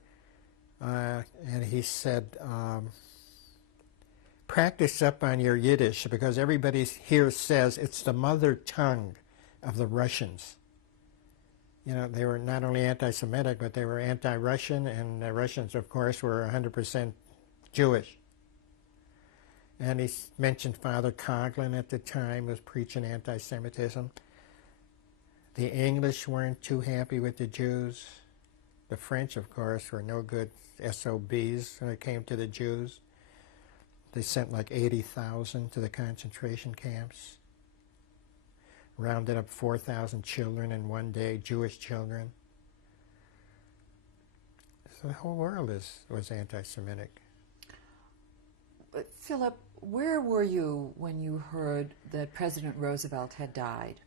and he said, practice up on your Yiddish, because everybody here says it's the mother tongue of the Russians. They were not only anti-Semitic, but they were anti-Russian, and the Russians, of course, were 100% Jewish. And he mentioned Father Coughlin at the time was preaching anti-Semitism. The English weren't too happy with the Jews. The French, of course, were no good SOBs when it came to the Jews. They sent like 80,000 to the concentration camps. Rounded up 4,000 children in one day, Jewish children. So the whole world was anti-Semitic. Philip, where were you when you heard that President Roosevelt had died?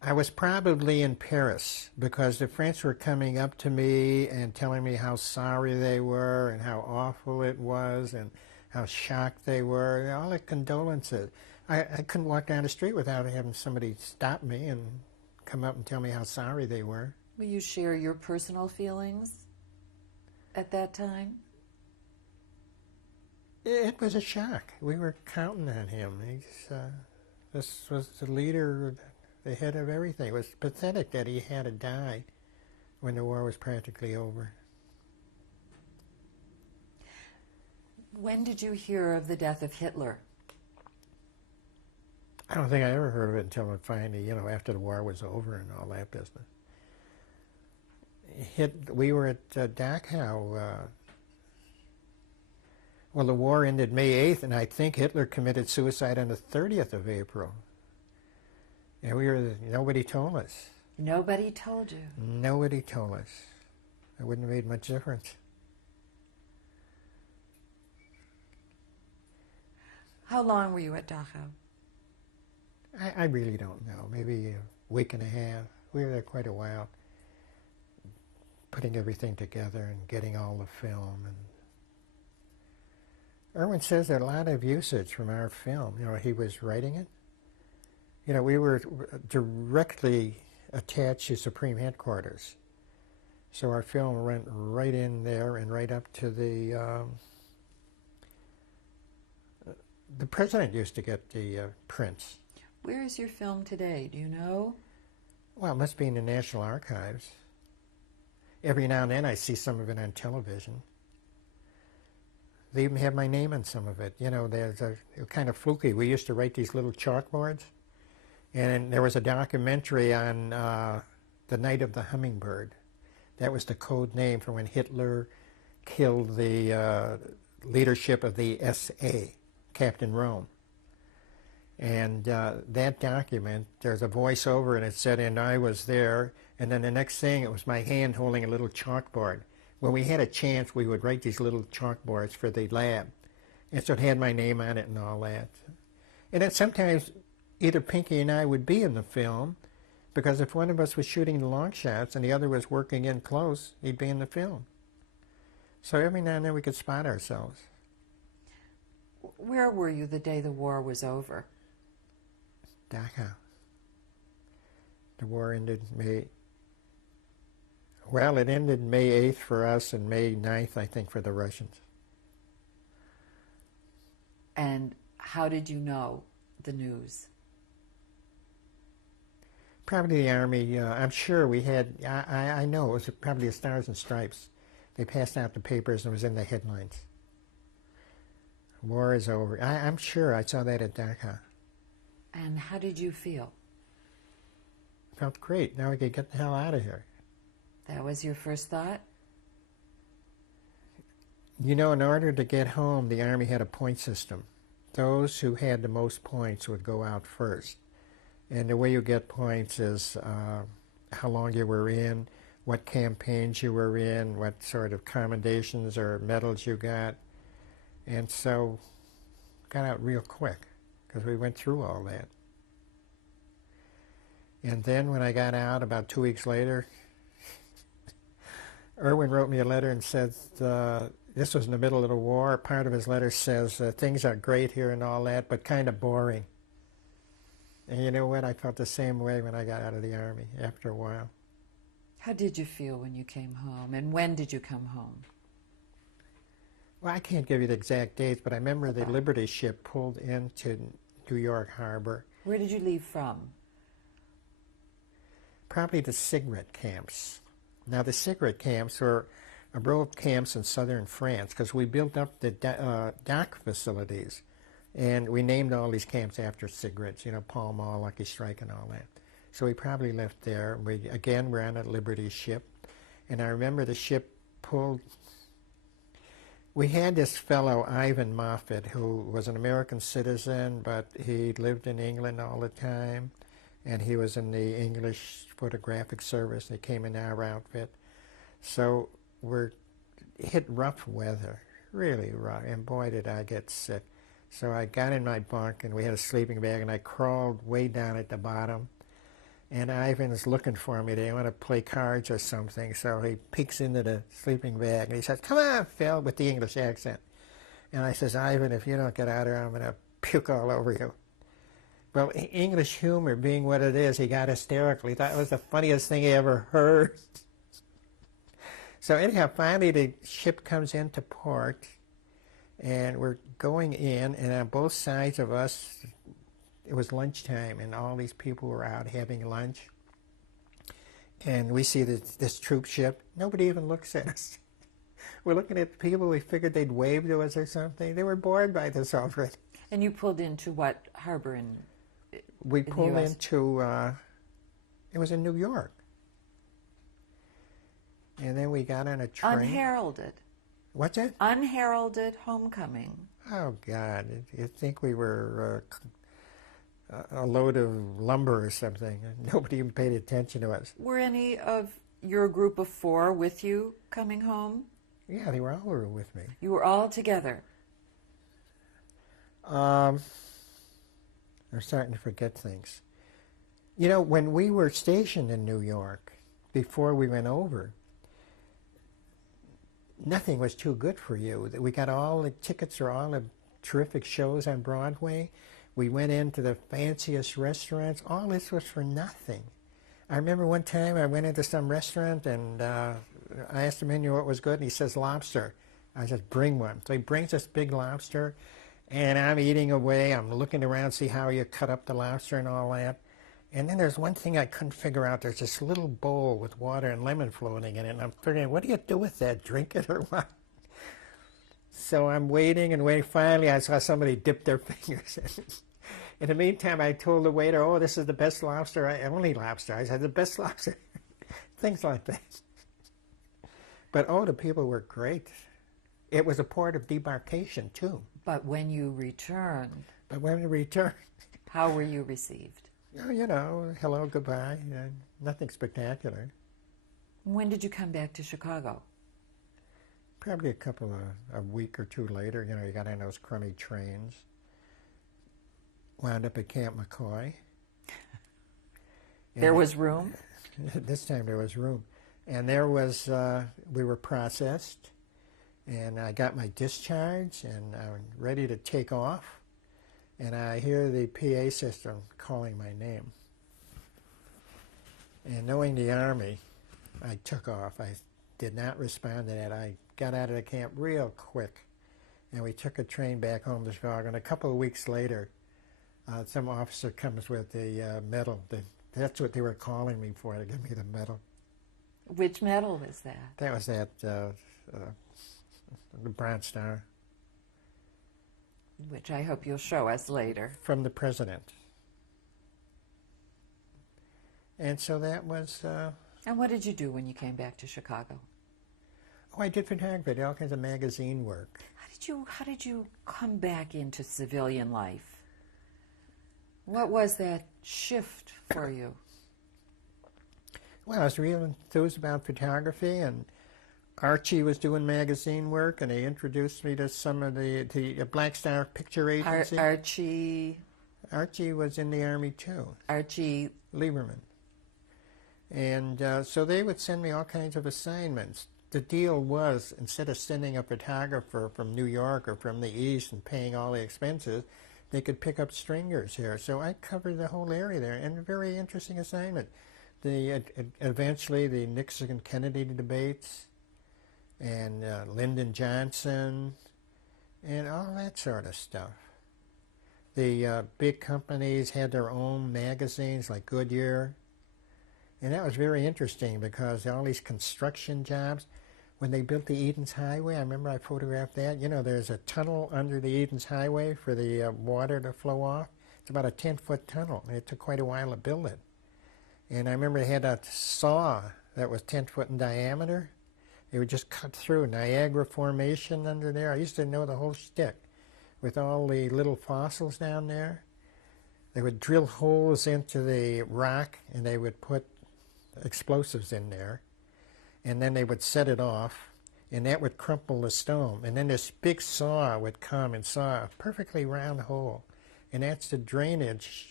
I was probably in Paris because the French were coming up to me and telling me how sorry they were and how awful it was and how shocked they were, all the condolences. I couldn't walk down the street without having somebody stop me and come up and tell me how sorry they were. Will you share your personal feelings at that time? It was a shock. We were counting on him. This was the leader, the head of everything. It was pathetic that he had to die when the war was practically over. When did you hear of the death of Hitler? I don't think I ever heard of it until finally, after the war was over and all that business. We were at Dachau. Well, the war ended May 8th, and I think Hitler committed suicide on the 30th of April. And nobody told us. Nobody told you? Nobody told us. It wouldn't have made much difference. How long were you at Dachau? I really don't know. Maybe a week and a half. We were there quite a while, putting everything together and getting all the film. And Irwin says there's a lot of usage from our film. He was writing it. We were directly attached to Supreme Headquarters. So our film went right in there and right up to the president used to get the prints. Where is your film today? Do you know? Well, it must be in the National Archives. Every now and then I see some of it on television. They even have my name on some of it. There's kind of fluky. We used to write these little chalkboards. And there was a documentary on the Night of the Hummingbird. That was the code name for when Hitler killed the leadership of the SA, Captain Rome. And that document, there's a voiceover and it said, and I was there. And then the next thing, it was my hand holding a little chalkboard. When we had a chance, we would write these little chalkboards for the lab. And so it had my name on it and all that. And then sometimes either Pinky and I would be in the film, because if one of us was shooting the long shots and the other was working in close, he'd be in the film. So every now and then we could spot ourselves. Where were you the day the war was over? Dachau. The war ended Well, it ended May 8th for us and May 9th, I think, for the Russians. And how did you know the news? Probably the Army. I'm sure we had, I know it was probably the Stars and Stripes. They passed out the papers and it was in the headlines. War is over. I'm sure I saw that at Dhaka. And how did you feel? Felt great. Now we could get the hell out of here. That was your first thought? You know, in order to get home, the Army had a point system. Those who had the most points would go out first. And the way you get points is how long you were in, what campaigns you were in, what sort of commendations or medals you got. And so got out real quick because we went through all that. And then when I got out about 2 weeks later, Irwin wrote me a letter and said, this was in the middle of the war. Part of his letter says, things are great here and all that, but kind of boring. And you know what? I felt the same way when I got out of the Army after a while. How did you feel when you came home? And when did you come home? Well, I can't give you the exact dates, but I remember the Liberty ship pulled into New York Harbor. Where did you leave from? Probably the cigarette camps. Now, the cigarette camps were a row of camps in southern France because we built up the dock facilities. And we named all these camps after cigarettes, you know, Pall Mall, Lucky Strike, and all that. So we probably left there. Again, we're on a Liberty ship. And I remember the ship pulled. We had this fellow, Ivan Moffat, who was an American citizen, but he lived in England all the time. And he was in the English Photographic Service. They came in our outfit. So we're hit rough weather, really rough. And boy, did I get sick. So I got in my bunk, and we had a sleeping bag, and I crawled way down at the bottom. And Ivan is looking for me. They want to play cards or something. So he peeks into the sleeping bag, and he says, "Come on, Phil," with the English accent. And I says, "Ivan, if you don't get out of here, I'm going to puke all over you." Well, English humor being what it is, he got hysterical. He thought it was the funniest thing he ever heard. So anyhow, finally the ship comes into port, and we're going in, and on both sides of us, it was lunchtime, and all these people were out having lunch. And we see this troop ship. Nobody even looks at us. We're looking at the people. We figured they'd wave to us or something. They were bored by this already. And you pulled into what harbor in We the pulled US? into, it was in New York. And then we got on a train. Unheralded. What's that? Unheralded homecoming. Oh, God. You'd think we were a load of lumber or something. Nobody even paid attention to us. Were any of your group of four with you coming home? Yeah, they were all with me. You were all together. I'm starting to forget things. You know, when we were stationed in New York, before we went over, nothing was too good for you. We got all the tickets for all the terrific shows on Broadway. We went into the fanciest restaurants. All this was for nothing. I remember one time I went into some restaurant and I asked the menu what was good, and he says lobster. I said, bring one. So he brings this big lobster, and I'm eating away. I'm looking around, see how you cut up the lobster and all that. And then there's one thing I couldn't figure out. There's this little bowl with water and lemon floating in it, and I'm figuring, what do you do with that? Drink it or what? So I'm waiting and waiting. Finally, I saw somebody dip their fingers in it. In the meantime, I told the waiter, "Oh, this is the best lobster, only lobster." I said, "The best lobster." Things like that. But, oh, the people were great. It was a port of debarkation, too. But when you returned, But when we returned, how were you received? you know, hello, goodbye, nothing spectacular. When did you come back to Chicago? Probably a week or two later, you know, you got on those crummy trains. Wound up at Camp McCoy. There was room? This time there was room. And there was, we were processed, and I got my discharge, and I'm ready to take off, and I hear the PA system calling my name. And knowing the Army, I took off. I did not respond to that. I got out of the camp real quick, And we took a train back home to Chicago. And a couple of weeks later, some officer comes with a medal. That's what they were calling me for, to give me the medal. Which medal was that? That was the Bronze Star. Which I hope you'll show us later. From the president. And so that was... And what did you do when you came back to Chicago? Oh, I did photography. I did all kinds of magazine work. How did you come back into civilian life? What was that shift for you? Well, I was real enthused about photography, and Archie was doing magazine work, and he introduced me to some of the Black Star Picture Agency. Archie was in the Army too. Archie Lieberman. And so they would send me all kinds of assignments. The deal was, instead of sending a photographer from New York or from the East and paying all the expenses, they could pick up stringers here. So I covered the whole area there, and a very interesting assignment. Eventually the Nixon-Kennedy debates, and Lyndon Johnson, and all that sort of stuff. The big companies had their own magazines, like Goodyear, and that was very interesting because all these construction jobs, when they built the Edens Highway, I remember I photographed that. You know, there's a tunnel under the Edens Highway for the water to flow off. It's about a 10-foot tunnel, and it took quite a while to build it. And I remember they had a saw that was 10 foot in diameter. It would just cut through Niagara Formation under there. I used to know the whole shtick with all the little fossils down there. They would drill holes into the rock, and they would put explosives in there. And then they would set it off, and that would crumple the stone. And then this big saw would come and saw a perfectly round hole. And that's the drainage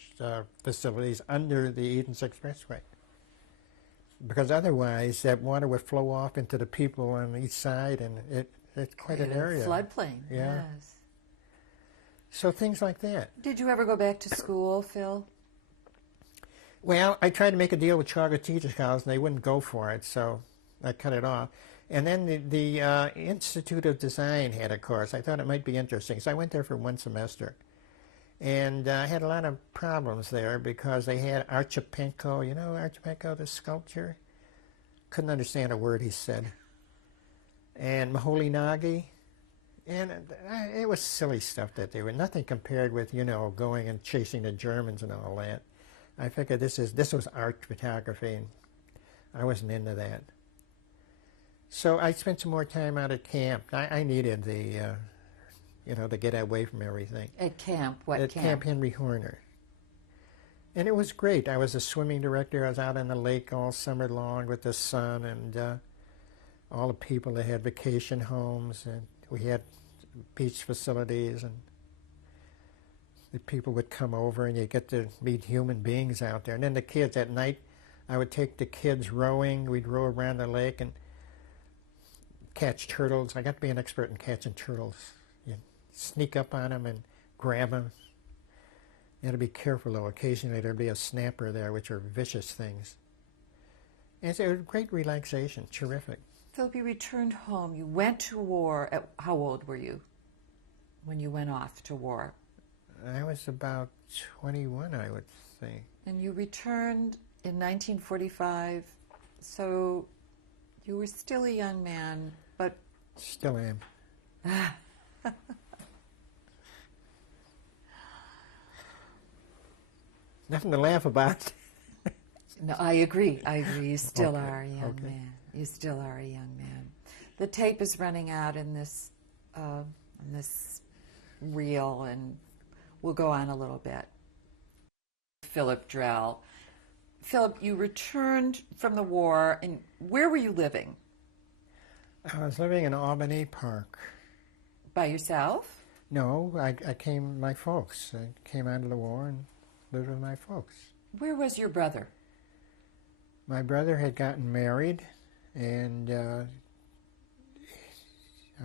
facilities under the Edens Expressway. Because otherwise, that water would flow off into the people on each side, and it's quite an area. Floodplain, yeah. Yes. So things like that. Did you ever go back to school, Phil? Well, I tried to make a deal with Chicago Teachers College, and they wouldn't go for it, so I cut it off. And then the Institute of Design had a course. I thought it might be interesting, so I went there for one semester. And I had a lot of problems there because they had Archipenko, you know Archipenko, the sculptor? Couldn't understand a word he said. And Moholy-Nagy. And it was silly stuff that they were, nothing compared with, you know, going and chasing the Germans and all that. I figured this was art photography, and I wasn't into that. So I spent some more time out at camp. I needed the... to get away from everything. At camp? What camp? At Camp Henry Horner. And it was great. I was a swimming director. I was out on the lake all summer long with the sun, and all the people that had vacation homes, and we had beach facilities, and the people would come over, and you get to meet human beings out there. And then the kids at night, I would take the kids rowing. We'd row around the lake and catch turtles. I got to be an expert in catching turtles. Sneak up on them and grab them. You had to be careful, though. Occasionally there'd be a snapper there, which are vicious things. And it was great relaxation, terrific. Philip, you returned home. You went to war. How old were you when you went off to war? I was about 21, I would think. And you returned in 1945, so you were still a young man, but... Still am. Nothing to laugh about. No, I agree. You still Okay, are a young okay. man. You still are a young man. The tape is running out in this reel, and we'll go on a little bit. Philip Drell. Philip, you returned from the war, and where were you living? I was living in Albany Park. By yourself? No, I came, my folks. I came out of the war and lived with my folks. Where was your brother? My brother had gotten married, and I'm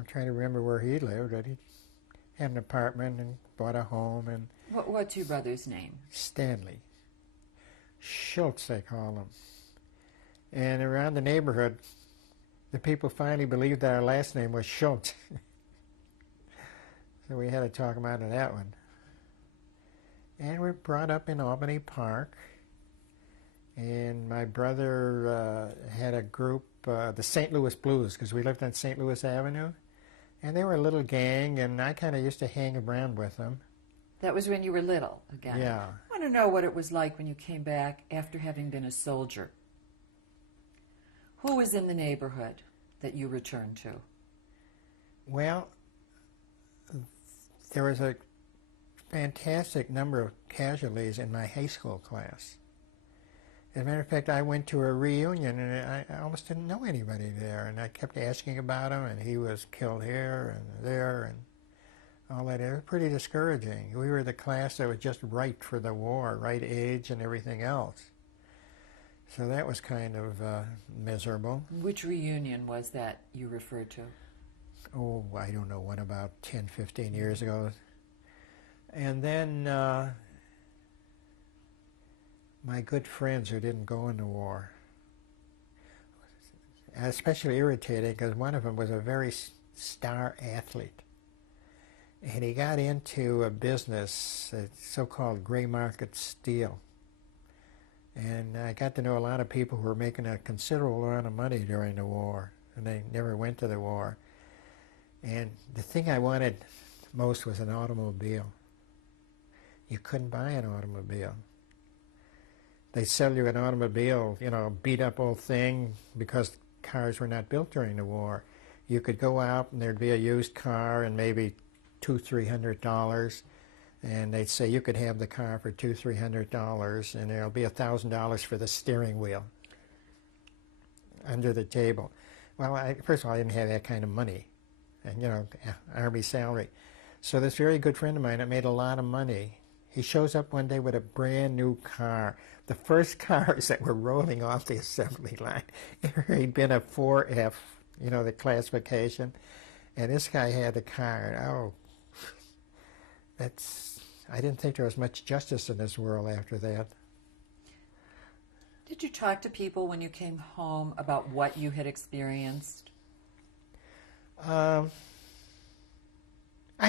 trying to remember where he lived, but he had an apartment and bought a home. And What's your brother's name? Stanley. Schultz, they call him. And around the neighborhood, the people finally believed that our last name was Schultz. So we had to talk about that one. And we were brought up in Albany Park. And my brother had a group, the St. Louis Blues, because we lived on St. Louis Avenue. And they were a little gang, and I kind of used to hang around with them. That was when you were little again. Yeah. I want to know what it was like when you came back after having been a soldier. Who was in the neighborhood that you returned to? Well, there was a fantastic number of casualties in my high school class. As a matter of fact, I went to a reunion and I almost didn't know anybody there, and I kept asking about him, and he was killed here and there and all that. It was pretty discouraging. We were the class that was just right for the war, right age and everything else. So that was kind of miserable. Which reunion was that you referred to? Oh, I don't know, what, about 10, 15 years ago. And then my good friends who didn't go in the war, especially irritating because one of them was a very star athlete. And he got into a business, so-called gray market steel. And I got to know a lot of people who were making a considerable amount of money during the war, and they never went to the war. And the thing I wanted most was an automobile. You couldn't buy an automobile. They sell you an automobile, you know, beat up old thing, because cars were not built during the war. You could go out and there'd be a used car and maybe $200-300, and they'd say you could have the car for $200-300, and there'll be $1,000 for the steering wheel under the table. Well, first of all, I didn't have that kind of money, and you know, Army salary. So this very good friend of mine that made a lot of money, he shows up one day with a brand new car. The first cars that were rolling off the assembly line. He'd been a 4F, you know, the classification, and this guy had the car. Oh, I didn't think there was much justice in this world after that. Did you talk to people when you came home about what you had experienced? I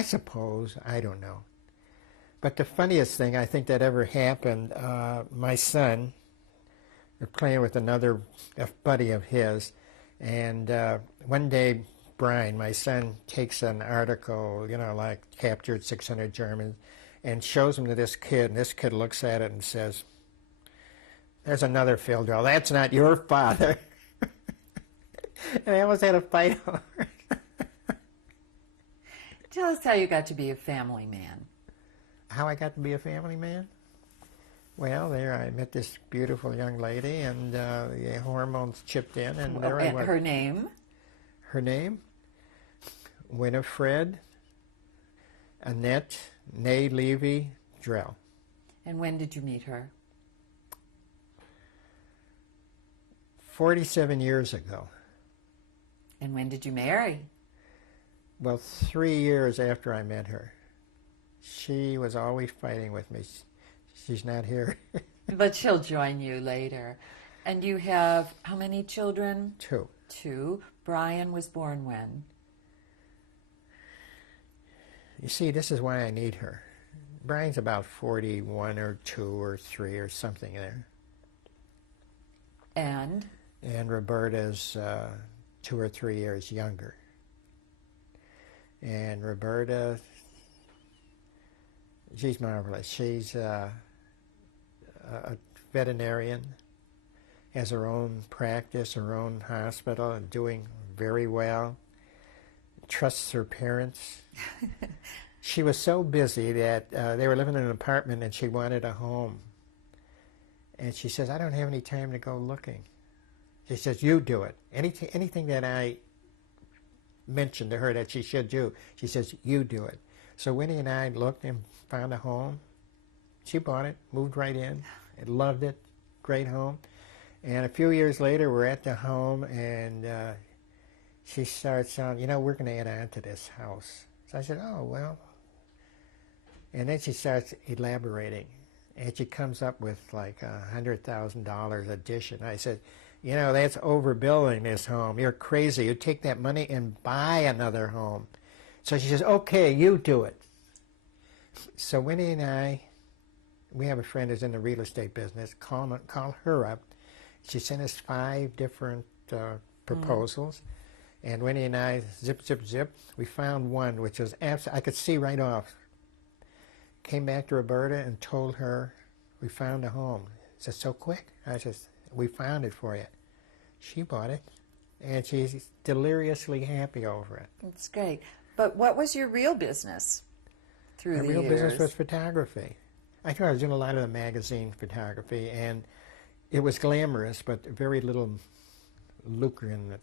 suppose. I don't know. But the funniest thing I think that ever happened, my son was playing with another buddy of his, and one day Brian, my son, takes an article, you know, like captured 600 Germans, and shows him to this kid, and this kid looks at it and says, "There's another field drill. That's not your father." And I almost had a fight over it. Tell us how you got to be a family man. How I got to be a family man? Well, there I met this beautiful young lady, and the hormones chipped in, and there I was. Her name? Her name? Winifred Annette Nay Levy Drell. And when did you meet her? 47 years ago. And when did you marry? Well, 3 years after I met her. She was always fighting with me. She's not here. But she'll join you later. And you have how many children? 2. 2. Brian was born when? You see, this is why I need her. Brian's about 41 or 2 or 3 or something there. And Roberta's 2 or 3 years younger. And Roberta, she's marvelous. She's a veterinarian, has her own practice, her own hospital, and doing very well. Trusts her parents. She was so busy that they were living in an apartment and she wanted a home. And she says, "I don't have any time to go looking." She says, "You do it. Anything that I mentioned to her that she should do, she says, you do it." So Winnie and I looked and found a home. She bought it, moved right in, and loved it. Great home. And a few years later, we're at the home, and she starts saying, "You know, we're going to add on to this house." So I said, "Oh, well." And then she starts elaborating, and she comes up with like $100,000 addition. I said, "You know, that's overbuilding this home. You're crazy. You take that money and buy another home." So she says, okay, you do it. So Winnie and I, we have a friend who's in the real estate business. Call her up. She sent us 5 different proposals. And Winnie and I, zip, zip, zip, we found one which was I could see right off. Came back to Roberta and told her we found a home. She said, so quick? I said, we found it for you. She bought it, and she's deliriously happy over it. That's great. But what was your real business through My the real years? business was photography. I thought I was doing a lot of the magazine photography, and it was glamorous, but very little lucre in it.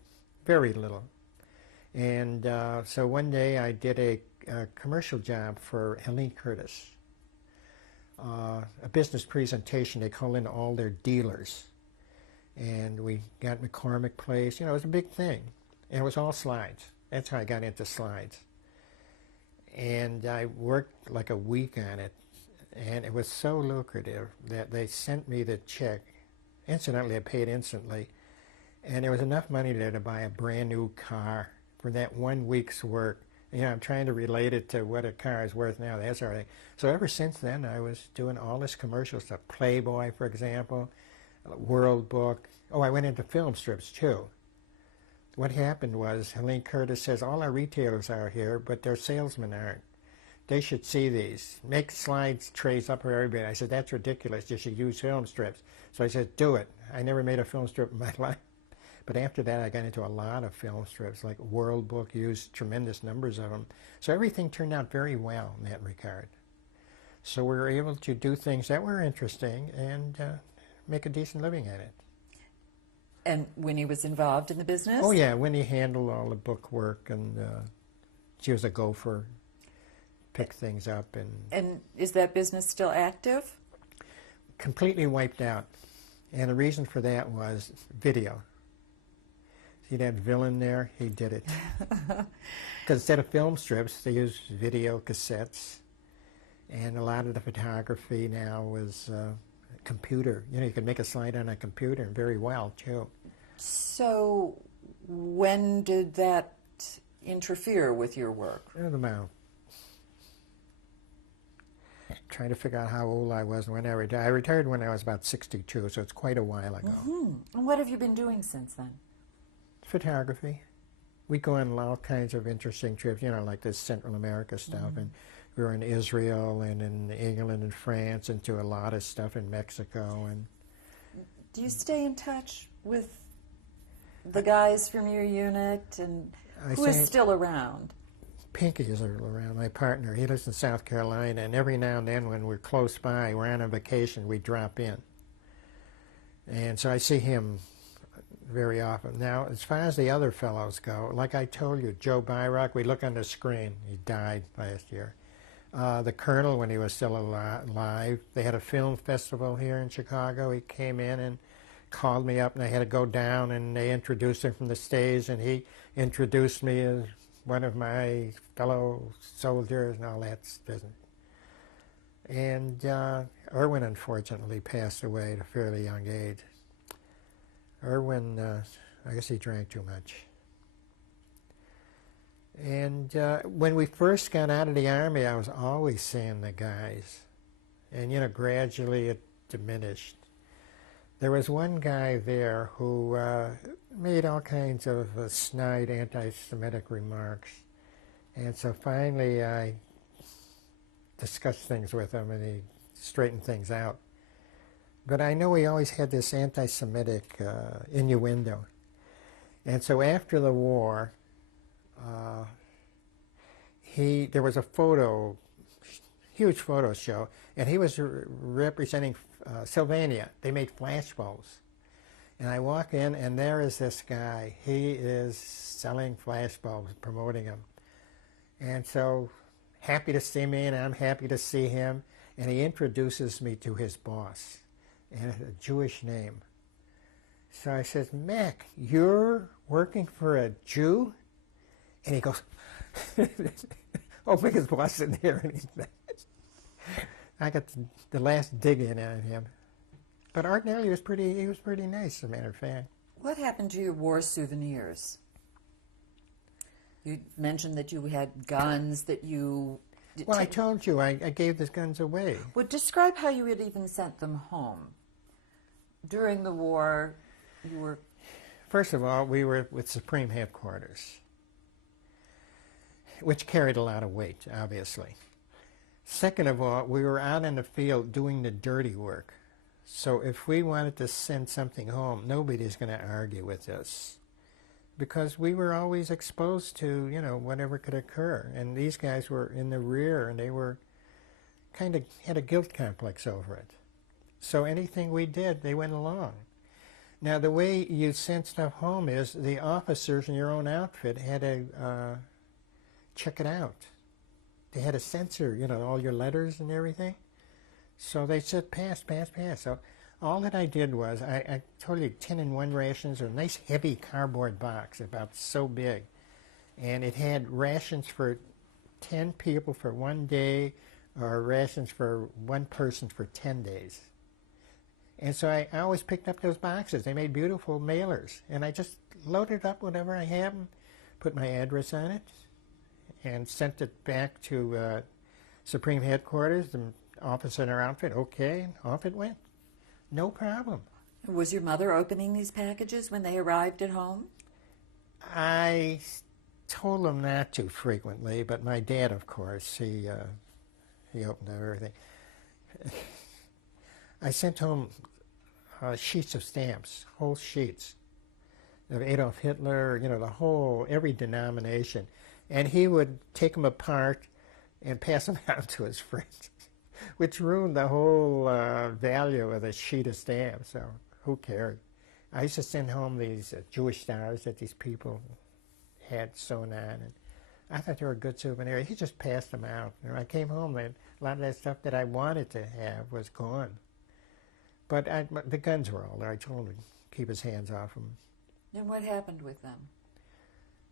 Very little. And so one day I did a commercial job for Helene Curtis. A business presentation. They call in all their dealers. And we got McCormick Place. You know, it was a big thing. And it was all slides. That's how I got into slides. And I worked like a week on it. And it was so lucrative that they sent me the check. Incidentally, I paid instantly. And there was enough money there to buy a brand new car for that 1 week's work. You know, I'm trying to relate it to what a car is worth now, that sort of thing. So ever since then, I was doing all this commercial stuff. Playboy, for example, World Book. Oh, I went into film strips, too. What happened was, Helene Curtis says, all our retailers are here, but their salesmen aren't. They should see these. Make slides trays up for everybody. I said, that's ridiculous. You should use film strips. So I said, do it. I never made a film strip in my life. But after that, I got into a lot of film strips, like World Book used tremendous numbers of them. So everything turned out very well in that regard. So we were able to do things that were interesting and make a decent living at it. And Winnie was involved in the business? Oh, yeah. Winnie handled all the book work, and she was a gopher, picked things up. And is that business still active? Completely wiped out. And the reason for that was video. See that villain there? He did it. Because instead of film strips, they used video cassettes. And a lot of the photography now was computer. You know, you could make a slide on a computer very well, too. So when did that interfere with your work? I don't know. Trying to figure out how old I was when I retired. I retired when I was about 62, so it's quite a while ago. Mm-hmm. And what have you been doing since then? Photography. We go on all kinds of interesting trips, you know, like this Central America stuff. And we were in Israel and in England and France, and do a lot of stuff in Mexico. And do you stay in touch with the guys from your unit? And who is still around? Pinky is around, my partner. He lives in South Carolina, and every now and then when we're close by, we're on a vacation, we drop in. And so I see him very often. Now, as far as the other fellows go, like I told you, Joe Byrock, we look on the screen. He died last year. The Colonel, when he was still alive, they had a film festival here in Chicago. He came in and called me up, and I had to go down, and they introduced him from the stage, and he introduced me as one of my fellow soldiers and all that business. And Irwin, unfortunately, passed away at a fairly young age. Irwin, I guess he drank too much. And when we first got out of the Army, I was always seeing the guys. And, you know, gradually it diminished. There was one guy there who made all kinds of snide anti-Semitic remarks. And so finally I discussed things with him, and he straightened things out. But I know he always had this anti-Semitic innuendo. And so after the war, there was a huge photo show, and he was representing Sylvania. They made flashbulbs. And I walk in, and there is this guy. He is selling flashbulbs, promoting them. And so happy to see me, and I'm happy to see him. And he introduces me to his boss, and a Jewish name. So I says, Mac, you're working for a Jew? And he goes, hoping his boss didn't hear anything. I got the last dig in on him. But ordinarily he was pretty nice, as a matter of fact. What happened to your war souvenirs? You mentioned that you had guns that you... Well, I told you I gave the guns away. Well, describe how you had even sent them home. During the war, you were... First of all, we were with Supreme Headquarters, which carried a lot of weight, obviously. Second of all, we were out in the field doing the dirty work. So if we wanted to send something home, nobody's going to argue with us, because we were always exposed to, you know, whatever could occur. And these guys were in the rear, and they were kind of had a guilt complex over it. So anything we did, they went along. Now, the way you send stuff home is the officers in your own outfit had to check it out. They had to censor, you know, all your letters and everything. So they said, pass, pass, pass. So all that I did was, I told you 10-in-1 rations, a nice heavy cardboard box, about so big. And it had rations for 10 people for 1 day, or rations for one person for 10 days. And so I always picked up those boxes. They made beautiful mailers. And I just loaded up whatever I had, and put my address on it, and sent it back to Supreme Headquarters, the officer in our outfit. Okay, off it went. No problem. Was your mother opening these packages when they arrived at home? I told them not to frequently, but my dad, of course, he opened up everything. I sent home sheets of stamps, whole sheets of Adolf Hitler, you know, every denomination. And he would take them apart and pass them out to his friends, which ruined the whole value of the sheet of stamps. So who cared? I used to send home these Jewish stars that these people had sewn on, and I thought they were a good souvenir. He just passed them out. And when I came home, and a lot of that stuff that I wanted to have was gone. But the guns were all there. I told him to keep his hands off them. And what happened with them?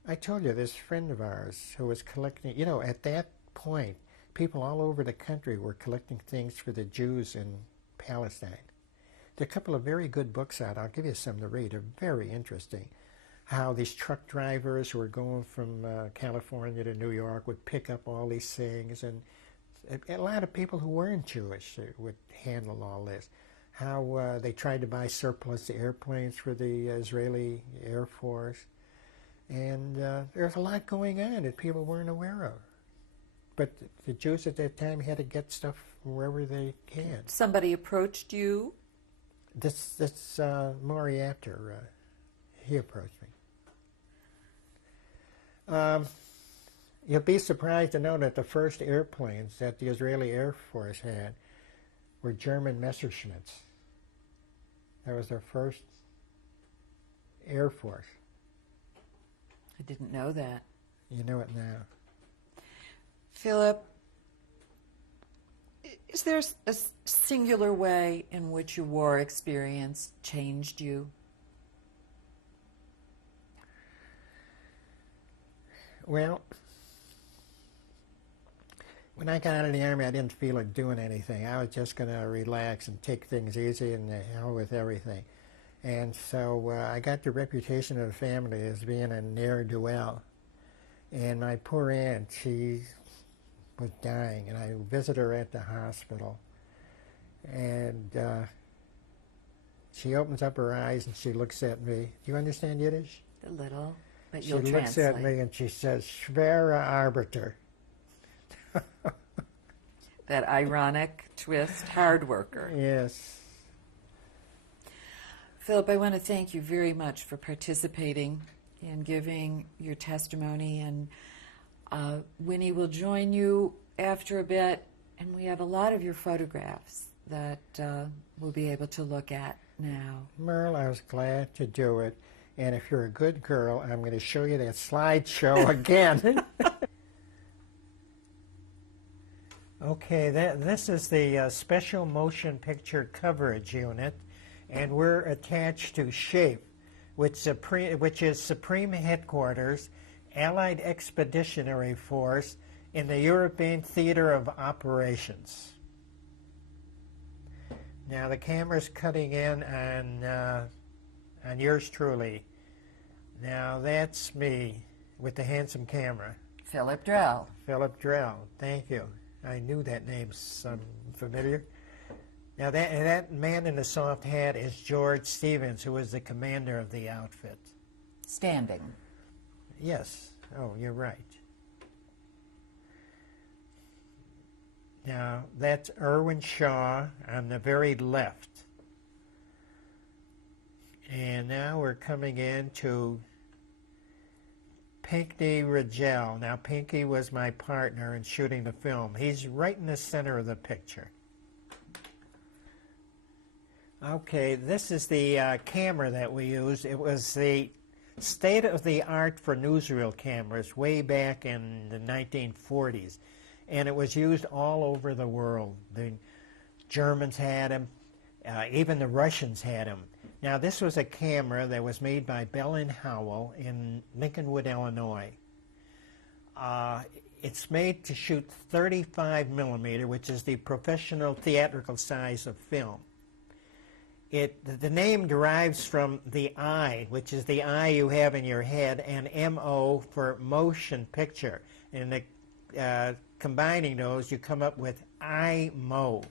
I told you, this friend of ours who was collecting, you know, at that point, people all over the country were collecting things for the Jews in Palestine. There are a couple of very good books out. I'll give you some to read. They're very interesting. How these truck drivers who were going from California to New York would pick up all these things, and a lot of people who weren't Jewish would handle all this. How they tried to buy surplus airplanes for the Israeli Air Force. And there's a lot going on that people weren't aware of. But the Jews at that time had to get stuff wherever they can. Somebody approached you? This Maury Apter, he approached me. You'll be surprised to know that the first airplanes that the Israeli Air Force had were German Messerschmitts. That was their first Air Force. I didn't know that. You know it now. Philip, is there a singular way in which your war experience changed you? Well, when I got out of the Army, I didn't feel like doing anything. I was just going to relax and take things easy and the hell with everything. And so I got the reputation of the family as being a ne'er-do-well. And my poor aunt, she was dying, and I visited her at the hospital. And she opens up her eyes and she looks at me. Do you understand Yiddish? A little, but She you'll looks translate. at me and she says, "Schwere Arbeiter." That ironic twist, hard worker. Yes. Philip, I want to thank you very much for participating and giving your testimony. And Winnie will join you after a bit, and we have a lot of your photographs that we'll be able to look at now. Merle, I was glad to do it. And if you're a good girl, I'm going to show you that slideshow again. Okay, this is the Special Motion Picture Coverage Unit, and we're attached to SHAPE, which is Supreme Headquarters, Allied Expeditionary Force in the European Theater of Operations. Now the camera's cutting in on yours truly. Now that's me with the handsome camera. Philip Drell. Philip Drell, thank you. I knew that name sounded familiar. Now that man in the soft hat is George Stevens, who was the commander of the outfit. Standing. Yes. Oh, you're right. Now, that's Irwin Shaw on the very left. And now we're coming into Pinky Ridgell. Now, Pinky was my partner in shooting the film. He's right in the center of the picture. Okay, this is the camera that we used. It was the state-of-the-art for newsreel cameras way back in the 1940s. And it was used all over the world. The Germans had them. Even the Russians had them. Now, this was a camera that was made by Bell and Howell in Lincolnwood, Illinois. It's made to shoot 35 millimeter, which is the professional theatrical size of film. The name derives from the I, which is the eye you have in your head, and MO for motion picture. And combining those, you come up with IMO.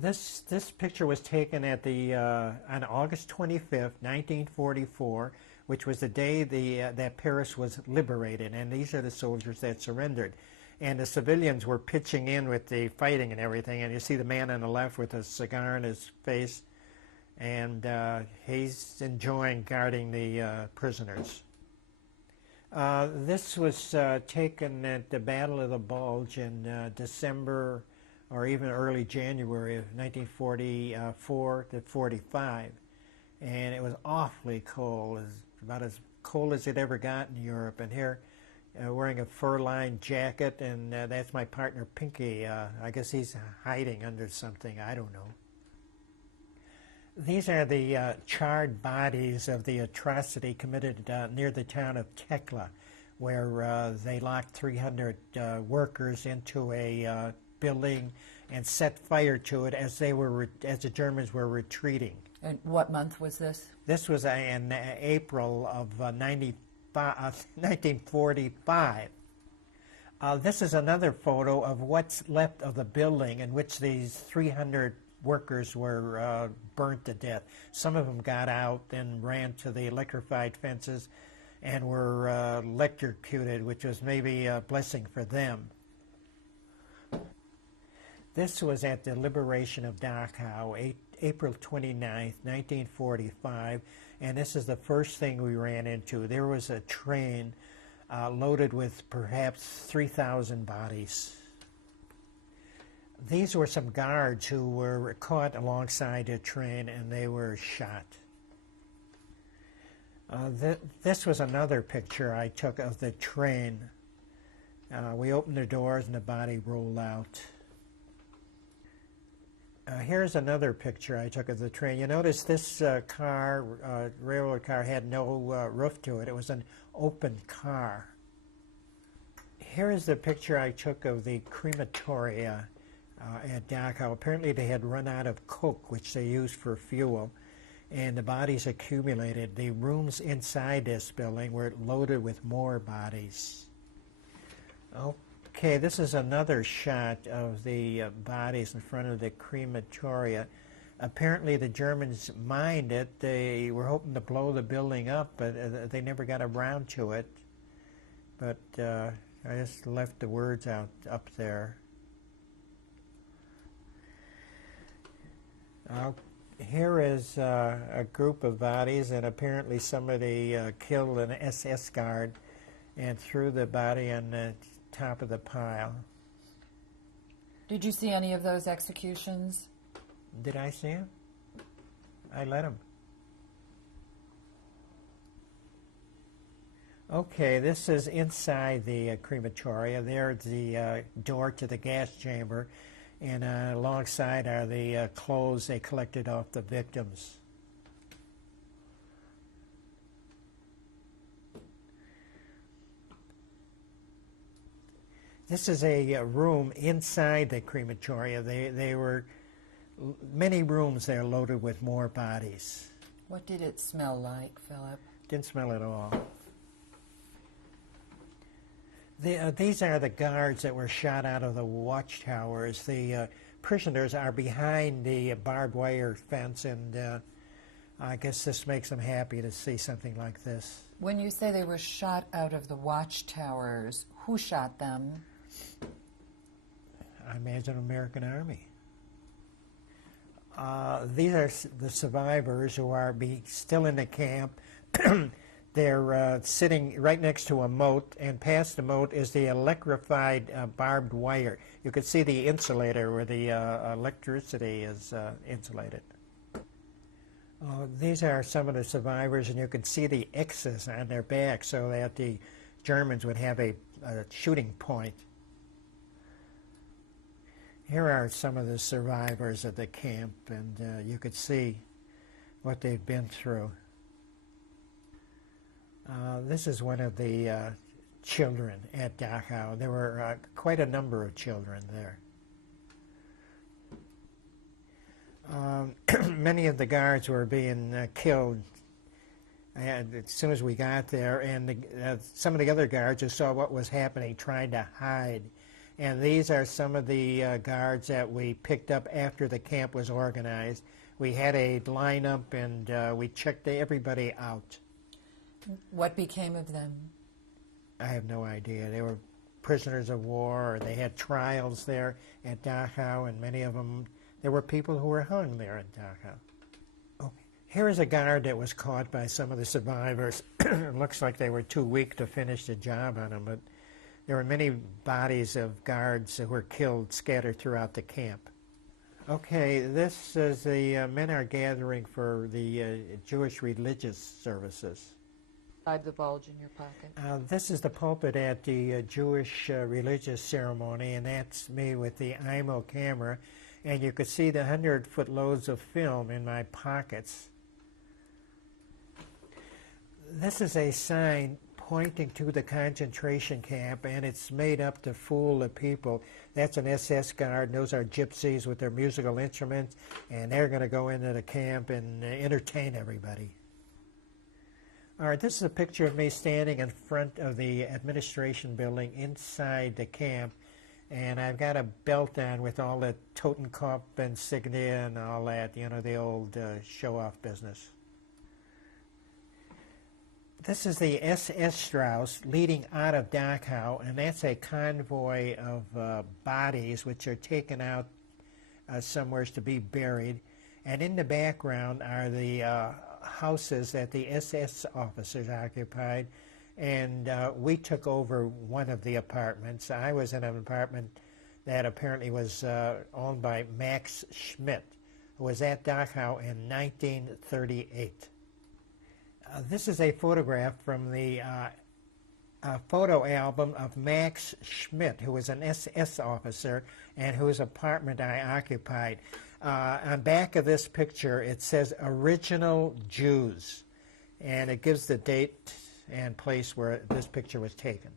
This picture was taken at on August 25th, 1944, which was the day that Paris was liberated, and these are the soldiers that surrendered. And the civilians were pitching in with the fighting and everything, and you see the man on the left with a cigar in his face, and he's enjoying guarding the prisoners. This was taken at the Battle of the Bulge in December or even early January of 1944 to 45. And it was awfully cold, about as cold as it ever got in Europe. And here, wearing a fur-lined jacket, and that's my partner Pinky. I guess he's hiding under something, I don't know. These are the charred bodies of the atrocity committed near the town of Tekla, where they locked 300 workers into a building and set fire to it as the Germans were retreating. And what month was this? This was in April of 1945. This is another photo of what's left of the building in which these 300 workers were burnt to death. Some of them got out and ran to the electrified fences and were electrocuted, which was maybe a blessing for them. This was at the liberation of Dachau, April 29th, 1945, and this is the first thing we ran into. There was a train loaded with perhaps 3,000 bodies. These were some guards who were caught alongside a train, and they were shot. This was another picture I took of the train. We opened the doors and the body rolled out. Here's another picture I took of the train. You notice this railroad car had no roof to it. It was an open car. Here is the picture I took of the crematoria at Dachau. Apparently they had run out of coke, which they used for fuel, and the bodies accumulated. The rooms inside this building were loaded with more bodies. Okay, this is another shot of the bodies in front of the crematoria. Apparently the Germans mined it. They were hoping to blow the building up, but they never got around to it. But I just left the words up there. Here is a group of bodies, and apparently somebody killed an SS guard and threw the body on the top of the pile. Did you see any of those executions? Did I see him? I let him. Okay, this is inside the crematoria. There's the door to the gas chamber, and alongside are the clothes they collected off the victims. This is a room inside the crematoria. They were many rooms there loaded with more bodies. What did it smell like, Philip? Didn't smell at all. These are the guards that were shot out of the watchtowers. The prisoners are behind the barbed wire fence, and I guess this makes them happy to see something like this. When you say they were shot out of the watchtowers, who shot them? I imagine American Army. These are the survivors who are still in the camp. They're sitting right next to a moat, and past the moat is the electrified barbed wire. You can see the insulator where the electricity is insulated. These are some of the survivors, and you can see the X's on their back so that the Germans would have a shooting point. Here are some of the survivors at the camp, and you could see what they've been through. This is one of the children at Dachau. There were quite a number of children there. Many of the guards were being killed as soon as we got there, and some of the other guards who saw what was happening tried to hide. And these are some of the guards that we picked up after the camp was organized. We had a lineup, and we checked everybody out. What became of them? I have no idea. They were prisoners of war, or they had trials there at Dachau, and many of them, there were people who were hung there at Dachau. Oh, here is a guard that was caught by some of the survivors. It looks like they were too weak to finish the job on him, but there were many bodies of guards who were killed scattered throughout the camp. Okay, this is the men are gathering for the Jewish religious services. The bulge in your pocket. This is the pulpit at the Jewish religious ceremony, and that's me with the IMO camera. And you could see the 100-foot loads of film in my pockets. This is a sign pointing to the concentration camp, and it's made up to fool the people. That's an SS guard, and those are gypsies with their musical instruments, and they're going to go into the camp and entertain everybody. All right, this is a picture of me standing in front of the administration building inside the camp, and I've got a belt on with all the Totenkopf insignia and all that, you know, the old show-off business. This is the SS Strauss leading out of Dachau, and that's a convoy of bodies which are taken out somewhere to be buried. And in the background are the houses that the SS officers occupied, and we took over one of the apartments. I was in an apartment that apparently was owned by Max Schmidt, who was at Dachau in 1938. This is a photograph from the photo album of Max Schmidt, who was an SS officer and whose apartment I occupied. On back of this picture, it says Original Jews, and it gives the date and place where this picture was taken.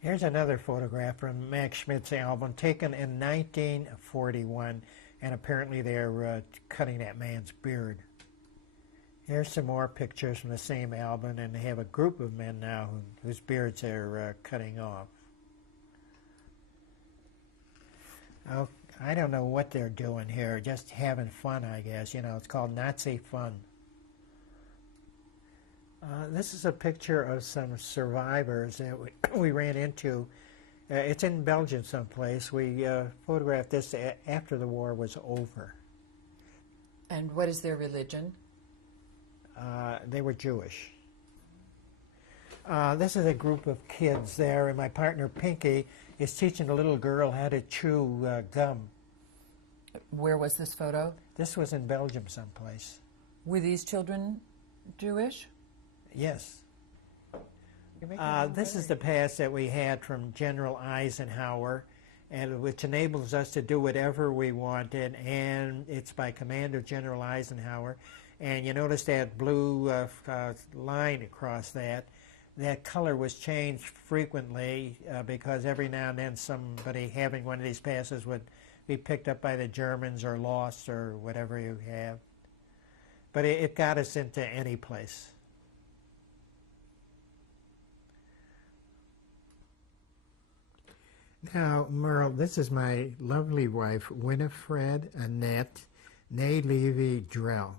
Here's another photograph from Max Schmidt's album, taken in 1941, and apparently they're cutting that man's beard. Here's some more pictures from the same album, and they have a group of men now whose beards are cutting off. Oh, I don't know what they're doing here, just having fun, I guess. You know, it's called Nazi fun. This is a picture of some survivors that we ran into. It's in Belgium someplace. We photographed this after the war was over. And what is their religion? They were Jewish. This is a group of kids there, and my partner Pinky is teaching a little girl how to chew gum. Where was this photo? This was in Belgium someplace. Were these children Jewish? Yes. This is the pass that we had from General Eisenhower, and which enables us to do whatever we wanted, and it's by command of General Eisenhower. And you notice that blue line across that. That color was changed frequently because every now and then somebody having one of these passes would be picked up by the Germans or lost or whatever you have. But it got us into any place. Now, Merle, this is my lovely wife, Winifred Annette Nay Levy Drell.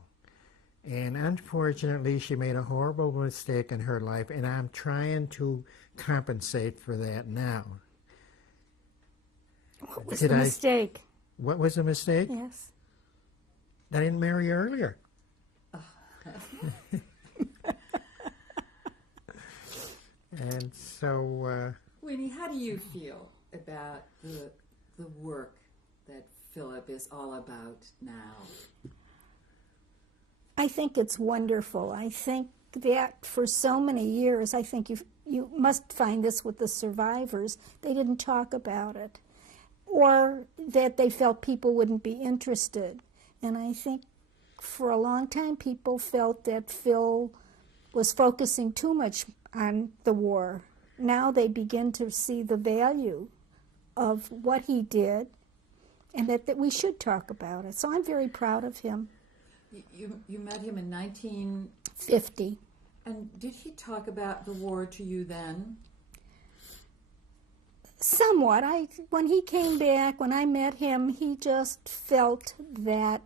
And unfortunately, she made a horrible mistake in her life, and I'm trying to compensate for that now. What was the mistake? What was the mistake? Yes. I didn't marry you earlier. And so, Winnie, how do you feel about the work that Philip is all about now? I think it's wonderful. I think that for so many years, I think you must find this with the survivors, they didn't talk about it, or that they felt people wouldn't be interested. And I think for a long time people felt that Phil was focusing too much on the war. Now they begin to see the value of what he did, and that we should talk about it. So I'm very proud of him. You met him in 50. And did he talk about the war to you then? Somewhat. When he came back, when I met him, he just felt that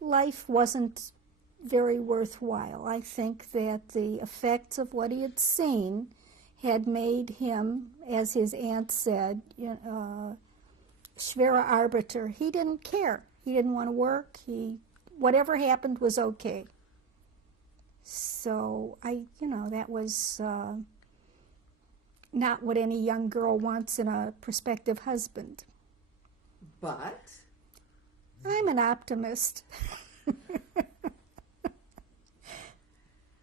life wasn't very worthwhile. I think that the effects of what he had seen had made him, as his aunt said, schwerer Arbeiter. He didn't care. He didn't want to work. Whatever happened was okay. So that was not what any young girl wants in a prospective husband. But I'm an optimist.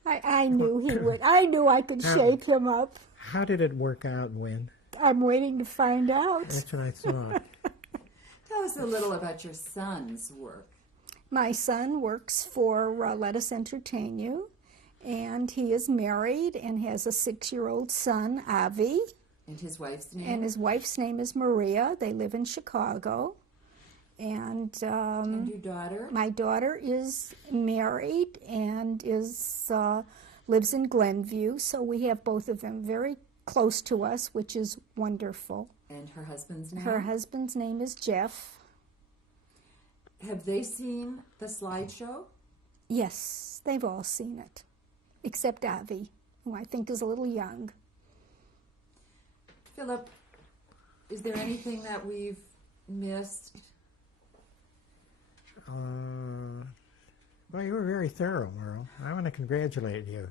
I knew he would. I knew I could shape him up. how did it work out, Win? I'm waiting to find out. That's what I thought. tell us a little about your son's work. My son works for Let Us Entertain You, and he is married and has a 6-year-old son, Avi. And his wife's name? And his wife's name is Maria. They live in Chicago. And your daughter? My daughter is married and lives in Glenview, so we have both of them very close to us, which is wonderful. And her husband's name? Her husband's name is Jeff. Have they seen the slideshow? Yes, they've all seen it, except Avi, who I think is a little young. Philip, is there anything that we've missed? Well, you were very thorough, Merle. I want to congratulate you.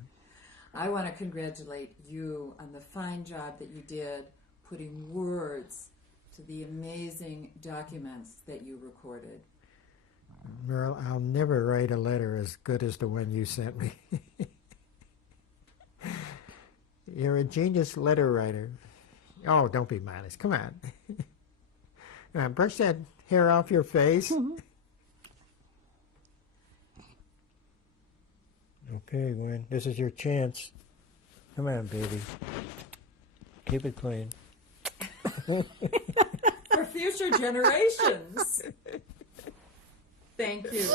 I want to congratulate you on the fine job that you did putting words to the amazing documents that you recorded. Merle, I'll never write a letter as good as the one you sent me. You're a genius letter writer. Oh, don't be modest. Come on. Brush that hair off your face. Okay, Gwen, this is your chance. Come on, baby. Keep it clean. For future generations. Thank you.